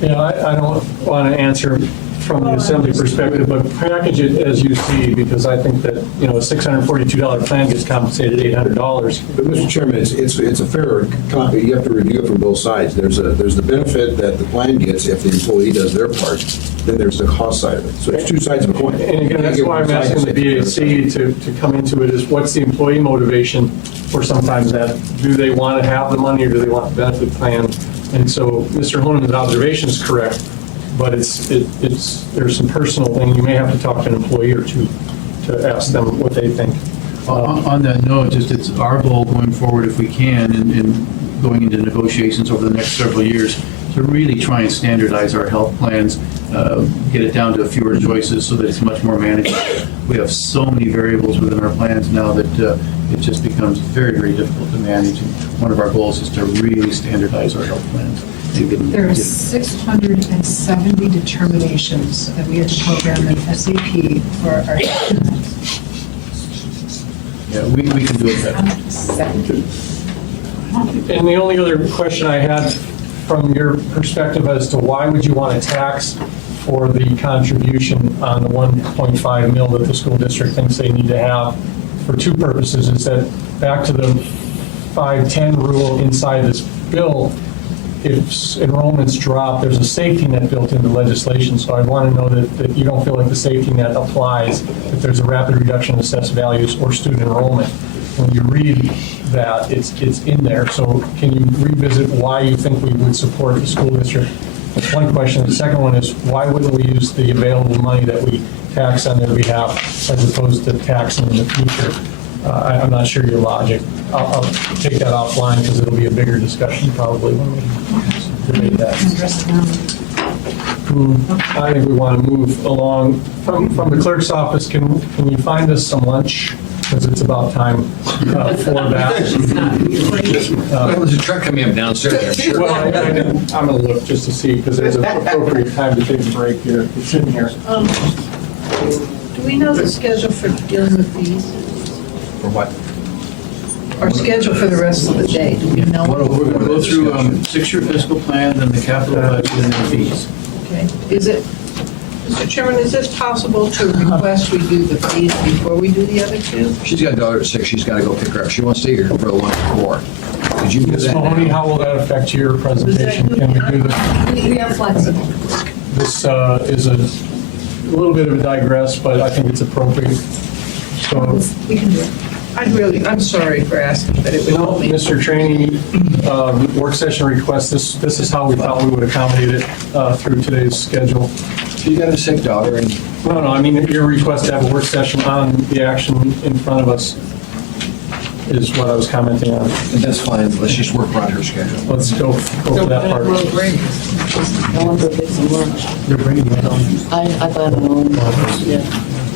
Yeah, I don't want to answer from the assembly perspective, but package it as you see, because I think that, a $642 plan gets compensated $800. But Mr. Chairman, it's a fair, you have to review it from both sides. There's the benefit that the plan gets if the employee does their part, then there's the cost side of it. So it's two sides of a coin. And again, that's why I'm asking the BAC to come into it, is what's the employee motivation for sometimes that? Do they want to have the money or do they want the benefit plan? And so Mr. Hoonan's observation is correct, but there's some personal thing. You may have to talk to an employee or two to ask them what they think. On that note, it's our goal going forward, if we can, and going into negotiations over the next several years, to really try and standardize our health plans, get it down to fewer choices so that it's much more manageable. We have so many variables within our plans now that it just becomes very, very difficult to manage. And one of our goals is to really standardize our health plans. There are 670 determinations that we have to program in SAP for our. Yeah, we can do it better. And the only other question I had from your perspective as to why would you want to tax for the contribution on the 1.5 mil that the school district thinks they need to have for two purposes, is that back to the 510 rule inside this bill, if enrollments drop, there's a safety net built into legislation. So I want to know that you don't feel like the safety net applies if there's a rapid reduction in assessed values or student enrollment. When you read that, it's in there. So can you revisit why you think we would support the school district? That's one question. The second one is, why wouldn't we use the available money that we tax on their behalf as opposed to taxing in the future? I'm not sure your logic. I'll take that offline because it'll be a bigger discussion probably when we debate that. I think we want to move along. From the clerk's office, can you find us some lunch? Because it's about time for that. There's a truck coming up downstairs, I'm sure. Well, I'm going to look just to see, because there's an appropriate time to take a break here. It's in here. Do we know the schedule for dealing with these? For what? Our schedule for the rest of the day, do we know? We're going to go through 6-year fiscal plan, then the capital budget, and then fees. Okay. Is it, Mr. Chairman, is it possible to request we do the fees before we do the other two? She's got a daughter at 6, she's got to go pick her up. She wants to stay here for the 1 to 4. Could you do Ms. that Mahoney, now? how will that affect your presentation? Can we do this? We are flexible. This is a little bit of a digress, but I think it's appropriate. So, We can do it. I'm sorry for asking, but it would no, help me. Mr. Cheney, work session request, this is how we thought we would accommodate it through today's schedule. So you got a sick daughter and No, I mean, your request to have a work session on the action in front of us is what I was commenting on. that's fine, let's just work around her schedule. Let's go to that part. I want to get some lunch. You're bringing that on. I thought it on, yeah.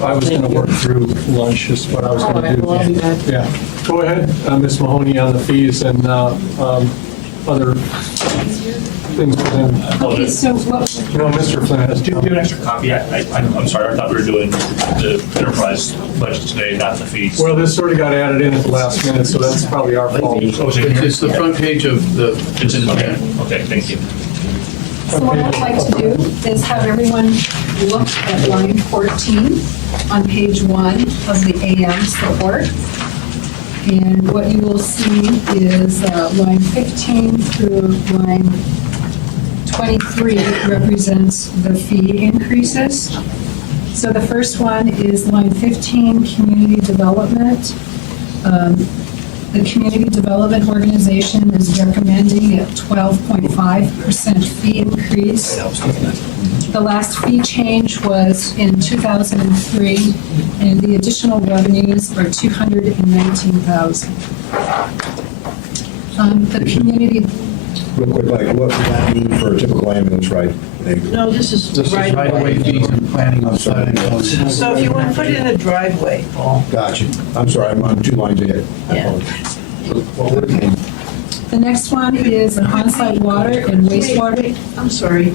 I was going to work through lunch is what I was going to do. All right, well, I'll be back. Yeah. Go ahead, Ms. Mahoney, on the fees and other things presented. Okay, so what, No, Mr. Flynn has. Do you have an extra copy? I'm sorry, I thought we were doing the enterprise budget today, not the fees. Well, this sort of got added in at the last minute, so that's probably our fault. Oh, it's in here? It's the front page of the. It's in there. Okay, thank you. so what I'd like to do is have everyone look at line 14 on page 1 of the AM support. And what you will see is line 15 through line 23 represents the fee increases. So the first one is line 15, community development. The community development organization is recommending a 12.5% fee increase. The last fee change was in 2003, and the additional revenues are $219,000. The community Real quick, like, what would that mean for a typical ambulance ride? No, this is This is right right-of-way away. fees and planning. I'm sorry. So if you want to put in a driveway, Paul. Gotcha. I'm sorry, I'm 2 lines ahead. I Yeah. apologize. The next one is on-site water and wastewater. Wait, I'm sorry.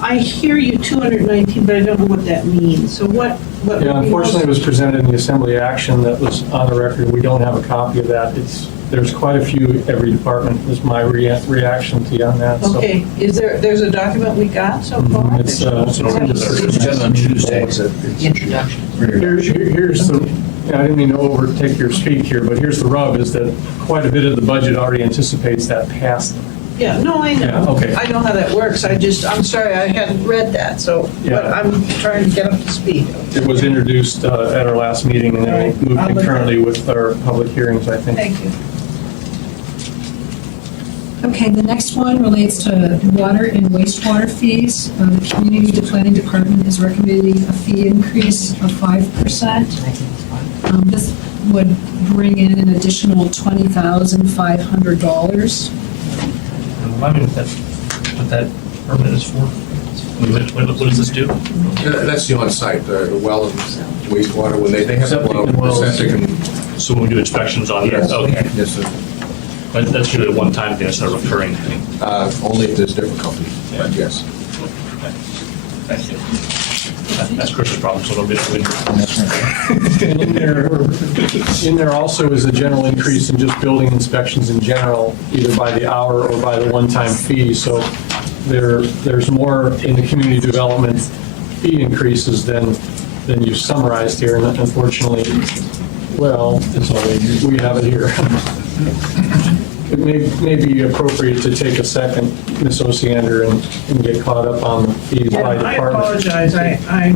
I hear you 219, but I don't know what that means. So what? Yeah, unfortunately, it was presented in the assembly action that was on the record. We don't have a copy of that. There's quite a few, every department, is my reaction to you on that. So Okay, there's a document we got so far? It's, It's on Tuesday. Introduction. Here's the, I didn't mean to overtake your speak here, but here's the rub, is that quite a bit of the budget already anticipates that passing. Yeah, no, I know. Yeah, okay. I know how that works. I'm sorry, I hadn't read that, so, but Yeah. I'm trying to get up to speed. It was introduced at our last meeting, and All then right. moved I'll look concurrently with our public hearings, I think. Thank you. Okay, the next one relates to water and wastewater fees. The Community Planning Department is recommending a fee increase of 5%. This would bring in an additional $20,500. Remind me what that permit is for? What does this do? That's the on-site, the well and wastewater, when they have the Septic well, and wells. septic and. So when we do inspections on here? Yes. Okay. Yes, sir. But that's usually a one-time thing, it's not a recurring thing. Only if there's difficulty, but yes. Thank you. That's Chris's problem, so it'll be. And in there also is a general increase in just building inspections in general, either by the hour or by the one-time fee. So there's more in the community development fee increases than you've summarized here, and unfortunately, well, we have it here. It may be appropriate to take a second, Ms. Osiander, and get caught up on the fees by I department. apologize,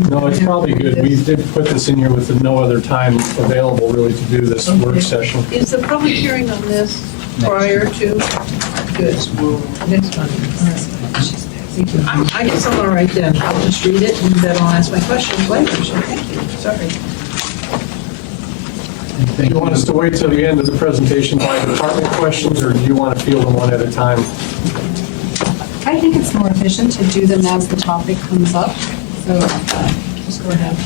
No, it's probably good. We did put this in here with no other time available really to do this work session. Is the public hearing on this prior to? Good. Next one. All right. Thank you. I guess I'm all right then. I'll just read it and then I'll ask my questions later. So thank you. Sorry. Do you want us to wait till the end of the presentation by department questions, or do you want to field them one at a time? I think it's more efficient to do them as the topic comes up, so just go ahead.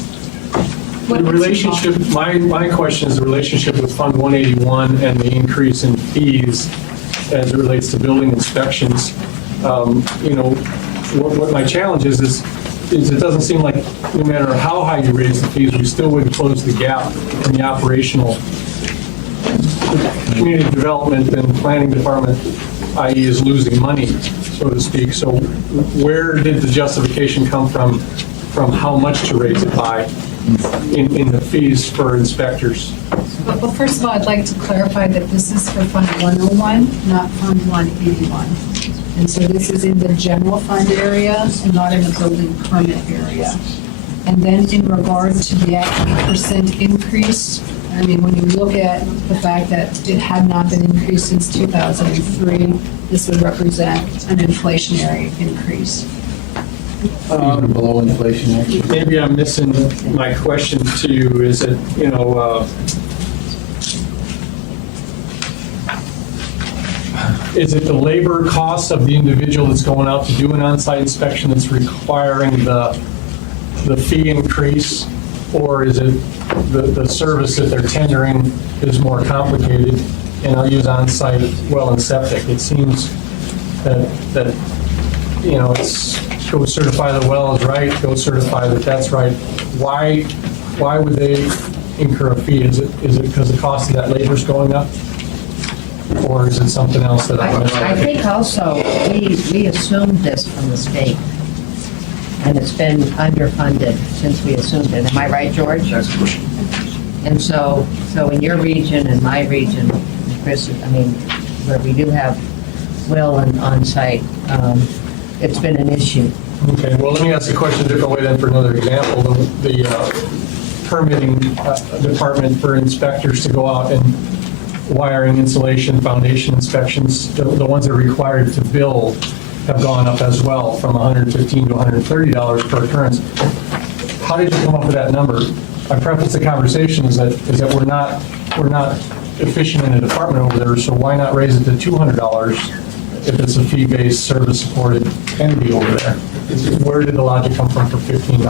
The relationship, my question is the relationship with Fund 181 and the increase in fees as it relates to building inspections. What my challenge is it doesn't seem like no matter how high you raise the fees, we still wouldn't close the gap in the operational. Community development and planning department, i.e. is losing money, so to speak. So where did the justification come from how much to raise it by in the fees for inspectors? Well, first of all, I'd like to clarify that this is for Fund 101, not Fund 181. And so this is in the general fund area and not in the building permit area. And then in regard to the actual percent increase, I mean, when you look at the fact that it had not been increased since 2003, this would represent an inflationary increase. Below inflation. Maybe I'm missing my question to you. Is it, is it the labor cost of the individual that's going out to do an on-site inspection that's requiring the fee increase? Or is it the service that they're tendering is more complicated? And I'll use on-site well and septic. It seems that it's go certify the well is right, go certify that that's right. Why would they incur a fee? Is it because the cost of that labor is going up? Or is it something else that I'm missing? I think also, we assumed this from the state, and it's been underfunded since we assumed it. Am I right, George? And so in your region and my region, Chris, I mean, where we do have well and on-site, it's been an issue. Okay, well, let me ask the question a different way then for another example. The permitting department for inspectors to go out and wiring, insulation, foundation inspections, the ones that are required to build have gone up as well from $115 to $130 per occurrence. How did you come up with that number? I preface the conversation is that we're not efficient in a department over there, so why not raise it to $200 if it's a fee-based, service-supported entity over there? Where did the logic come from for $15?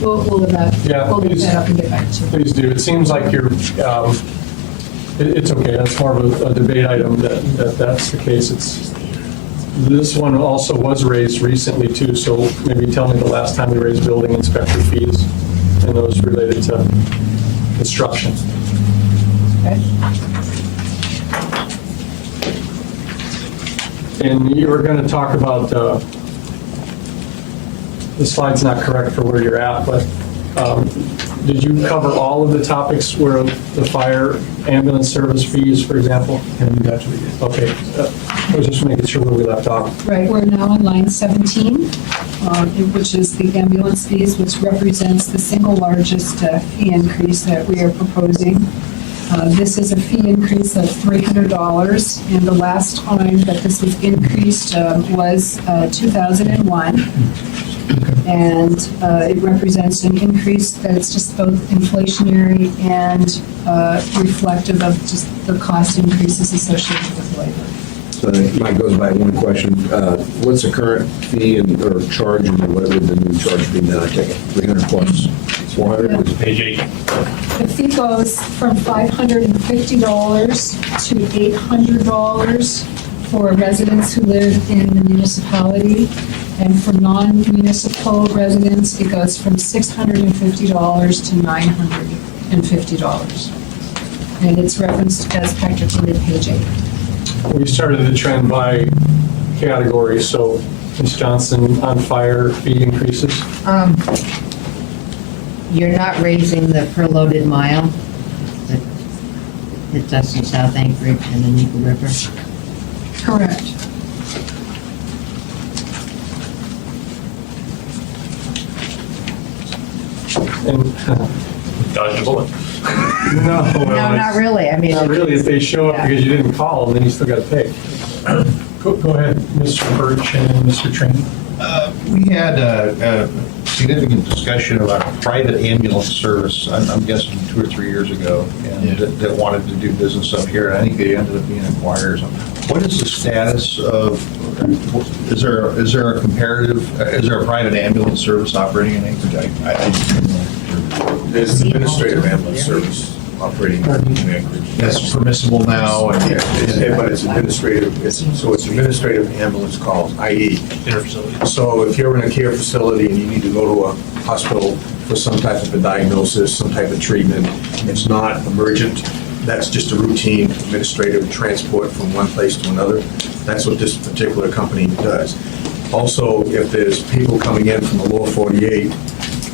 We'll look that up and get back to you. Please do. It seems like you're, it's okay, that's more of a debate item that's the case. This one also was raised recently too, so maybe tell me the last time we raised building inspector fees and those related to construction. Okay. And you were going to talk about, the slide's not correct for where you're at, but did you cover all of the topics where the fire ambulance service fees, for example? Okay, I was just making sure where we left off. Right, we're now on line 17, which is the ambulance fees, which represents the single largest fee increase that we are proposing. This is a fee increase of $300, and the last time that this was increased was 2001. And it represents an increase that's just both inflationary and reflective of just the cost increases associated with labor. So mine goes by one question. What's the current fee or charge, and what would the new charge be now? I take it 300 plus 400? Page 8. The fee goes from $550 to $800 for residents who live in the municipality. And for non-municipal residents, it goes from $650 to $950. And it's referenced as practically at page 8. We started the trend by category, so Ms. Johnson, on fire fee increases? You're not raising the per loaded mile that hits us in South Anchorage and the Eagle River? Correct. And Dodged a bullet. no, No, not really. I mean, not really. If they show up Yeah. because you didn't call, then you still got to pay. Go ahead, Mr. Birch and Mr. Train. We had a significant discussion about a private ambulance service, I'm guessing 2 or 3 years ago, and that wanted to do business up here. I think they ended up being acquired or something. What is the status of, is there a comparative, is there a private ambulance service operating in Anchorage? There's administrative ambulance service operating in Anchorage. That's permissible now? But it's administrative, it's administrative ambulance calls, i.e. Interfacility. So if you're in a care facility and you need to go to a hospital for some type of a diagnosis, some type of treatment, it's not emergent, that's just a routine administrative transport from one place to another. That's what this particular company does. Also, if there's people coming in from the lower 48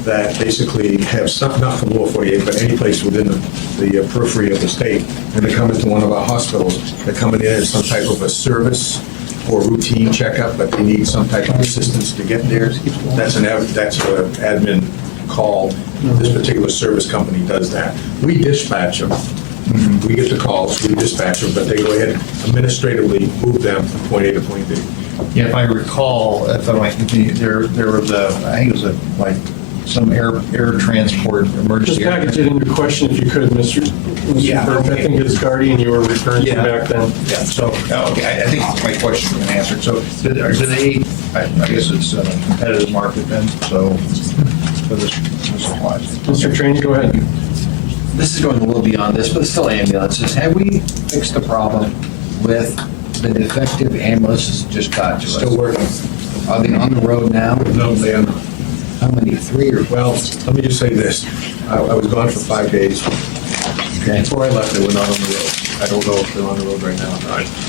that basically have stuff, not from lower 48, but any place within the periphery of the state, and they come into one of our hospitals, they're coming in as some type of a service for routine checkup, but they need some type of assistance to get there. That's an admin call. This particular service company does that. We dispatch them. We get the calls, we dispatch them, but they go ahead and administratively move them from point A to point B. Yeah, if I recall, if I might continue, there was I think it was like some air transport emergency. Just package it in your question if you could, Mr. Yeah, Burke. I okay. think it's Guardian you were referring to Yeah. back then. Yeah, so, okay, I think my question's been answered. So, do they, I guess it's a competitive market then, so, for this applies. Mr. Trainee, go ahead. This is going a little beyond this, but it's still ambulances. Have we fixed the problem with the defective ambulances that just got to us? Still working. Are they on the road now? No, they are not. How many, 3 or? Well, let me just say this. I was gone for 5 days. Okay. Before I left, they were not on the road. I don't know if they're on the road right now.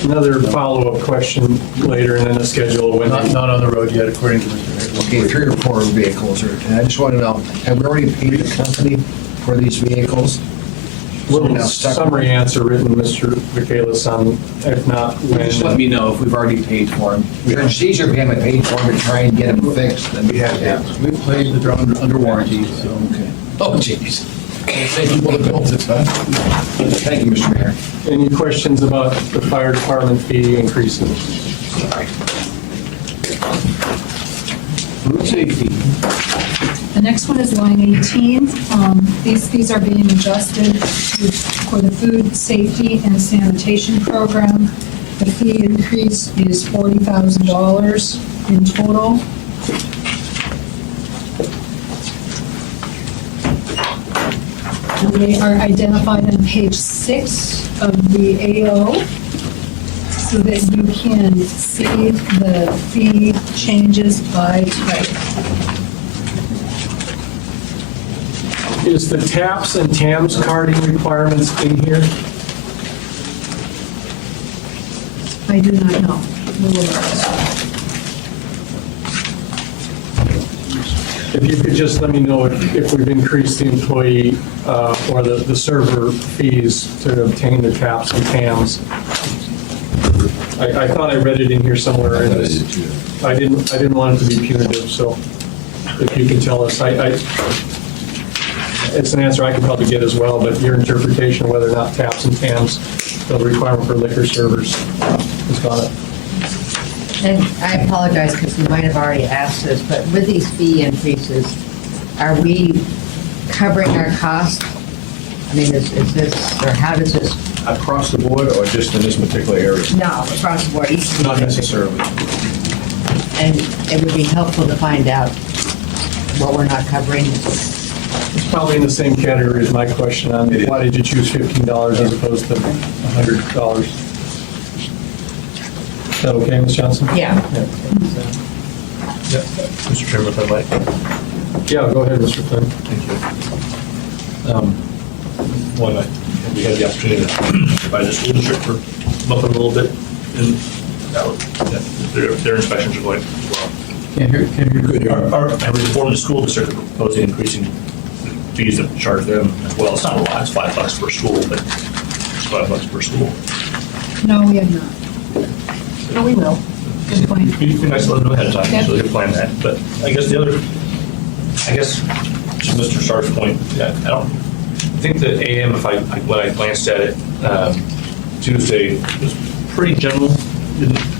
Another follow-up question later and then a schedule when Not on the road yet, according to Mr. Hager. Okay, 3 or 4 vehicles, and I just want to know, have we already paid the company for these vehicles? little Now, stuck- summary answer written, Mr. Michaelis, on if not when. Just let me know if we've already paid for them. It's easier if we haven't paid for them to try and get them fixed than we have. We've played the drone under warranty, so. Okay. Oh, jeez. Can't say people that built it, huh? Thank you, Mr. Mayor. Any questions about the fire department fee increases? Food safety. The next one is line 18. These fees are being adjusted for the food safety and sanitation program. The fee increase is $40,000 in total. And they are identified on page 6 of the AO so that you can see the fee changes by type. Is the TAPS and TAMS carding requirements in here? I do not know. We'll look. If you could just let me know if we've increased the employee or the server fees to obtain the TAPS and TAMS. I thought I read it in here somewhere. And I didn't want it to be punitive, so if you can tell us, it's an answer I could probably get as well, but your interpretation of whether or not TAPS and TAMS, the requirement for liquor servers, has gone up. And I apologize because we might have already asked this, but with these fee increases, are we covering our costs? I mean, is this, or how does this? Across the board or just in this particular area? No, across the board. each- Not necessarily. And it would be helpful to find out what we're not covering. It's probably in the same category as my question on why did you choose $15 as opposed to $100? Is that okay, Ms. Johnson? Yeah. Mr. Chairman, if I might. Yeah, go ahead, Mr. Flynn. Thank you. One, we had the opportunity to provide the school district for bumping a little bit, and their inspections are going as well. Can't hear good. And we informed the school district of proposing increasing the fees that we charge them as well. It's not a lot, it's $5 per school, but it's $5 per school. No, we have not. No, we will. Good point. It'd be nice to let them know ahead of time, so they can plan that. But I guess to Mr. Starr's point, I think the AM, when I glanced at it Tuesday, was pretty general.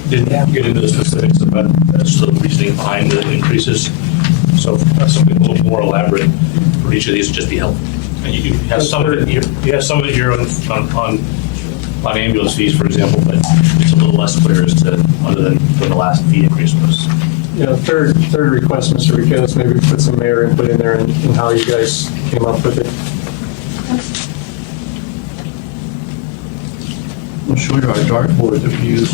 Didn't get into the specifics about the reasoning behind the increases. So something a little more elaborate for each of these would just be helpful. And you have some of it. You have some of it here on ambulance fees, for example, but it's a little less clear as to other than when the last fee increase was. Yeah, third request, Mr. Michaelis, maybe put some mayor input in there and how you guys came up with it. I'll show you our dartboard that we use.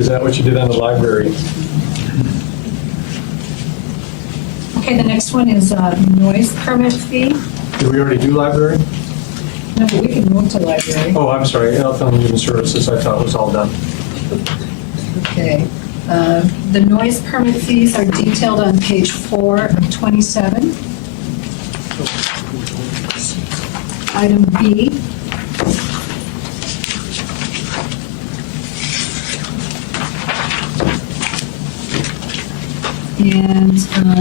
Is that what you did on the library? Okay, the next one is noise permit fee. Did we already do library? No, but we can move to library. Oh, I'm sorry, Health and Human Services, I thought was all done. Okay. The noise permit fees are detailed on page 4 of 27. Item B. And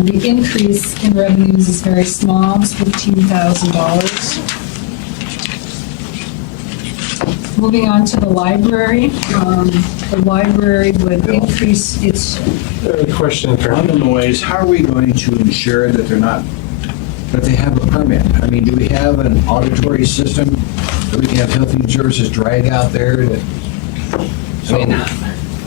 the increase in revenues is very small, it's $15,000. Moving on to the library. The library would increase its, Question, On Attorney. the noise, how are we going to ensure that that they have a permit? I mean, do we have an auditory system that we can have health and services drag out there?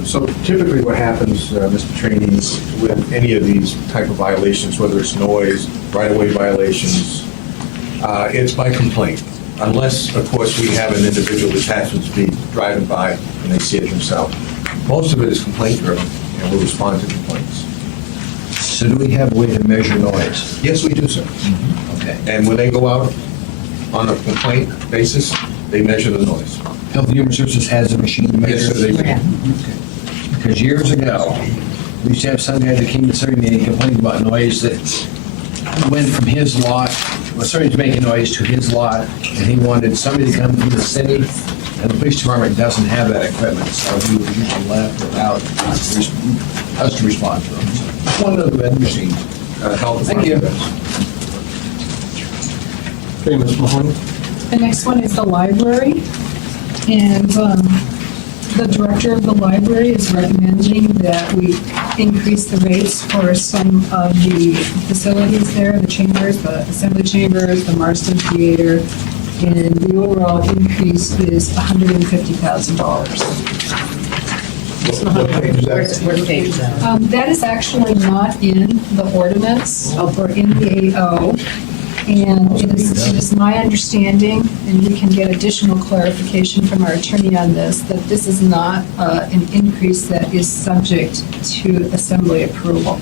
So typically what happens, Mr. Trainee, with any of these type of violations, whether it's noise, right-of-way violations, it's by complaint. Unless, of course, we have an individual that happens to be driving by and they see it themselves. Most of it is complaint-driven, and we respond to complaints. So do we have a way to measure noise? Yes, we do, sir. Okay. And when they go out on a complaint basis, they measure the noise. Health and Human Services has a machine to measure? Yes, sir, they do. Because years ago, we used to have some guy that came to serving me and complained about noise that went from his lot, somebody's making noise to his lot, and he wanted somebody to come from the city, and the police department doesn't have that equipment, so he was usually left without us to respond to him. So, one of the machine. Health Thank you. Okay, Ms. Mahoney. the next one is the library. And the director of the library is recommending that we increase the rates for some of the facilities there, the chambers, the assembly chambers, the Marston Theater, and the overall increase is $150,000. What page is that? Where's page is that? That is actually not in the ordinance or in the AO. And it is my understanding, and we can get additional clarification from our attorney on this, that this is not an increase that is subject to assembly approval.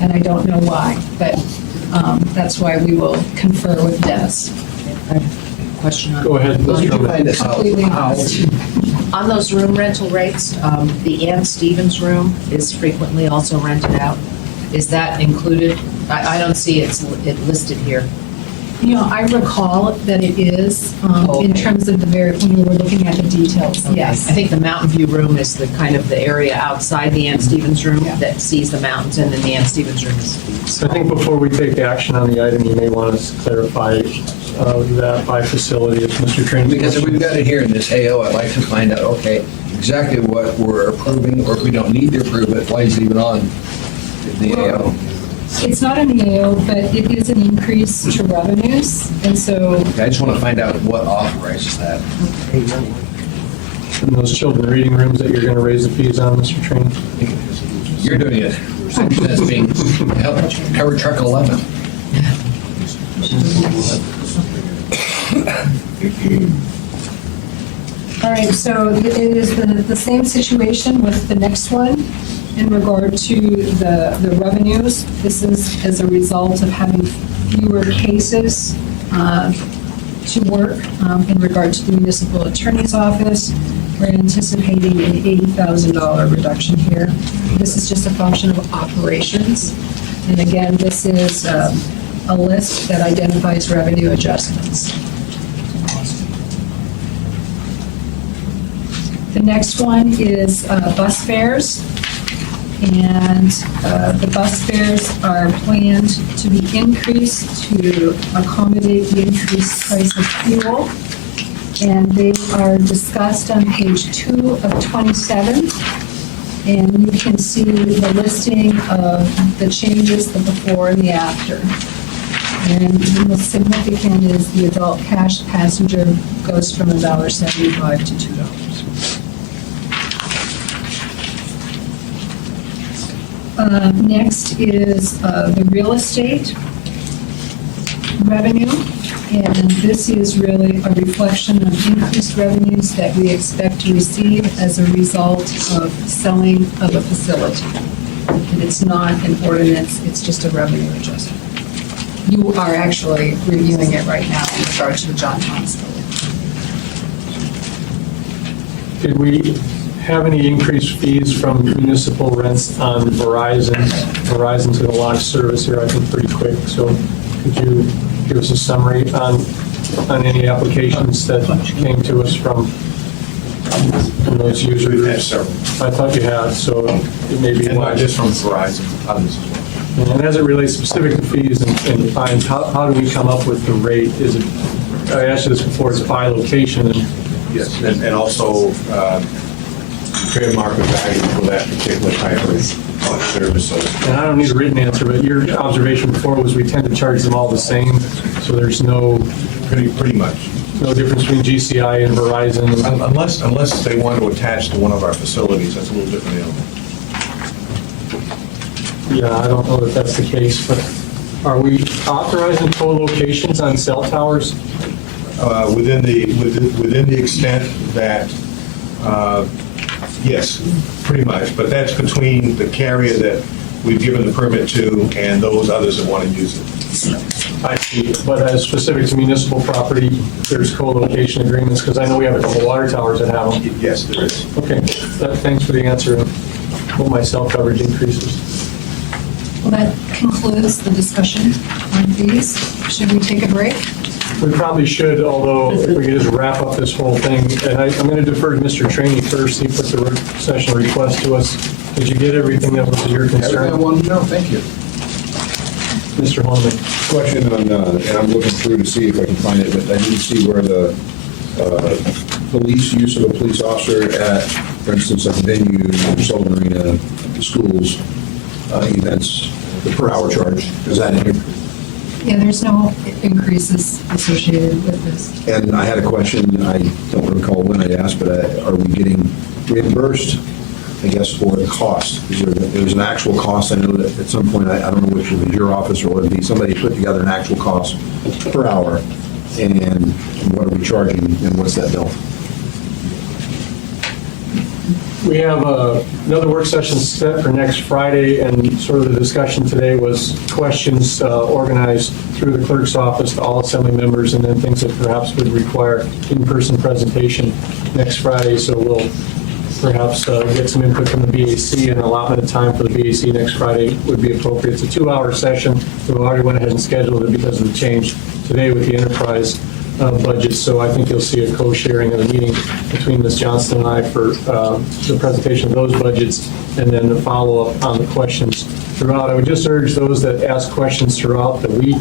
And I don't know why, but that's why we will confer with Dennis. I have a question on. Go ahead, Did you Mr. find this out? Completely How- honest. On those room rental rates, the Ann Stevens room is frequently also rented out. Is that included? I don't see it listed here. You know, I recall that it is, Oh, in okay. terms of when we were looking at the details, Okay. yes. I think the Mountain View room is the kind of the area outside the Ann Stevens room Yeah. that sees the mountains, and then the Ann Stevens room is. I think before we take action on the item, you may want us to clarify that by facility, if Mr. Trainee. Because if we've got it here in this AO, I'd like to find out, okay, exactly what we're approving, or if we don't need to approve it, why is it even on the AO? It's not in the AO, but it is an increase to revenues, and so Okay, I just want to find out what authorizes that. In those children reading rooms that you're going to raise the fees on, Mr. Trainee? You're doing it. That's being covered truck 11. all right, so it is the same situation with the next one in regard to the revenues. This is as a result of having fewer cases to work in regard to the municipal attorney's office. We're anticipating an $80,000 reduction here. This is just a function of operations. And again, this is a list that identifies revenue adjustments. The next one is bus fares. And the bus fares are planned to be increased to accommodate the increased price of fuel. And they are discussed on page 2 of 27. And you can see the listing of the changes, the before and the after. And the most significant is the adult cash passenger goes from $1.75 to $2. Next is the real estate revenue, and this is really a reflection of increased revenues that we expect to receive as a result of selling of a facility. And it's not an ordinance, it's just a revenue adjustment. You are actually reviewing it right now in regards to the John Thomas building. Did we have any increased fees from municipal rents on Verizon? Verizon's got a lot of service here, I think, pretty quick, so could you give us a summary on any applications that came to us from from those users? We've had several. I thought you had, so it may be And not wise. just from Verizon, others as well. And as it relates specific to fees and fines, how do we come up with the rate? Is it, I asked you this before, it's by location, and Yes, and also fair market value for that particular type of service. So and I don't need a written answer, but your observation before was we tend to charge them all the same, so there's no pretty much. no difference between GCI and Verizon. Unless they want to attach to one of our facilities, that's a little different animal. Yeah, I don't know that that's the case, but are we authorizing co-locations on cell towers? Within the extent that, yes, pretty much, but that's between the carrier that we've given the permit to and those others that want to use it. I see, but as specific to municipal property, there's co-location agreements, because I know we have a couple water towers that have them. Yes, there is. Okay, thanks for the answer. Hope my cell coverage increases. Well, that concludes the discussion on fees. Should we take a break? We probably should, although if we could just wrap up this whole thing, and I'm going to defer to Mr. Trainee first. He put the work session request to us. Did you get everything that was your concern? No, thank you. Mr. Holman? Question on, and I'm looking through to see if I can find it, but I didn't see where the police use of a police officer at, for instance, at the venue, Sullivan Arena, the schools, events, the per hour charge. Is that in here? Yeah, there's no increases associated with this. And I had a question, I don't recall when I asked, but are we getting reimbursed, I guess, for the cost? There's an actual cost, I know that at some point, I don't know which would be your office or would it be somebody put together an actual cost per hour, and what are we charging, and what's that bill? We have another work session set for next Friday, and sort of the discussion today was questions organized through the clerk's office to all assembly members, and then things that perhaps would require in-person presentation next Friday. So we'll perhaps get some input from the BAC, and allotment of time for the BAC next Friday would be appropriate. It's a 2-hour session. We already went ahead and scheduled it because of the change today with the enterprise budget, so I think you'll see a co-sharing of the meeting between Ms. Johnston and I for the presentation of those budgets, and then the follow-up on the questions throughout. I would just urge those that ask questions throughout the week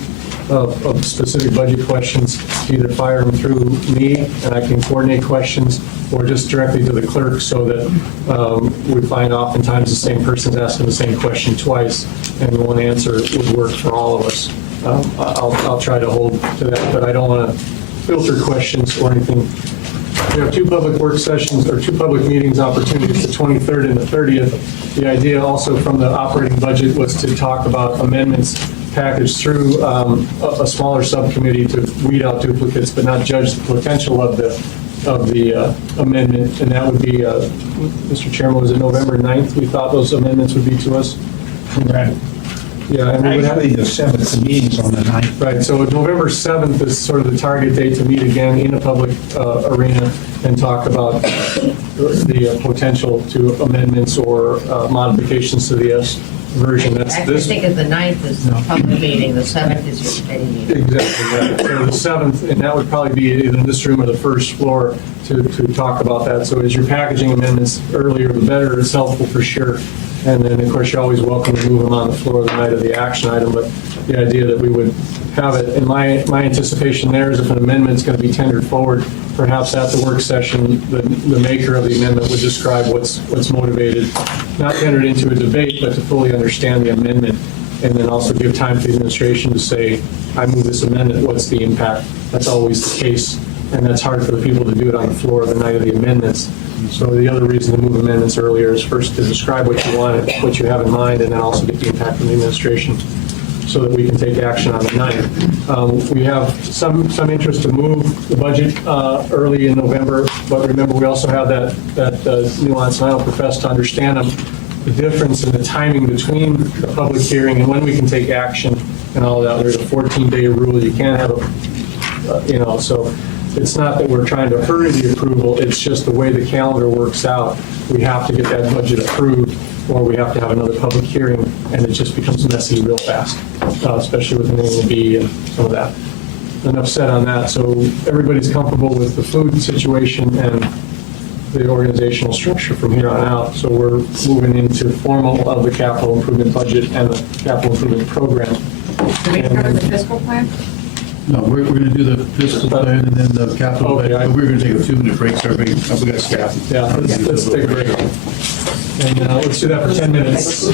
of specific budget questions to either fire them through me, and I can coordinate questions, or just directly to the clerk, so that we find oftentimes the same person's asking the same question twice, and one answer would work for all of us. I'll try to hold to that, but I don't want to filter questions or anything. We have 2 public work sessions, or 2 public meetings opportunities, the 23rd and the 30th. The idea also from the operating budget was to talk about amendments packaged through a smaller subcommittee to weed out duplicates, but not judge the potential of the amendment, and that would be, Mr. Chairman, was it November 9th we thought those amendments would be to us? Right. Yeah, and we would have, Actually, the 7th, the meeting's on the 9th. right, so November 7th is sort of the target date to meet again in a public arena and talk about the potential to amendments or modifications to the S version. That's Actually, I this. think of the 9th is the public meeting, the 7th is your committee meeting. Exactly, right. So the 7th, and that would probably be either in this room or the first floor to talk about that. So as you're packaging amendments earlier, the better. It's helpful for sure. And then, of course, you're always welcome to move them on the floor the night of the action item. But the idea that we would have it, and my anticipation there is if an amendment's going to be tendered forward, perhaps at the work session, the maker of the amendment would describe what's motivated, not tendered into a debate, but to fully understand the amendment, and then also give time to the administration to say, I move this amendment, what's the impact? That's always the case, and that's hard for the people to do it on the floor the night of the amendments. So the other reason to move amendments earlier is first to describe what you want, what you have in mind, and then also get the impact from the administration so that we can take action on the 9th. We have some interest to move the budget early in November, but remember, we also have that nuance, and I don't profess to understand them, the difference in the timing between the public hearing and when we can take action and all that. There's a 14-day rule. You can't have so it's not that we're trying to hurry the approval, it's just the way the calendar works out. We have to get that budget approved, or we have to have another public hearing, and it just becomes messy real fast, especially with the A&B and some of that. Enough said on that. So everybody's comfortable with the food situation and the organizational structure from here on out. So we're moving into formal of the capital improvement budget and the capital improvement program. Do we cover the fiscal plan? No, we're going to do the fiscal plan and then the capital. Okay, We're going to take a 2-minute break, so everybody, we got staff. Yeah, let's take a break. And let's do that for 10 minutes.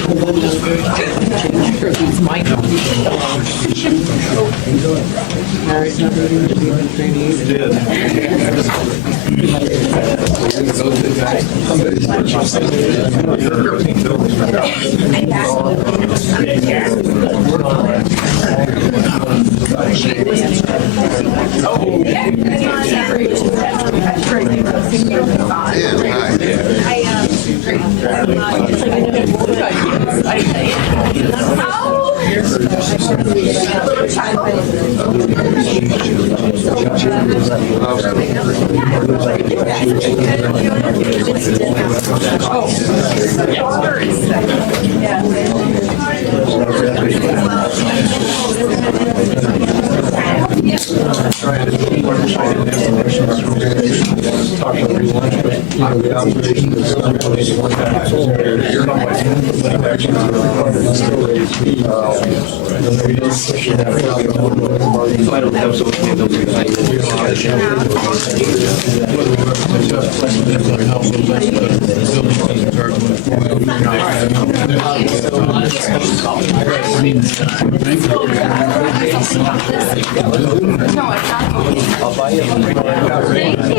Thank you.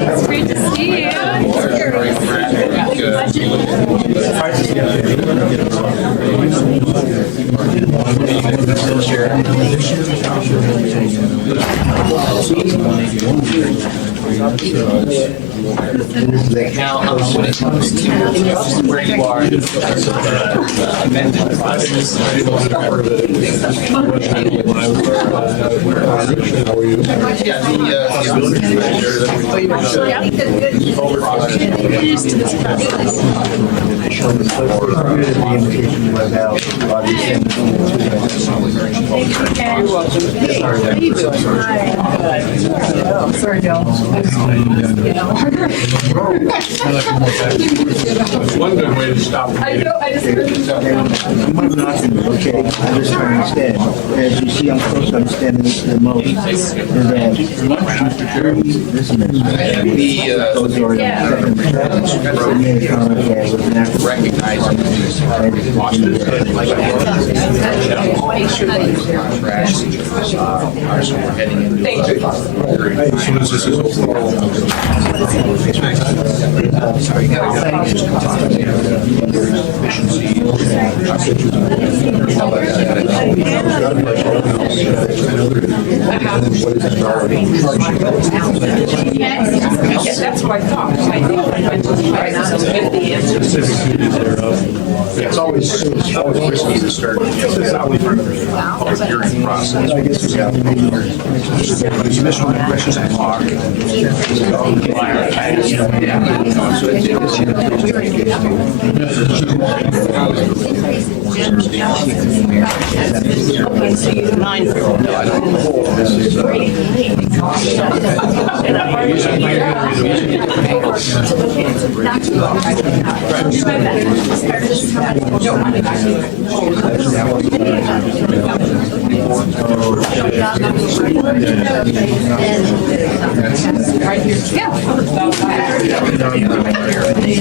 It's great to see you. Now, when it comes to where you are, amended process. Sorry, Joe. One good way to stop. I know, I just. Okay, I'm just trying to understand. As you see, I'm supposed to understand the most. Is that this those are Recognizing That's what I thought. It's always risky to start public hearing process. You miss one of the questions I talk. Right here. Yeah.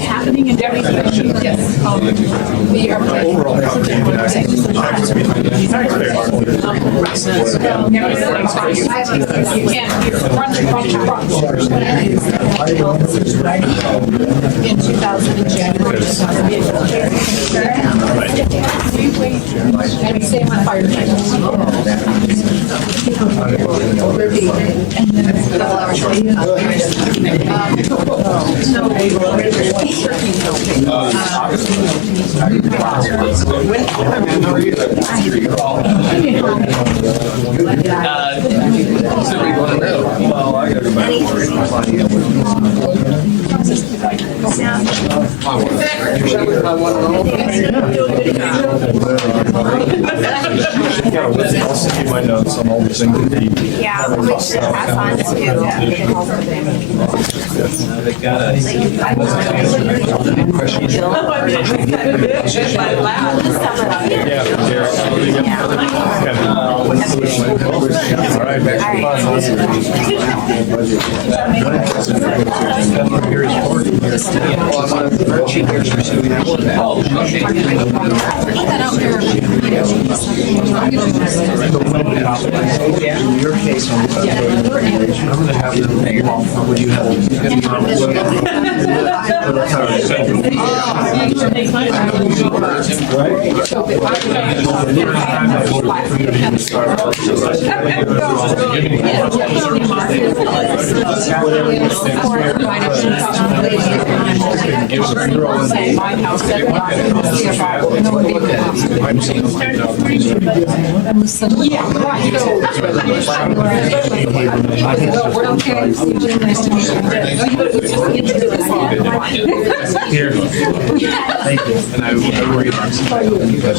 Happening in everything. Yes. We are. In 2000 in January. And same on fire. And then it's a couple hours later. I'll send you my notes on all the things that he. Yeah, we should pass on to All right, back to In your case, I'm going to have them, would you Here. Thank you. And I worry about why I wanted to get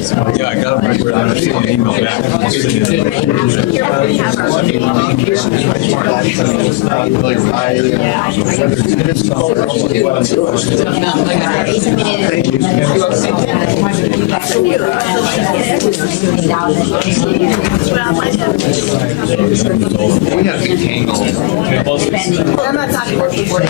Yeah, I got it right where I'm seeing an email back. We had a big tangle. I'm not talking about keyboard.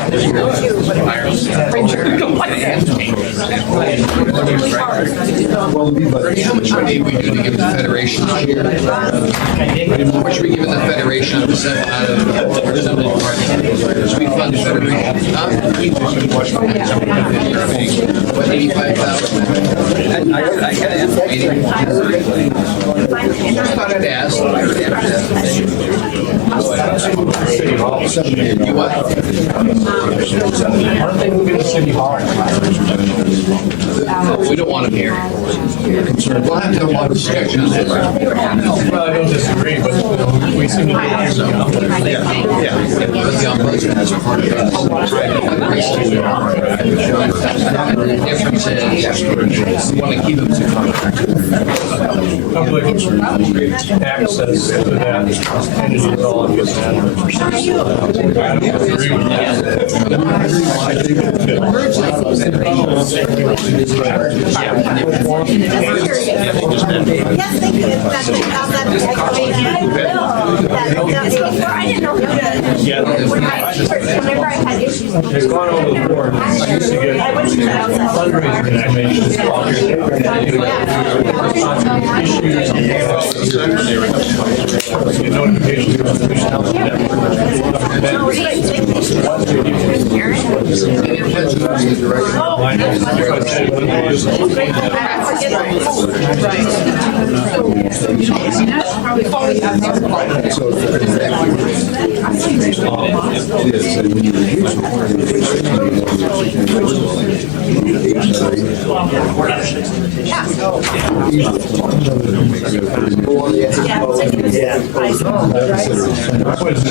How much money we do to give the Federation this year? How much we giving the Federation out of we fund the Federation? What, 85,000? I gotta ask. I thought I'd ask. You what? Aren't they moving to City Hall? We don't want them here. We'll have to have a lot of discussion on that. Well, I don't disagree, but you know, we seem to be. But the ombudsman is a part of that. The difference is, we want to keep them to contract. Public access to that entity is all I'm getting at. I don't agree with Yes, thank you. I didn't know. When whenever I had issues. It's gone over the board. I used to get fundraiser information. Get notifications from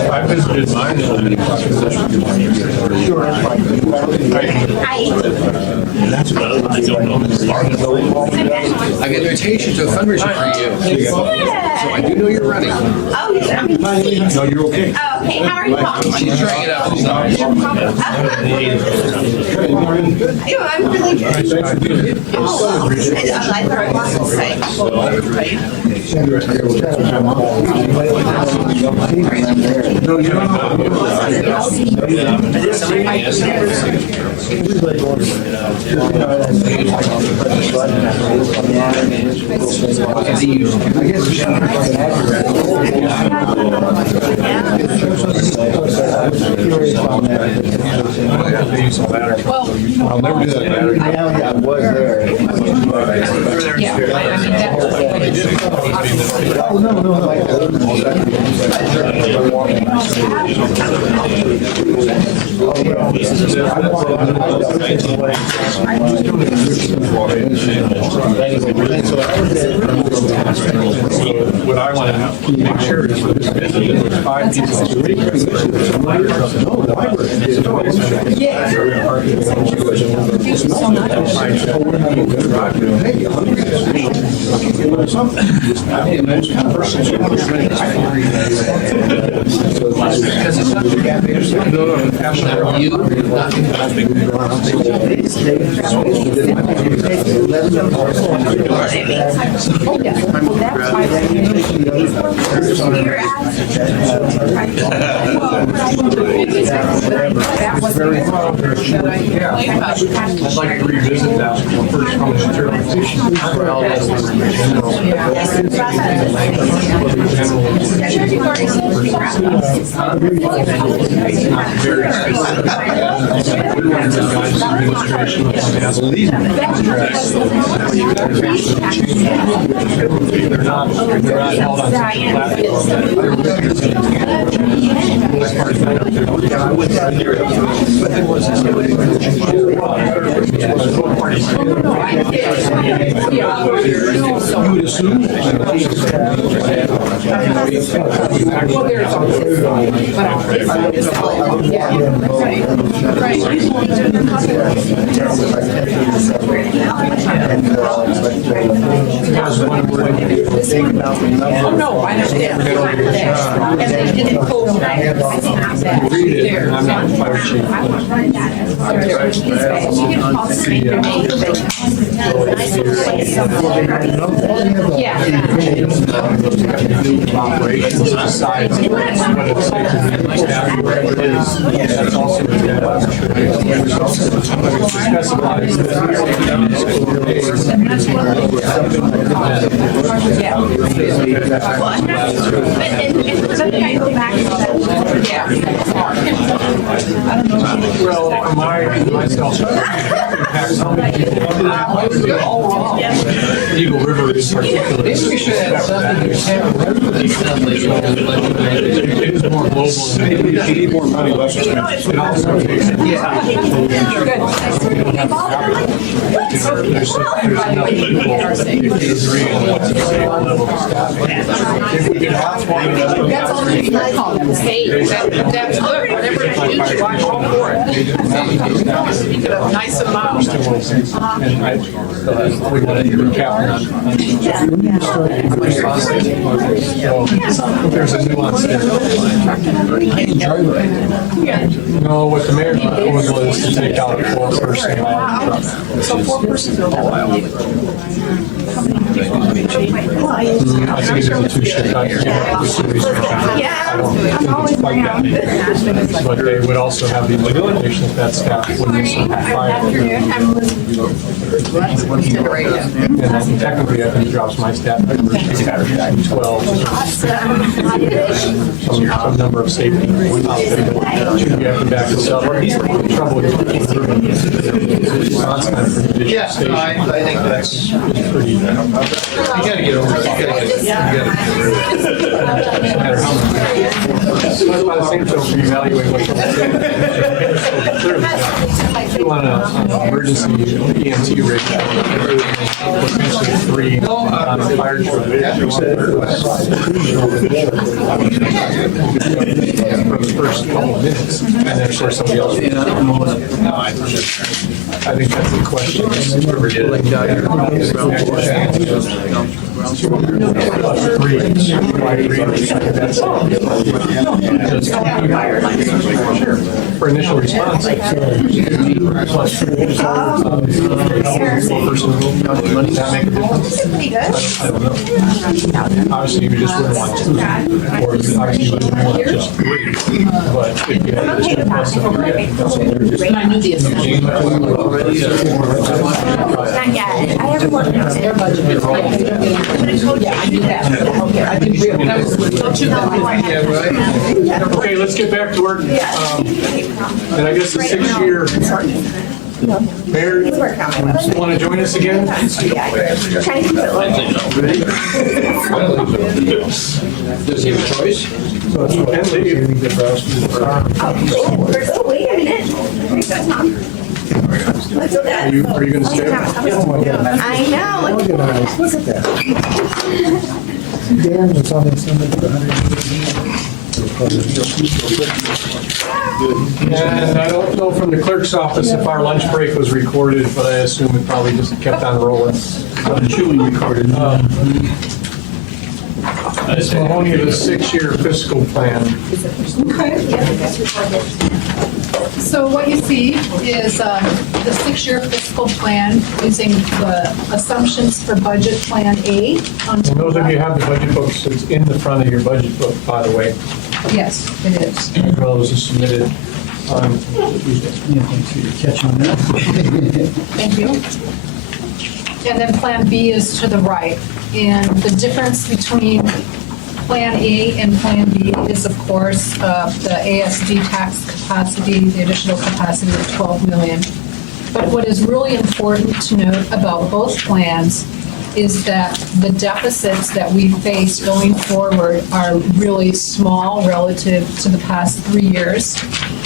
I visited mine. I got an invitation to a fundraiser for you. So I do know you're running. Oh, yeah. No, you're okay. Oh, okay, how are you? She's trying it out. I'm really good. I learned lots of I'll never do that. I was there. Yeah, I mean, Oh, no. What I want to make sure is for this visit, there's 5 people to read. I'd like to revisit that first conversation. You would assume. no, I understand. And they didn't code Read it, and I'm not the fire chief. Operations besides what it's that's also specifies well, myself, Eagle River is particularly. It is more global. You need more money, less expensive. It also takes. There's enough people if you agree on what's the same level of staff. If we can have one another. That's all you can call them. That's good. Whatever it is, I'm all for it. Nice amount. And I we want to recap on. So there's a nuance there. No, what the mayor's proposal is to take out a 4-person. So 4 persons are all. I think it's a 2-shift. I don't think it's quite that many. But they would also have the limitation that that staff wouldn't necessarily and technically, I think it drops my staff members to 12. Some number of safety should be up and back. So the trouble with response time for the district station. I think that's pretty. You gotta get over it. No matter how much. But by the same token, we evaluate what's on the table. Clearly, if you want an emergency EMT rig, potentially 3 on a fire truck. For the first couple of minutes, and then of course somebody else. I think that's the question. For initial response. Does that make a difference? Pretty good. I don't know. Obviously, you just wouldn't want two, or obviously you wouldn't want just three. But if you had I'm okay with that. two plus three, I knew the assessment. Not yet. I haven't looked at Their budget is like, yeah, I knew that. Okay, I didn't realize. Okay, let's get back to work. And I guess the 6-year, Mayor, you want to join us again? Trying to keep it low. Does he have a choice? And leave. Wait a minute. Let's look at it. Are you going to stay? I know. Look at that. Dan was on this number for 100. And I don't know from the clerk's office if our lunch break was recorded, but I assume it probably just kept on rolling. Chewing recorded. Ms. Mahoney, the 6-year fiscal plan. So what you see is the 6-year fiscal plan using the assumptions for budget plan A. And those of you who have the budget books, it's in the front of your budget book, by the way. Yes, it is. As well as submitted. Catch on that. Thank you. And then Plan B is to the right. And the difference between Plan A and Plan B is, of course, the ASD tax capacity, the additional capacity of 12 million. But what is really important to note about both plans is that the deficits that we face going forward are really small relative to the past 3 years.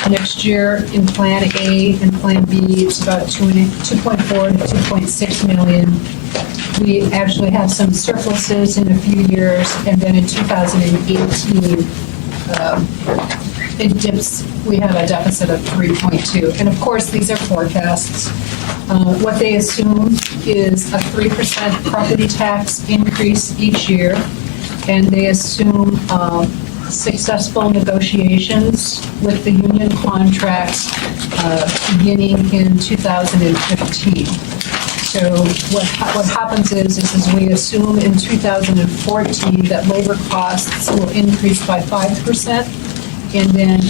Next year in Plan A and Plan B, it's about 2.4 to 2.6 million. We actually have some surpluses in a few years, and then in 2018, it dips. We have a deficit of 3.2. And of course, these are forecasts. What they assume is a 3% property tax increase each year, and they assume successful negotiations with the union contracts beginning in 2015. So what happens is we assume in 2014 that labor costs will increase by 5%, and then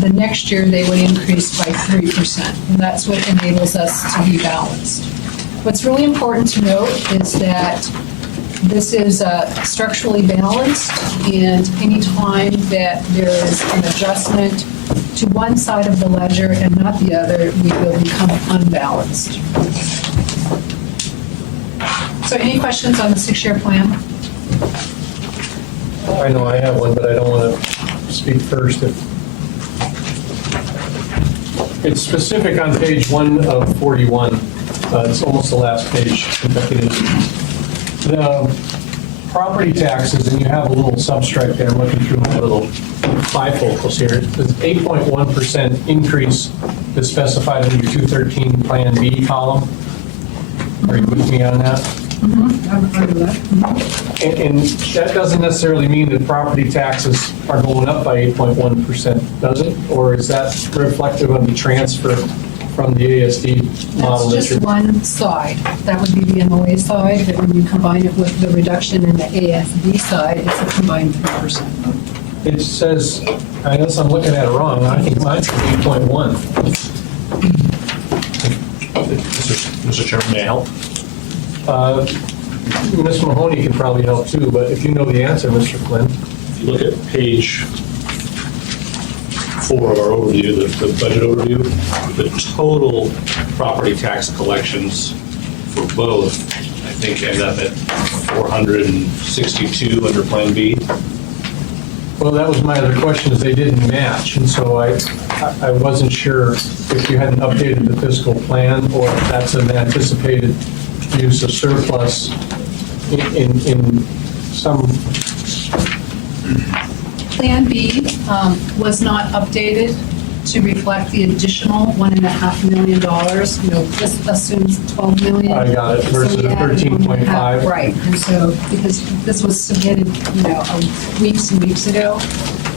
the next year they would increase by 3%. And that's what enables us to be balanced. What's really important to note is that this is structurally balanced, and any time that there is an adjustment to one side of the ledger and not the other, we will become unbalanced. So any questions on the 6-year plan? I know I have one, but I don't want to speak first. It's specific on page 1 of 41. It's almost the last page. The property taxes, and you have a little subtract there. I'm looking through my little bifocals here. It's 8.1% increase is specified in your 213 Plan B column. Are you with me on that? And that doesn't necessarily mean that property taxes are going up by 8.1%, does it? Or is that reflective of the transfer from the ASD model? That's just one side. That would be the MOA side, but when you combine it with the reduction in the ASD side, it's a combined 3%. It says, I guess I'm looking at it wrong, I think mine's 8.1. Mr. Chairman, may I help? Ms. Mahoney can probably help too, but if you know the answer, Mr. Flynn. If you look at page 4 of our overview, the budget overview, the total property tax collections for both, I think, end up at 462 under Plan B. Well, that was my other question, is they didn't match, and so I wasn't sure if you hadn't updated the fiscal plan, or if that's an anticipated use of surplus in some. Plan B was not updated to reflect the additional $1.5 million. This assumes $12 million. I got it, versus So we the added 13.5. $1.5. Right, and so, because this was submitted, weeks and weeks ago,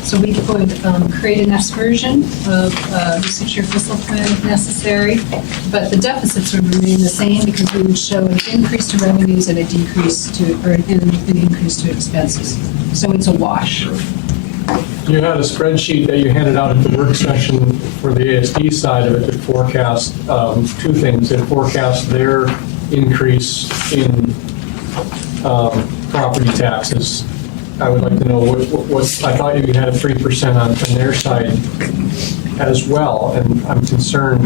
so we could create an excursion of the 6-year fiscal plan if necessary, but the deficits would remain the same because we would show an increase to revenues and a decrease to, or an increase to expenses. So it's a wash. You had a spreadsheet that you handed out at the work session for the ASD side of it that forecast two things. It forecast their increase in property taxes. I would like to know what I thought you had a 3% on their side as well, and I'm concerned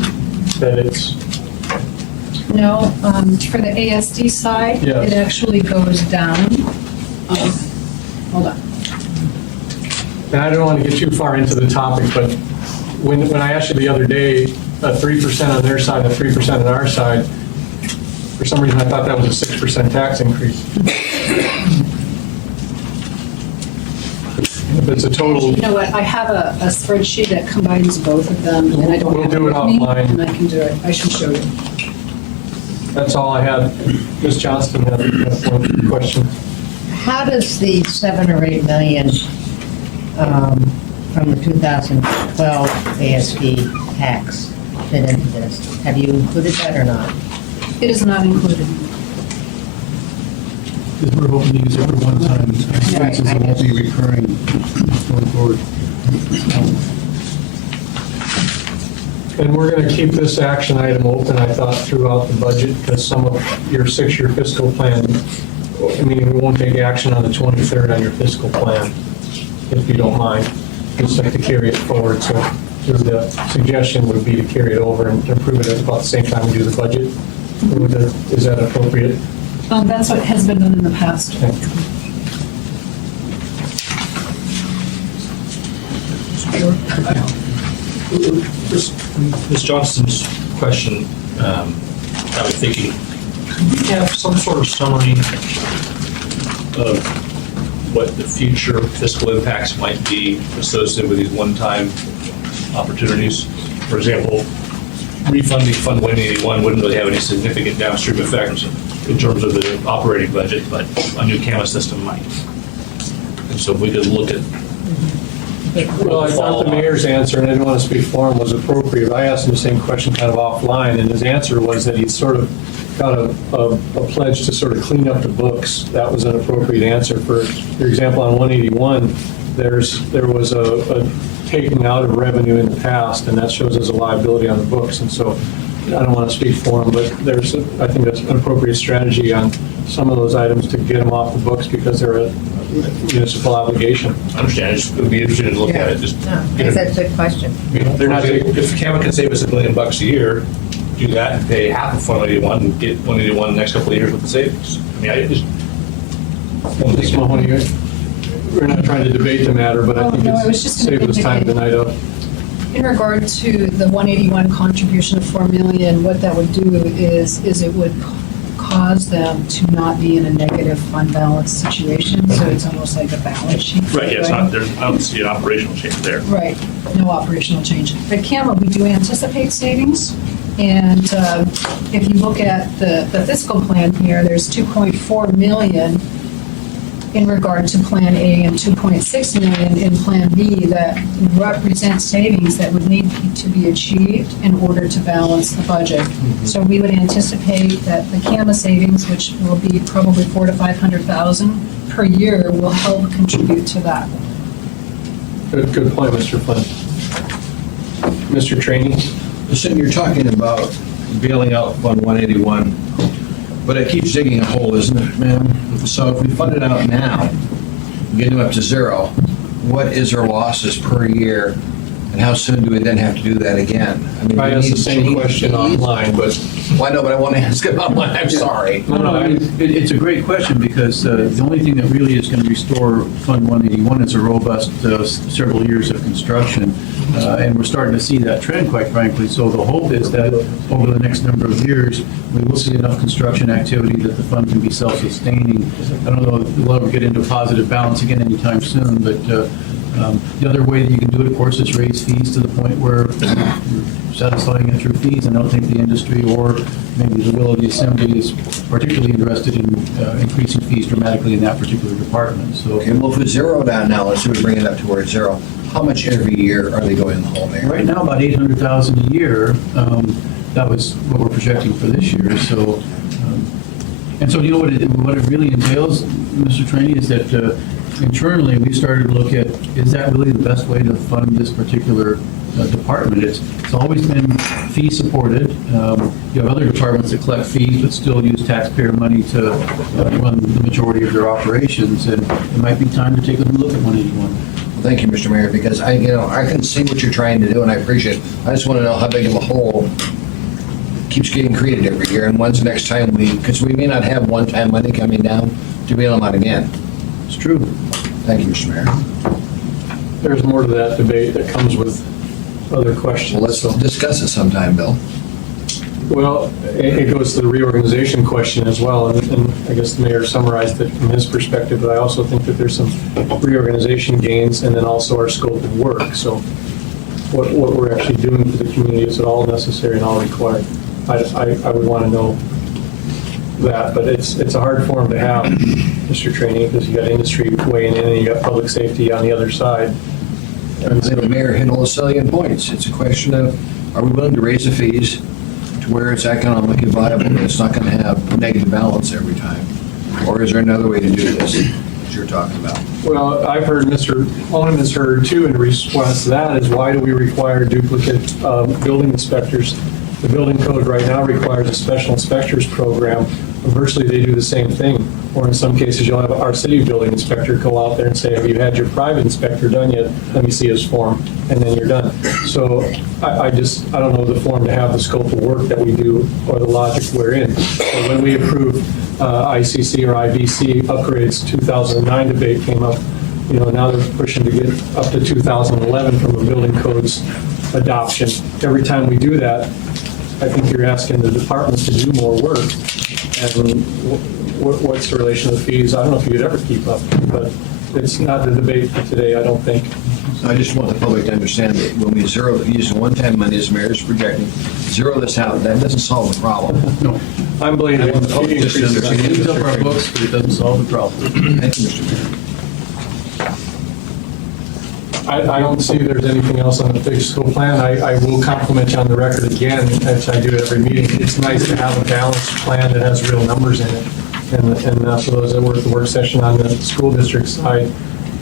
that it's... No, for the ASD side, Yes. it actually goes down. Hold on. And I don't want to get too far into the topic, but when I asked you the other day, a 3% on their side, a 3% on our side, for some reason I thought that was a 6% tax increase. If it's a total... You know what, I have a spreadsheet that combines both of them, and I don't We'll have do it with me, offline. and I can do it. I should show you. That's all I had. Ms. Johnston had one question. How does the 7 or 8 million from the 2012 ASD tax fit into this? Have you included that or not? It is not included. Because we're hoping to use it for one-time expenses that won't be recurring going forward. And we're going to keep this action item open, I thought, throughout the budget, because some of your 6-year fiscal plan, I mean, we won't take action on the 23rd on your fiscal plan, if you don't mind. Just like to carry it forward, so the suggestion would be to carry it over and approve it at about the same time we do the budget. Is that appropriate? That's what has been done in the past. Ms. Johnston's question, I was thinking, could we have some sort of summary of what the future fiscal impacts might be associated with these one-time opportunities? For example, refunding Fund 181 wouldn't really have any significant downstream effects in terms of the operating budget, but a new camera system might. And so if we could look at... Well, I thought the mayor's answer, and I didn't want to speak for him, was appropriate. I asked him the same question kind of offline, and his answer was that he sort of got a pledge to sort of clean up the books. That was an appropriate answer. For example, on 181, there was a taking out of revenue in the past, and that shows as a liability on the books. And so I don't want to speak for him, but I think that's an appropriate strategy on some of those items to get them off the books because they're a municipal obligation. I understand. It would be interesting to look at it. Just, That's a good question. they're not. If CAMA can save us $1 million a year, do that and pay half of 181 and get 181 the next couple of years with the savings. I mean, I just. We're not trying to debate the matter, but I think it's saved us time tonight up. In regard to the 181 contribution of $4 million, what that would do is it would cause them to not be in a negative fund balance situation, so it's almost like a balance sheet. Right, yeah, it's not, I don't see an operational change there. Right, no operational change. At CAMA, we do anticipate savings, and if you look at the fiscal plan here, there's 2.4 million in regard to Plan A and 2.6 million in Plan B that represent savings that would need to be achieved in order to balance the budget. So we would anticipate that the CAMA savings, which will be probably $400,000 to $500,000 per year, will help contribute to that. Good point, Mr. Flynn. Mr. Trainee? Listen, you're talking about bailing out Fund 181, but it keeps digging a hole, isn't it, ma'am? So if we fund it out now, get them up to zero, what is our losses per year, and how soon do we then have to do that again? I mean, I asked the same question online, but... Well, I know, but I want to ask it online, I'm sorry. It's a great question because the only thing that really is going to restore Fund 181 is a robust several years of construction. And we're starting to see that trend, quite frankly. So the hope is that over the next number of years, we will see enough construction activity that the fund can be self-sustaining. I don't know if we'll ever get into positive balance again anytime soon, but The other way that you can do it, of course, is raise fees to the point where you're satisfying it through fees. And I don't think the industry or maybe the will of the assembly is particularly interested in increasing fees dramatically in that particular department. So, Okay, well, if we zero down now, let's say we bring it up towards zero, how much every year are they going in the hole, Mayor? right now, about $800,000 a year. That was what we're projecting for this year. So, and so you know what it really entails, Mr. Trainee, is that internally we started to look at, is that really the best way to fund this particular department? It's always been fee supported. You have other departments that collect fees but still use taxpayer money to run the majority of their operations, and it might be time to take a look at 181. Well, thank you, Mr. Mayor, because I can see what you're trying to do, and I appreciate it. I just want to know how big of a hole keeps getting created every year, and when's the next time because we may not have one-time money coming down to bail them out again. It's true. Thank you, Mr. Mayor. There's more to that debate that comes with other questions. Well, let's discuss it sometime, Bill. Well, it goes to the reorganization question as well, and I guess the mayor summarized it from his perspective, but I also think that there's some reorganization gains and then also our scope of work. So what we're actually doing for the community, is it all necessary and all required? I would want to know that, but it's a hard forum to have, Mr. Trainee, because you got industry weighing in and you got public safety on the other side. And the mayor hit all the salient points. It's a question of, are we willing to raise the fees to where it's economically viable and it's not going to have negative balance every time? Or is there another way to do this, as you're talking about? Well, I've heard Mr. Onem has heard too in response to that is, why do we require duplicate building inspectors? The building code right now requires a special inspectors program. Virtually, they do the same thing. Or in some cases, you'll have our city building inspector go out there and say, have you had your private inspector done yet? Let me see his form, and then you're done. So I don't know the form to have the scope of work that we do or the logic we're in. So when we approved ICC or IBC upgrades, 2009 debate came up. Now they're pushing to get up to 2011 from a building codes adoption. Every time we do that, I think you're asking the departments to do more work. And what's the relation to the fees? I don't know if you'd ever keep up, but it's not the debate for today, I don't think. I just want the public to understand that when we use one-time money, as the mayor is projecting, zero this out, that doesn't solve the problem. No, I'm blaming I want the public just to It understand. cleans up our books, but it doesn't solve the problem. Thank you, Mr. Mayor. I don't see there's anything else on the big school plan. I will compliment you on the record again, as I do at every meeting. It's nice to have a balanced plan that has real numbers in it. And for those that work the work session on the school district side,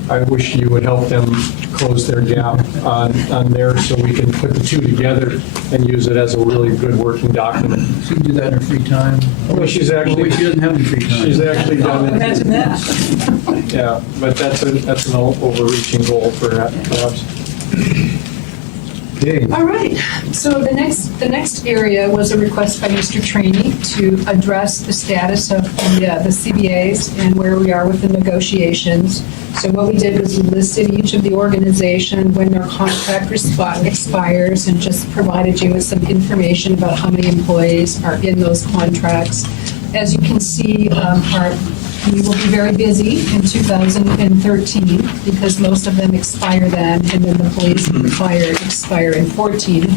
I wish you would help them close their gap on there so we can put the two together and use it as a really good working document. She can do that in her free time. Well, she doesn't have any free time. She's actually done it. Imagine that. Yeah, but that's an overreaching goal perhaps. Okay. All right, so the next area was a request by Mr. Trainee to address the status of the CBAs and where we are with the negotiations. So what we did was we listed each of the organization when their contract expires and just provided you with some information about how many employees are in those contracts. As you can see, we will be very busy in 2013 because most of them expire then, and then the police expire in 14.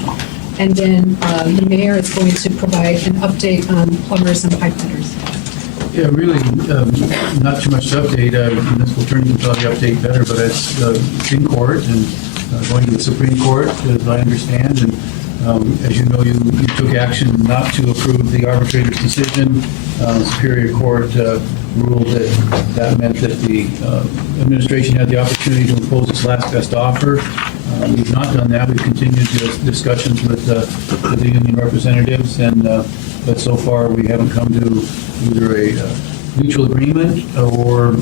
And then the mayor is going to provide an update on plumbers and pipefitters. Yeah, really, not too much to update. Municipal attorney can probably update better, but it's in court and going to the Supreme Court, as I understand. And as you know, you took action not to approve the arbitrator's decision. Superior Court ruled that meant that the administration had the opportunity to impose its last best offer. We've not done that. We've continued discussions with the union representatives, but so far we haven't come to either a mutual agreement or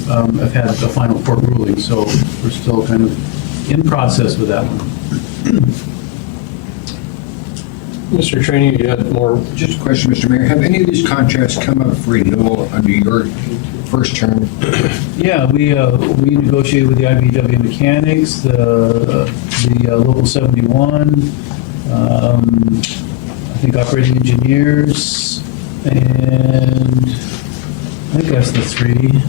have had a final court ruling. So we're still kind of in process with that one. Mr. Trainee, you had more. Just a question, Mr. Mayor. Have any of these contracts come up for renewal under your first term? Yeah, we negotiated with the IBW mechanics, the local 71, I think operating engineers, and I think that's the three.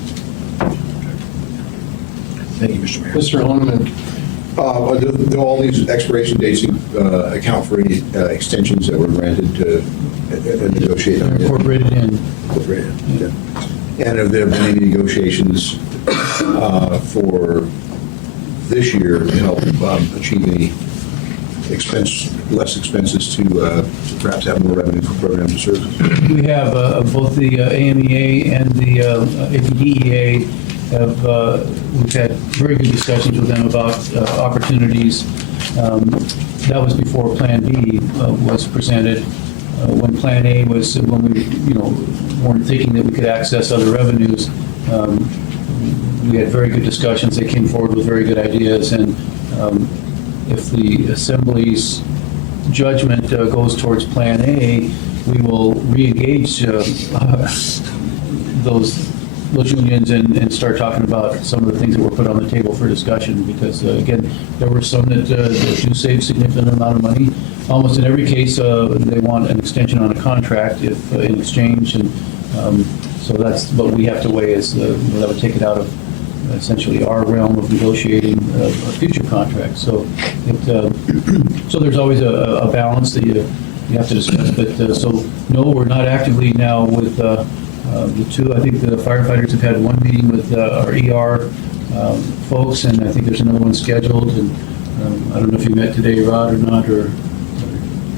Thank you, Mr. Mayor. Mr. Holman, Do all these expiration dates account for any extensions that were granted to negotiate? They're incorporated in. Incorporated, okay. And have there been any negotiations for this year to help achieve any less expenses to perhaps have more revenue for programs and services? We have both the AMEA and the APDEA we've had very good discussions with them about opportunities. That was before Plan B was presented. When Plan A was, when we, weren't thinking that we could access other revenues, we had very good discussions. They came forward with very good ideas, and if the Assembly's judgment goes towards Plan A, we will re-engage those unions and start talking about some of the things that were put on the table for discussion, because again, there were some that do save significant amount of money. Almost in every case, they want an extension on a contract if in exchange, and so that's what we have to weigh is that would take it out of essentially our realm of negotiating a future contract. So so there's always a balance that you have to discuss. But so no, we're not actively now with the two. I think the firefighters have had one meeting with our ER folks, and I think there's another one scheduled. And I don't know if you met today, Rod, or not, or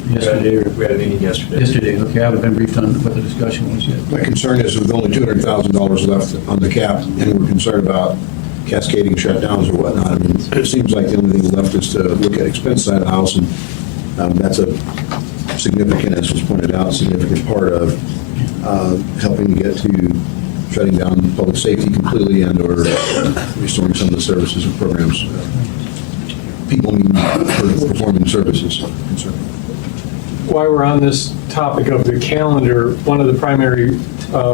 yesterday. We had a meeting yesterday. Yesterday, okay. I haven't been briefed on what the discussion was yet. My concern is with only $200,000 left on the cap, and we're concerned about cascading shutdowns or whatnot. I mean, it seems like the only thing left is to look at expense side of the house, and that's a significant, as was pointed out, significant part of helping to get to shutting down public safety completely and or restoring some of the services and programs people need for performing services. While we're on this topic of the calendar, one of the primary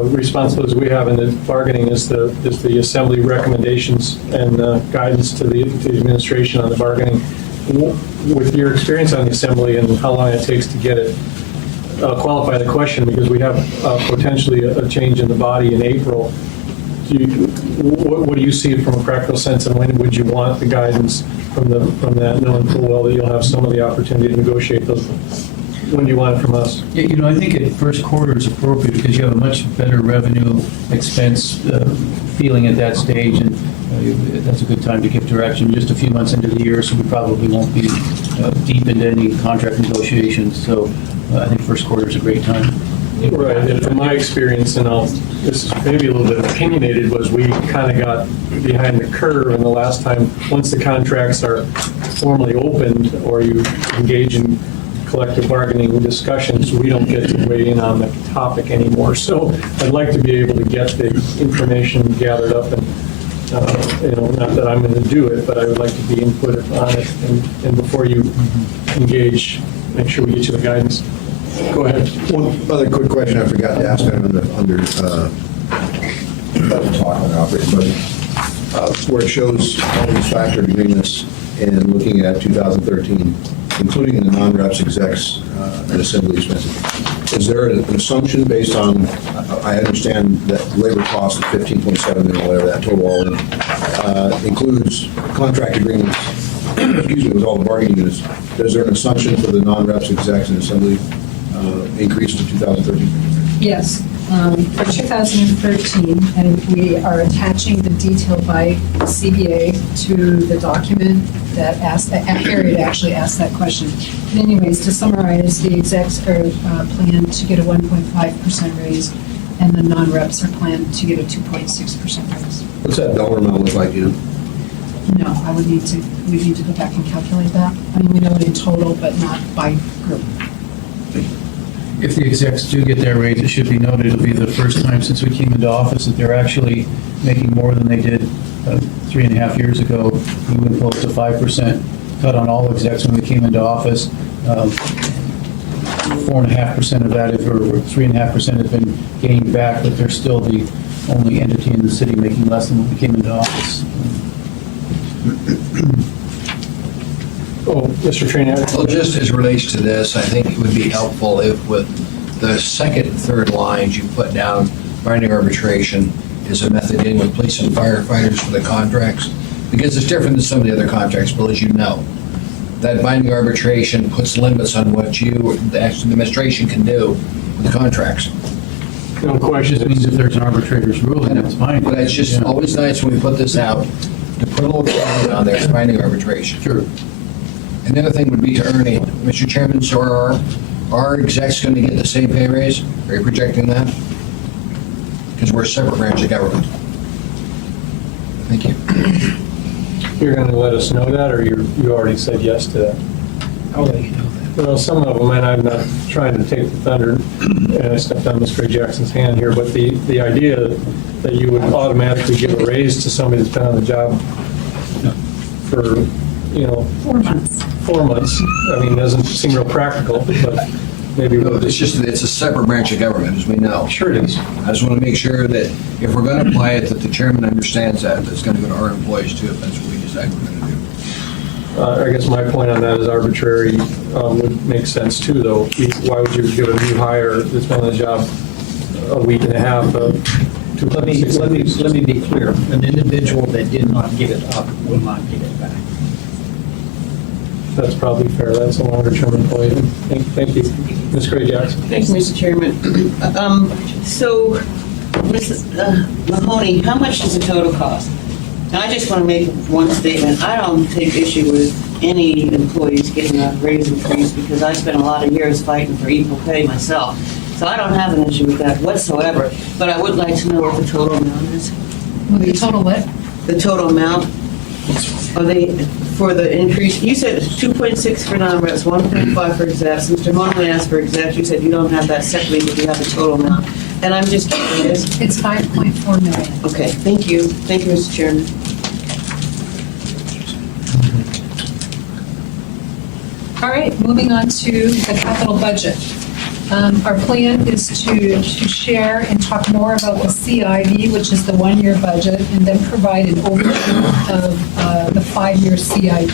responsibilities we have in the bargaining is the Assembly recommendations and guidance to the administration on the bargaining. With your experience on the Assembly and how long it takes to get it, qualify the question, because we have potentially a change in the body in April. What do you see from a practical sense, and when would you want the guidance from that, knowing full well that you'll have some of the opportunity to negotiate those? When do you want it from us? Yeah, I think at first quarter is appropriate because you have a much better revenue expense feeling at that stage, and that's a good time to give direction. Just a few months into the year, so we probably won't be deep into any contract negotiations. So I think first quarter is a great time. Right, and from my experience, and this is maybe a little bit opinionated, was we kind of got behind the curve, and the last time, once the contracts are formally opened or you engage in collective bargaining discussions, we don't get to weigh in on the topic anymore. So I'd like to be able to get the information gathered up, and not that I'm going to do it, but I would like to be input on it, and before you engage, make sure we get you the guidance. Go ahead. One other quick question I forgot to ask under talk on operating budget, where it shows all these factored agreements and looking at 2013, including the non-reps, execs, and assembly expenses. Is there an assumption based on, I understand that labor cost of 15.7 million, whatever that total all in, includes contract agreements, excuse me, with all the bargaining units. Is there an assumption for the non-reps, execs, and assembly increase to 2013? Yes, for 2013, and we are attaching the detail by CBA to the document that Harriet actually asked that question. But anyways, to summarize, the execs are planned to get a 1.5% raise, and the non-reps are planned to get a 2.6% raise. What's that dollar amount look like, you know? No, we'd need to go back and calculate that. I mean, we know it in total, but not by group. If the execs do get their raise, it should be noted, it'll be the first time since we came into office that they're actually making more than they did 3.5 years ago. We imposed a 5% cut on all execs when we came into office. 4.5% of that, or 3.5% has been gained back, but they're still the only entity in the city making less than when we came into office. Oh, Mr. Trainer. Well, just as relates to this, I think it would be helpful if with the second and third lines you put down binding arbitration is a method in with police and firefighters for the contracts, Because it's different than some of the other contracts, Bill, as you know. That binding arbitration puts limits on what you, the administration can do with the contracts. No question. It means if there's an arbitrator's ruling, that's fine. But it's just always nice when we put this out, to put a little comment on there, it's binding arbitration. Sure. And the other thing would be to Ernie, Mr. Chairman, so are our execs going to get the same pay raise? Are you projecting that? Because we're a separate branch of government. Thank you. You're going to let us know that, or you already said yes to that? I'll let you know that. Well, some of them, and I'm not trying to take the thunder, and I stepped on Mr. Jackson's hand here, but the idea that you would automatically give a raise to somebody that's been on the job for, 4 months. 4 months, I mean, doesn't seem real practical, but maybe No, we'll it's just that it's a separate branch of government, as we know. Sure it is. I just want to make sure that if we're going to apply it, that the chairman understands that it's going to go to our employees too, if that's what we decide we're going to do. I guess my point on that is arbitrary would make sense too, though. Why would you give a new hire that's been on the job a week and a half? Let me be clear. An individual that did not give it up will not get it back. That's probably fair. That's a longer-term employee. Thank you. Ms. Gray Jackson. Thanks, Mr. Chairman. So, Ms. Mahoney, how much does the total cost? Now, I just want to make one statement. I don't take issue with any employees getting a raise increase because I spent a lot of years fighting for equal pay myself. So I don't have an issue with that whatsoever. But I would like to know what the total amount is. The total what? The total amount. Are they, for the increase, you said 2.6 for non-reps, 1.5 for execs. Mr. Mahoney asked for execs. You said you don't have that separately, but you have the total amount. And I'm just curious. It's 5.4 million. Okay, thank you. Thank you, Mr. Chairman. All right, moving on to the capital budget. Our plan is to share and talk more about the CIV, which is the one-year budget, and then provide an overview of the five-year CIP.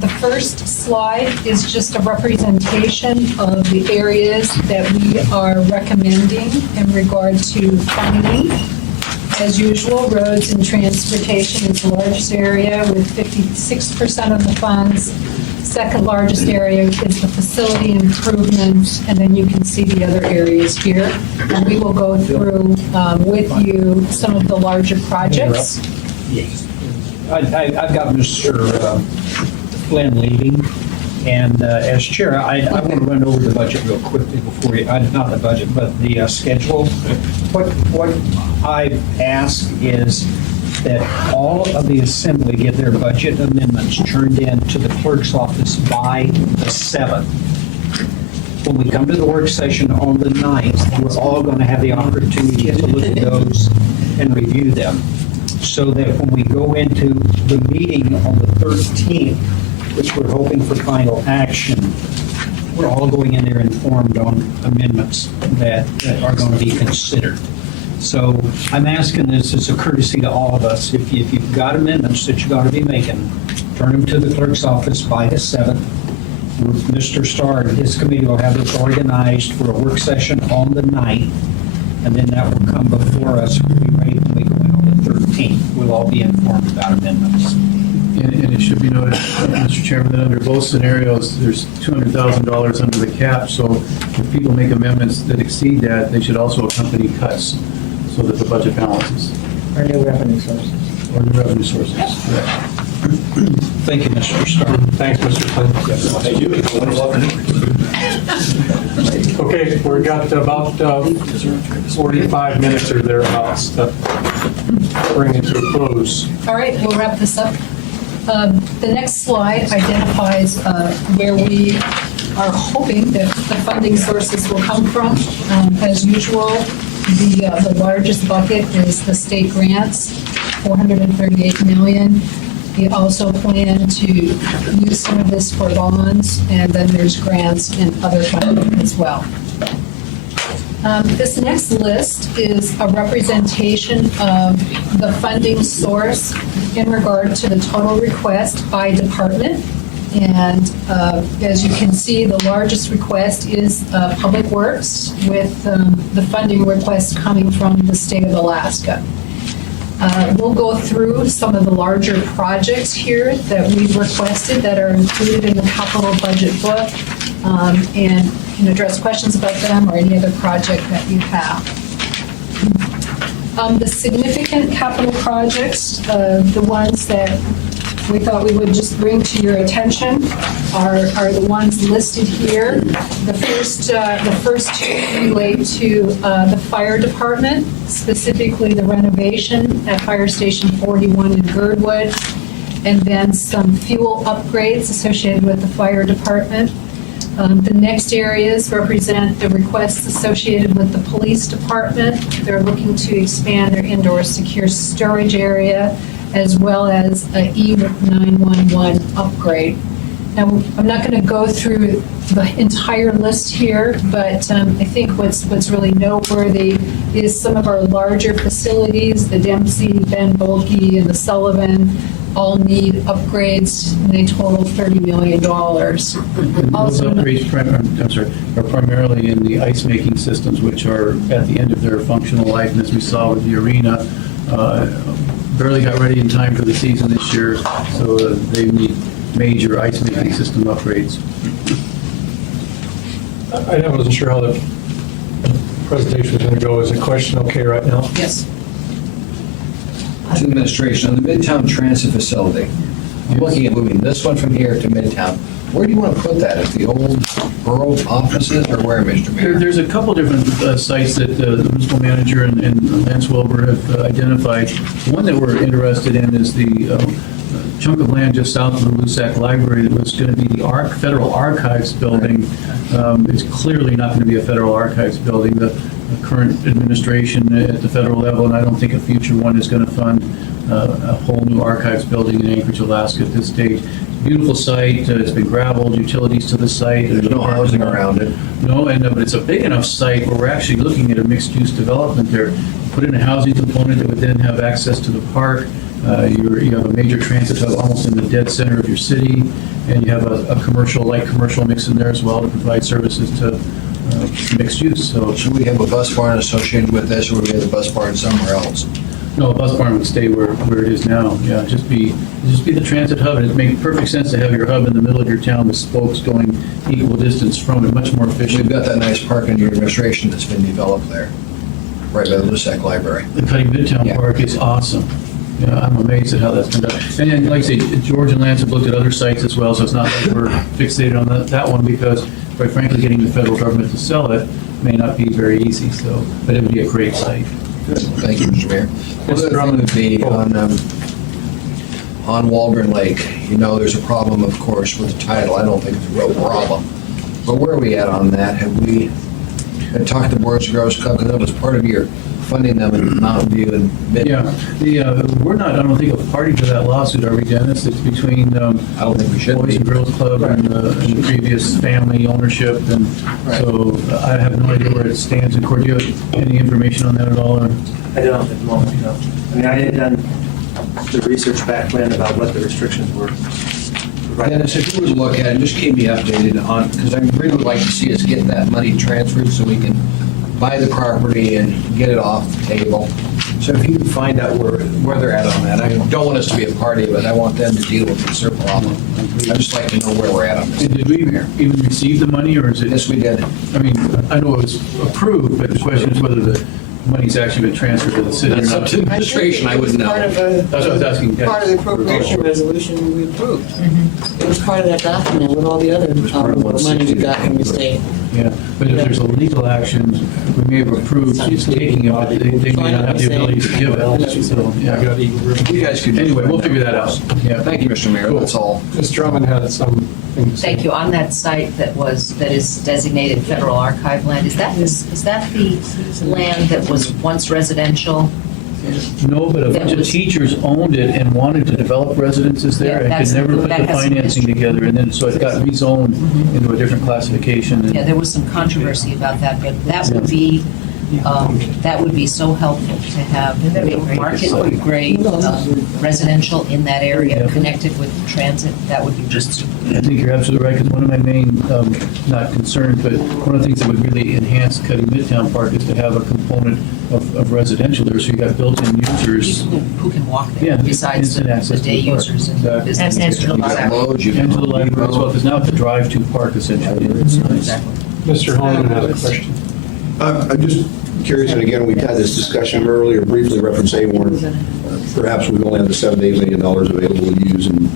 The first slide is just a representation of the areas that we are recommending in regard to funding. As usual, roads and transportation is the largest area with 56% of the funds. Second largest area is the facility improvements, and then you can see the other areas here. And we will go through with you some of the larger projects. Yes. I've got Mr. Flynn leading, and as chair, I want to run over the budget real quickly before you, not the budget, but the schedule. What I've asked is that all of the assembly get their budget amendments turned in to the clerk's office by the 7th. When we come to the work session on the 9th, we're all going to have the opportunity to look at those and review them, so that when we go into the meeting on the 13th, which we're hoping for final action, we're all going in there informed on amendments that are going to be considered. So I'm asking this as a courtesy to all of us. If you've got amendments that you're going to be making, turn them to the clerk's office by the 7th. Mr. Starr and his committee will have this organized for a work session on the 9th, and then that will come before us. We'll be ready when we go in on the 13th. We'll all be informed about amendments. And it should be noted, Mr. Chairman, that under both scenarios, there's $200,000 under the cap, so if people make amendments that exceed that, they should also accompany cuts so that the budget balances. Or new revenue sources. Or new revenue sources. Thank you, Mr. Starr. Thanks, Mr. Flynn. Thank you. Okay, we've got about 45 minutes or thereabouts to bring it to a close. All right, we'll wrap this up. The next slide identifies where we are hoping that the funding sources will come from. As usual, the largest bucket is the state grants, $438 million. We also plan to use some of this for bonds, and then there's grants and other funding as well. This next list is a representation of the funding source in regard to the total request by department. And as you can see, the largest request is Public Works, with the funding request coming from the state of Alaska. We'll go through some of the larger projects here that we've requested that are included in the capital budget book, and can address questions about them or any other project that you have. The significant capital projects, the ones that we thought we would just bring to your attention are the ones listed here. The first two relate to the fire department, specifically the renovation at Fire Station 41 in Girdwood, and then some fuel upgrades associated with the fire department. The next areas represent the requests associated with the police department. They're looking to expand their indoor secure storage area, as well as a E911 upgrade. Now, I'm not going to go through the entire list here, but I think what's really noteworthy is some of our larger facilities, the Dempsey, Ben Bolke, and the Sullivan, all need upgrades, and they total $30 million. Those upgrades are primarily in the ice-making systems, which are at the end of their functional life, and as we saw with the arena, barely got ready in time for the season this year, so they need major ice-making system upgrades. I wasn't sure how the presentation was going to go. Is the question okay right now? Yes. To the administration, on the Midtown Transit Facility, I'm looking at moving this one from here to Midtown. Where do you want to put that? At the old borough offices or where, Mr. Mayor? There's a couple different sites that the municipal manager and Lance Wilbur have identified. One that we're interested in is the chunk of land just south of the Lusac Library that was going to be the Federal Archives building. It's clearly not going to be a Federal Archives building. The current administration at the federal level, and I don't think a future one is going to fund a whole new archives building in Anchorage, Alaska at this stage. Beautiful site. It's been gravelled, utilities to the site. There's no housing around it. No, but it's a big enough site where we're actually looking at a mixed-use development there. Put in a housing component that would then have access to the park. You have a major transit hub almost in the dead center of your city, and you have a light commercial mix in there as well to provide services to mixed use. So Should we have a bus barn associated with this, or would we have a bus barn somewhere else? no, a bus barn would stay where it is now. Yeah, just be the transit hub, and it makes perfect sense to have your hub in the middle of your town with spokes going equal distance from it, much more efficient. We've got that nice park in your administration that's been developed there, right by the Lusac Library. The Cutting Midtown Park is awesome. Yeah, I'm amazed at how that's been done. And then, like I say, George and Lance have looked at other sites as well, so it's not like we're fixated on that one, because quite frankly, getting the federal government to sell it may not be very easy, so, but it would be a great site. Good. Thank you, Mr. Mayor. One other thing would be on Waldron Lake. You know, there's a problem, of course, with the tidal. I don't think it's a real problem. But where are we at on that? Have we had talked to the Boys and Girls Club, because that was part of your funding them in Mountain View and Mid? Yeah, we're not, I don't think, a party to that lawsuit, are we, Dennis? It's between I don't think we should Boys be. and Girls Club and the previous family ownership, and so I have no idea where it stands in court. Do you have any information on that at all? Or? I don't at the moment, no. I mean, I had done the research back when about what the restrictions were. Dennis, if you would look at it, just keep me updated on, because I really would like to see us get that money transferred so we can buy the property and get it off the table. So if you can find out where they're at on that. I don't want us to be a party, but I want them to deal with this their problem. I'd just like to know where we're at on this. And did we even receive the money, or is it? Yes, we did. I mean, I know it was approved, but the question is whether the money's actually been transferred to the city. That's up to administration, I wouldn't know. That's what I was asking. Part of the appropriation resolution we approved. It was part of that document with all the other money we got from the state. Yeah, but if there's a legal action, we may have approved it's taking it, but they may not have the ability to give it. So, yeah. You guys could. Anyway, we'll figure that out. Yeah. Thank you, Mr. Mayor, that's all. Ms. Drummond had some things. Thank you. On that site that is designated federal archive land, is that the land that was once residential? No, but a bunch of teachers owned it and wanted to develop residences there and could never put the financing together, and then so it got rezoned into a different classification. Yeah, there was some controversy about that, but that would be so helpful to have market grade residential in that area connected with transit. That would be just super. I think you're absolutely right, because one of my main, not concerns, but one of the things that would really enhance cutting Midtown Park is to have a component of residential there, so you got built-in users. Who can walk Yeah, there besides instant the access to day the park. users and Exactly. business. And to the library. And to the library as well, because now it's a drive-to park essentially. It's nice. Exactly. Mr. Holman has a question. I'm just curious, and again, we've had this discussion earlier, briefly referenced A1. Perhaps we only have the $7 to $8 million available to use, and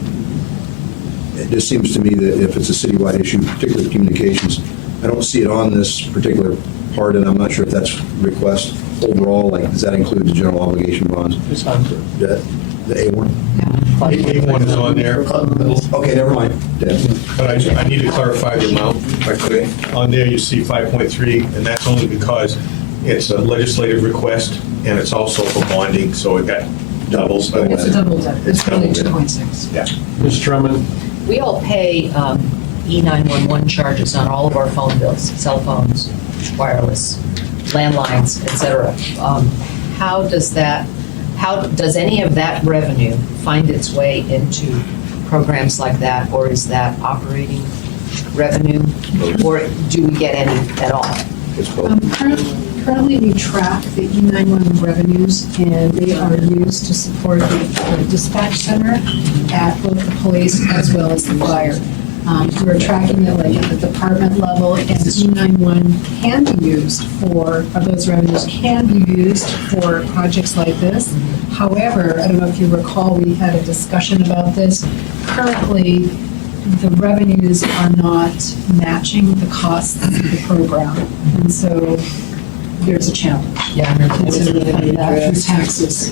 it just seems to me that if it's a citywide issue, particularly communications, I don't see it on this particular part, and I'm not sure if that's request overall, like, does that include the general obligation bonds? It's on. The A1? A1 is on there. Okay, never mind. Yeah. But I need to clarify the amount, if I could. On there, you see 5.3, and that's only because it's a legislative request, and it's also for bonding, so it got doubles. It's a double dip. It's really double dip. 2.6. Yeah. Mr. Drummond? We all pay E911 charges on all of our phone bills, cell phones, wireless, landlines, et cetera. How does any of that revenue find its way into programs like that, or is that operating revenue, or do we get any at all? Currently, we track the E911 revenues, and they are used to support the dispatch center at both the police as well as the fire. We're tracking it like at the department level, and E911 can be used for, those revenues can be used for projects like this. However, I don't know if you recall, we had a discussion about this. Currently, the revenues are not matching the costs of the program, and so there's a challenge. Yeah. Considering that through taxes.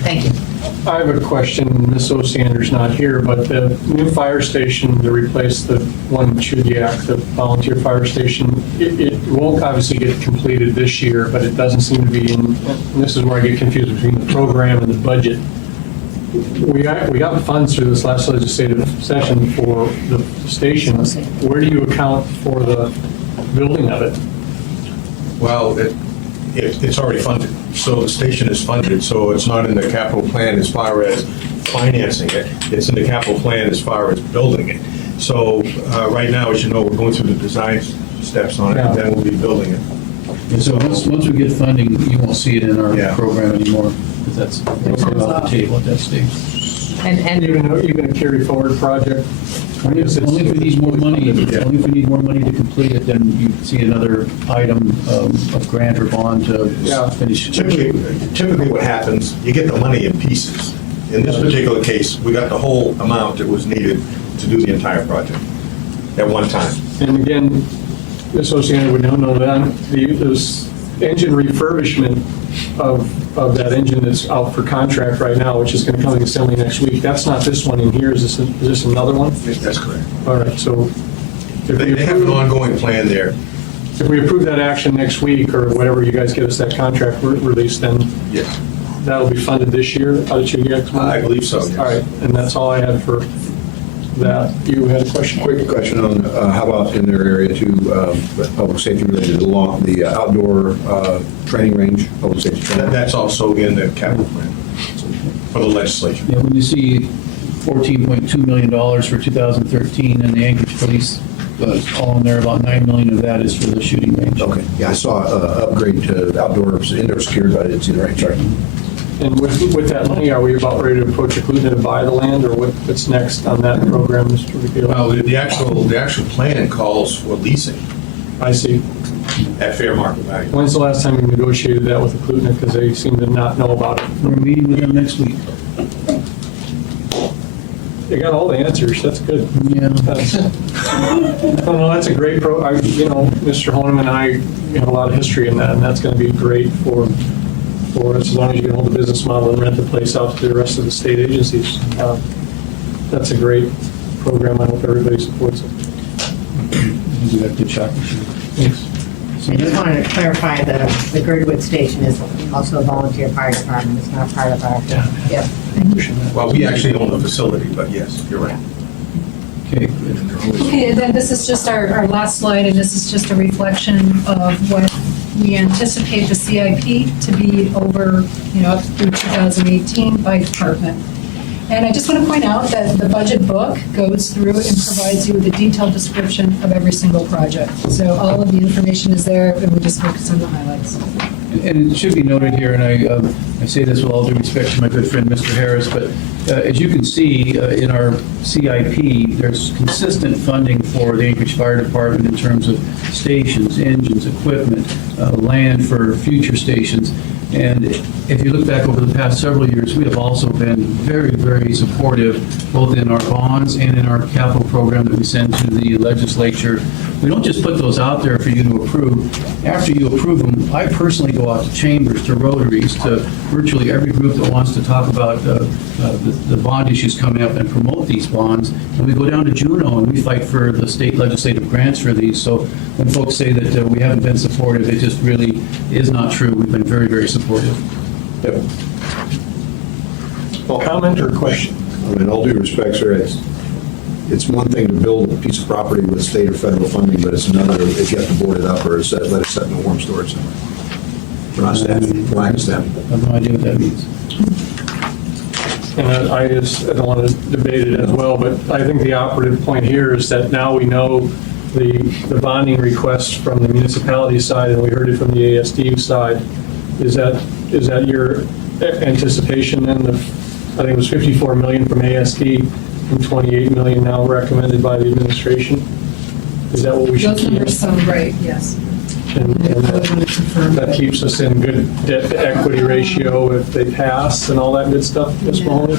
Thank you. I have a question. Ms. Osiander's not here, but the new fire station to replace the one in Chudiak, the volunteer fire station, it won't obviously get completed this year, but it doesn't seem to be in, and this is where I get confused between the program and the budget. We got funds through this last legislative session for the station. Where do you account for the building of it? Well, it's already funded, so the station is funded, so it's not in the capital plan as far as financing it. It's in the capital plan as far as building it. So right now, as you know, we're going through the design steps on it, and then we'll be building it. And so once we get funding, you won't see it in our program anymore, because that's off the table at that stage. And even a carry forward project? Only if we need more money, only if we need more money to complete it, then you see another item of grant or bond to finish. Typically what happens, you get the money in pieces. In this particular case, we got the whole amount that was needed to do the entire project at one time. And again, Ms. Oceana would know that this engine refurbishment of that engine that's out for contract right now, which is going to come to assembly next week, that's not this one in here. Is this another one? That's correct. All right, so They have an ongoing plan there. If we approve that action next week, or whatever you guys get us that contract release, then yes, that'll be funded this year out of Chudiak? I believe so, yes. All right, and that's all I had for that. You had a question? Quick question on how about in their area too, public safety related to the outdoor training range, public safety training? That's also in the capital plan for the legislature. Yeah, when you see $14.2 million for 2013, and the Anchorage Police all in there, about $9 million of that is for the shooting range. Okay, yeah, I saw upgrade to indoor security, but I didn't see the right chart. And with that money, are we about ready to approach a conclusion to buy the land, or what's next on that program, Mr. McGill? Well, the actual plan calls for leasing. I see. At fair market value. When's the last time you negotiated that with the Klutnik, because they seem to not know about it? We're meeting with them next week. They got all the answers, that's good. Yeah. No, that's a great Mr. Honum and I have a lot of history in that, and that's going to be great for us, as long as you can hold the business model and rent the place out to the rest of the state agencies. That's a great program. I hope everybody supports it. You got a good shot. Thanks. I just wanted to clarify that the Girdwood Station is also a volunteer fire department. It's not part of our. Yeah. Well, we actually own the facility, but yes, you're right. Okay. Okay, and then this is just our last slide, and this is just a reflection of what we anticipate the CIP to be over, up through 2018 by department. And I just want to point out that the budget book goes through and provides you with a detailed description of every single project. So all of the information is there, and we just focus on the highlights. And it should be noted here, and I say this with all due respect to my good friend, Mr. Harris, but as you can see in our CIP, there's consistent funding for the Anchorage Fire Department in terms of stations, engines, equipment, land for future stations. And if you look back over the past several years, we have also been very, very supportive, both in our bonds and in our capital program that we send to the legislature. We don't just put those out there for you to approve. After you approve them, I personally go out to chambers, to Rotaries, to virtually every group that wants to talk about the bond issues coming up and promote these bonds. And we go down to Juneau and we fight for the state legislative grants for these. So when folks say that we haven't been supportive, it just really is not true. We've been very, very supportive. Yep. Well, comment or question? I mean, all due respect, sir, it's one thing to build a piece of property with state or federal funding, but it's another if you have to board it up or let it set in a warm storage somewhere. For not staffing, for lack of staffing. I have no idea what that means. And I don't want to debate it as well, but I think the operative point here is that now we know the bonding requests from the municipality side, and we heard it from the ASD side. Is that your anticipation then? I think it was 54 million from ASD and 28 million now recommended by the administration. Is that what we should Those keep? numbers sound right, yes. And I would want to confirm that keeps us in good debt to equity ratio if they pass and all that good stuff, Ms. Mahoney?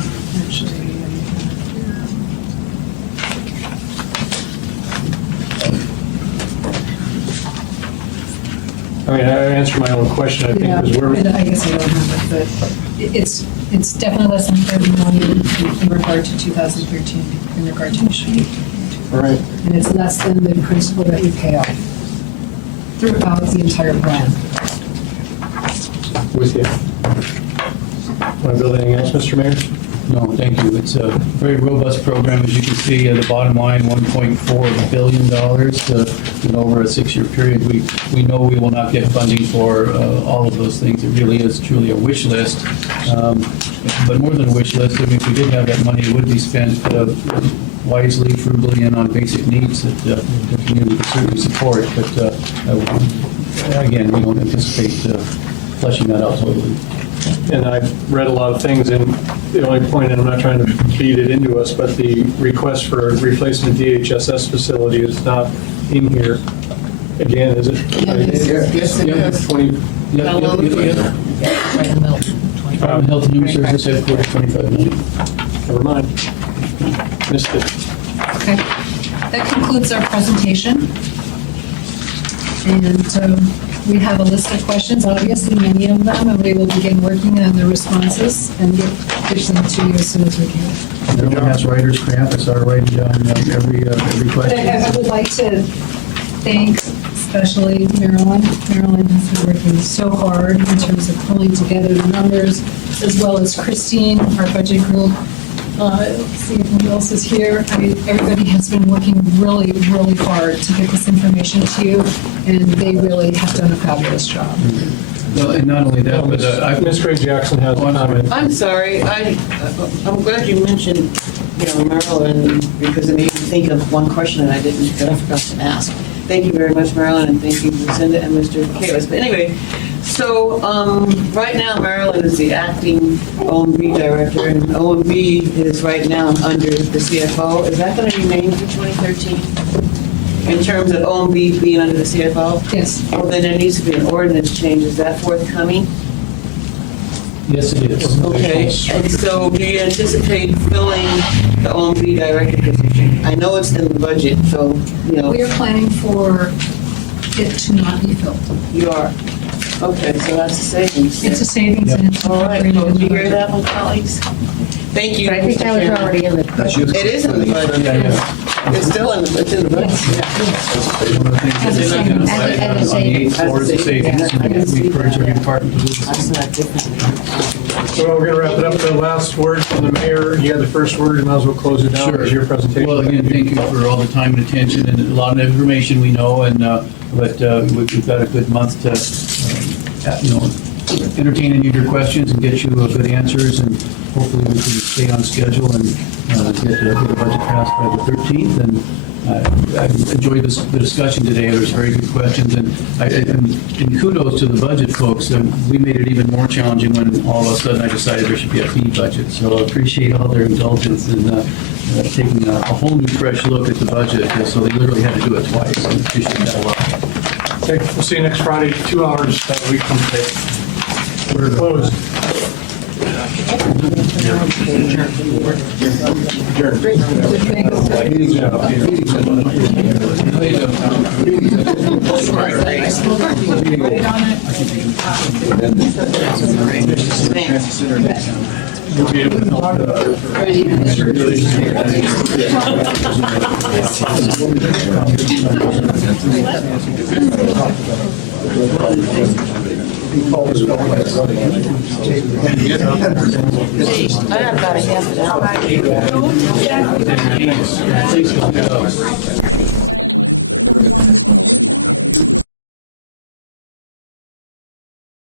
I mean, I answered my own question, I think, Yeah, because we're, I guess I don't have it, but it's definitely less than 30 million in regard to 2013, in regard to issue. All right. And it's less than the principal that you pay off throughout the entire plan. with you. Want to build anything else, Mr. Mayor? No, thank you. It's a very robust program, as you can see, the bottom line, $1.4 billion over a 6-year period. We know we will not get funding for all of those things. It really is truly a wish list. But more than a wish list, I mean, if we did have that money, it would be spent wisely, frugally, and on basic needs that the community could certainly support. But again, we don't anticipate fleshing that out totally. And I've read a lot of things, and the only point, and I'm not trying to beat it into us, but the request for a replacement DHSS facility is not in here. Again, is it? Yes, it is. 20. Right in the middle. Health and Human Services headquarters, $25 million. Never mind. Missed it. Okay. That concludes our presentation. And we have a list of questions, obviously many of them, and we will begin working on the responses and get them to you as soon as we can. Everyone has writer's cramp. I started writing down every question. I would like to thank especially Marilyn. Marilyn has been working so hard in terms of pulling together the numbers, as well as Christine, our budget group. Let's see if who else is here. I mean, everybody has been working really, really hard to get this information to you, and they really have done a fabulous job. Well, and not only that, but Ms. Craig Jackson has one comment. I'm sorry, I'm glad you mentioned, Marilyn, because it made me think of one question that I forgot to ask. Thank you very much, Marilyn, and thank you, Lucinda and Mr. Kalis. But anyway, so right now Marilyn is the acting OMB director, and OMB is right now under the CFO. Is that going to remain for 2013? In terms of OMB being under the CFO? Yes. Well, then there needs to be an ordinance change. Is that forthcoming? yes, it is. Okay, and so do you anticipate filling the OMB director position? I know it's in the budget, so, We are planning for it to not be filled. You are. Okay, so that's a savings. It's a savings and it's All right, incorporated well, in did the you hear budget. that one, colleagues? Thank you. But I think Mr. that was Chairman. already in the budget. It is in the budget. It's still in the budget. One of the things that is on the 8th floor is the savings, and we encourage every department to do the same. So we're going to wrap it up. The last word from the mayor. You had the first word, and might as well close it down. Sure. As your presentation. Well, again, thank you for all the time and attention, and a lot of information we know, and but we've got a good month to, entertain any of your questions and get you good answers, and hopefully we can stay on schedule and get the budget passed by the 13th. And I enjoyed the discussion today. There's very good questions, and kudos to the budget folks. We made it even more challenging when all of a sudden I decided there should be a fee budget. So I appreciate all their indulgence in taking a whole new fresh look at the budget. So they literally had to do it twice. I appreciate that a lot. Okay, we'll see you next Friday, 2 hours a week from today. We're closed. I have about a half an hour.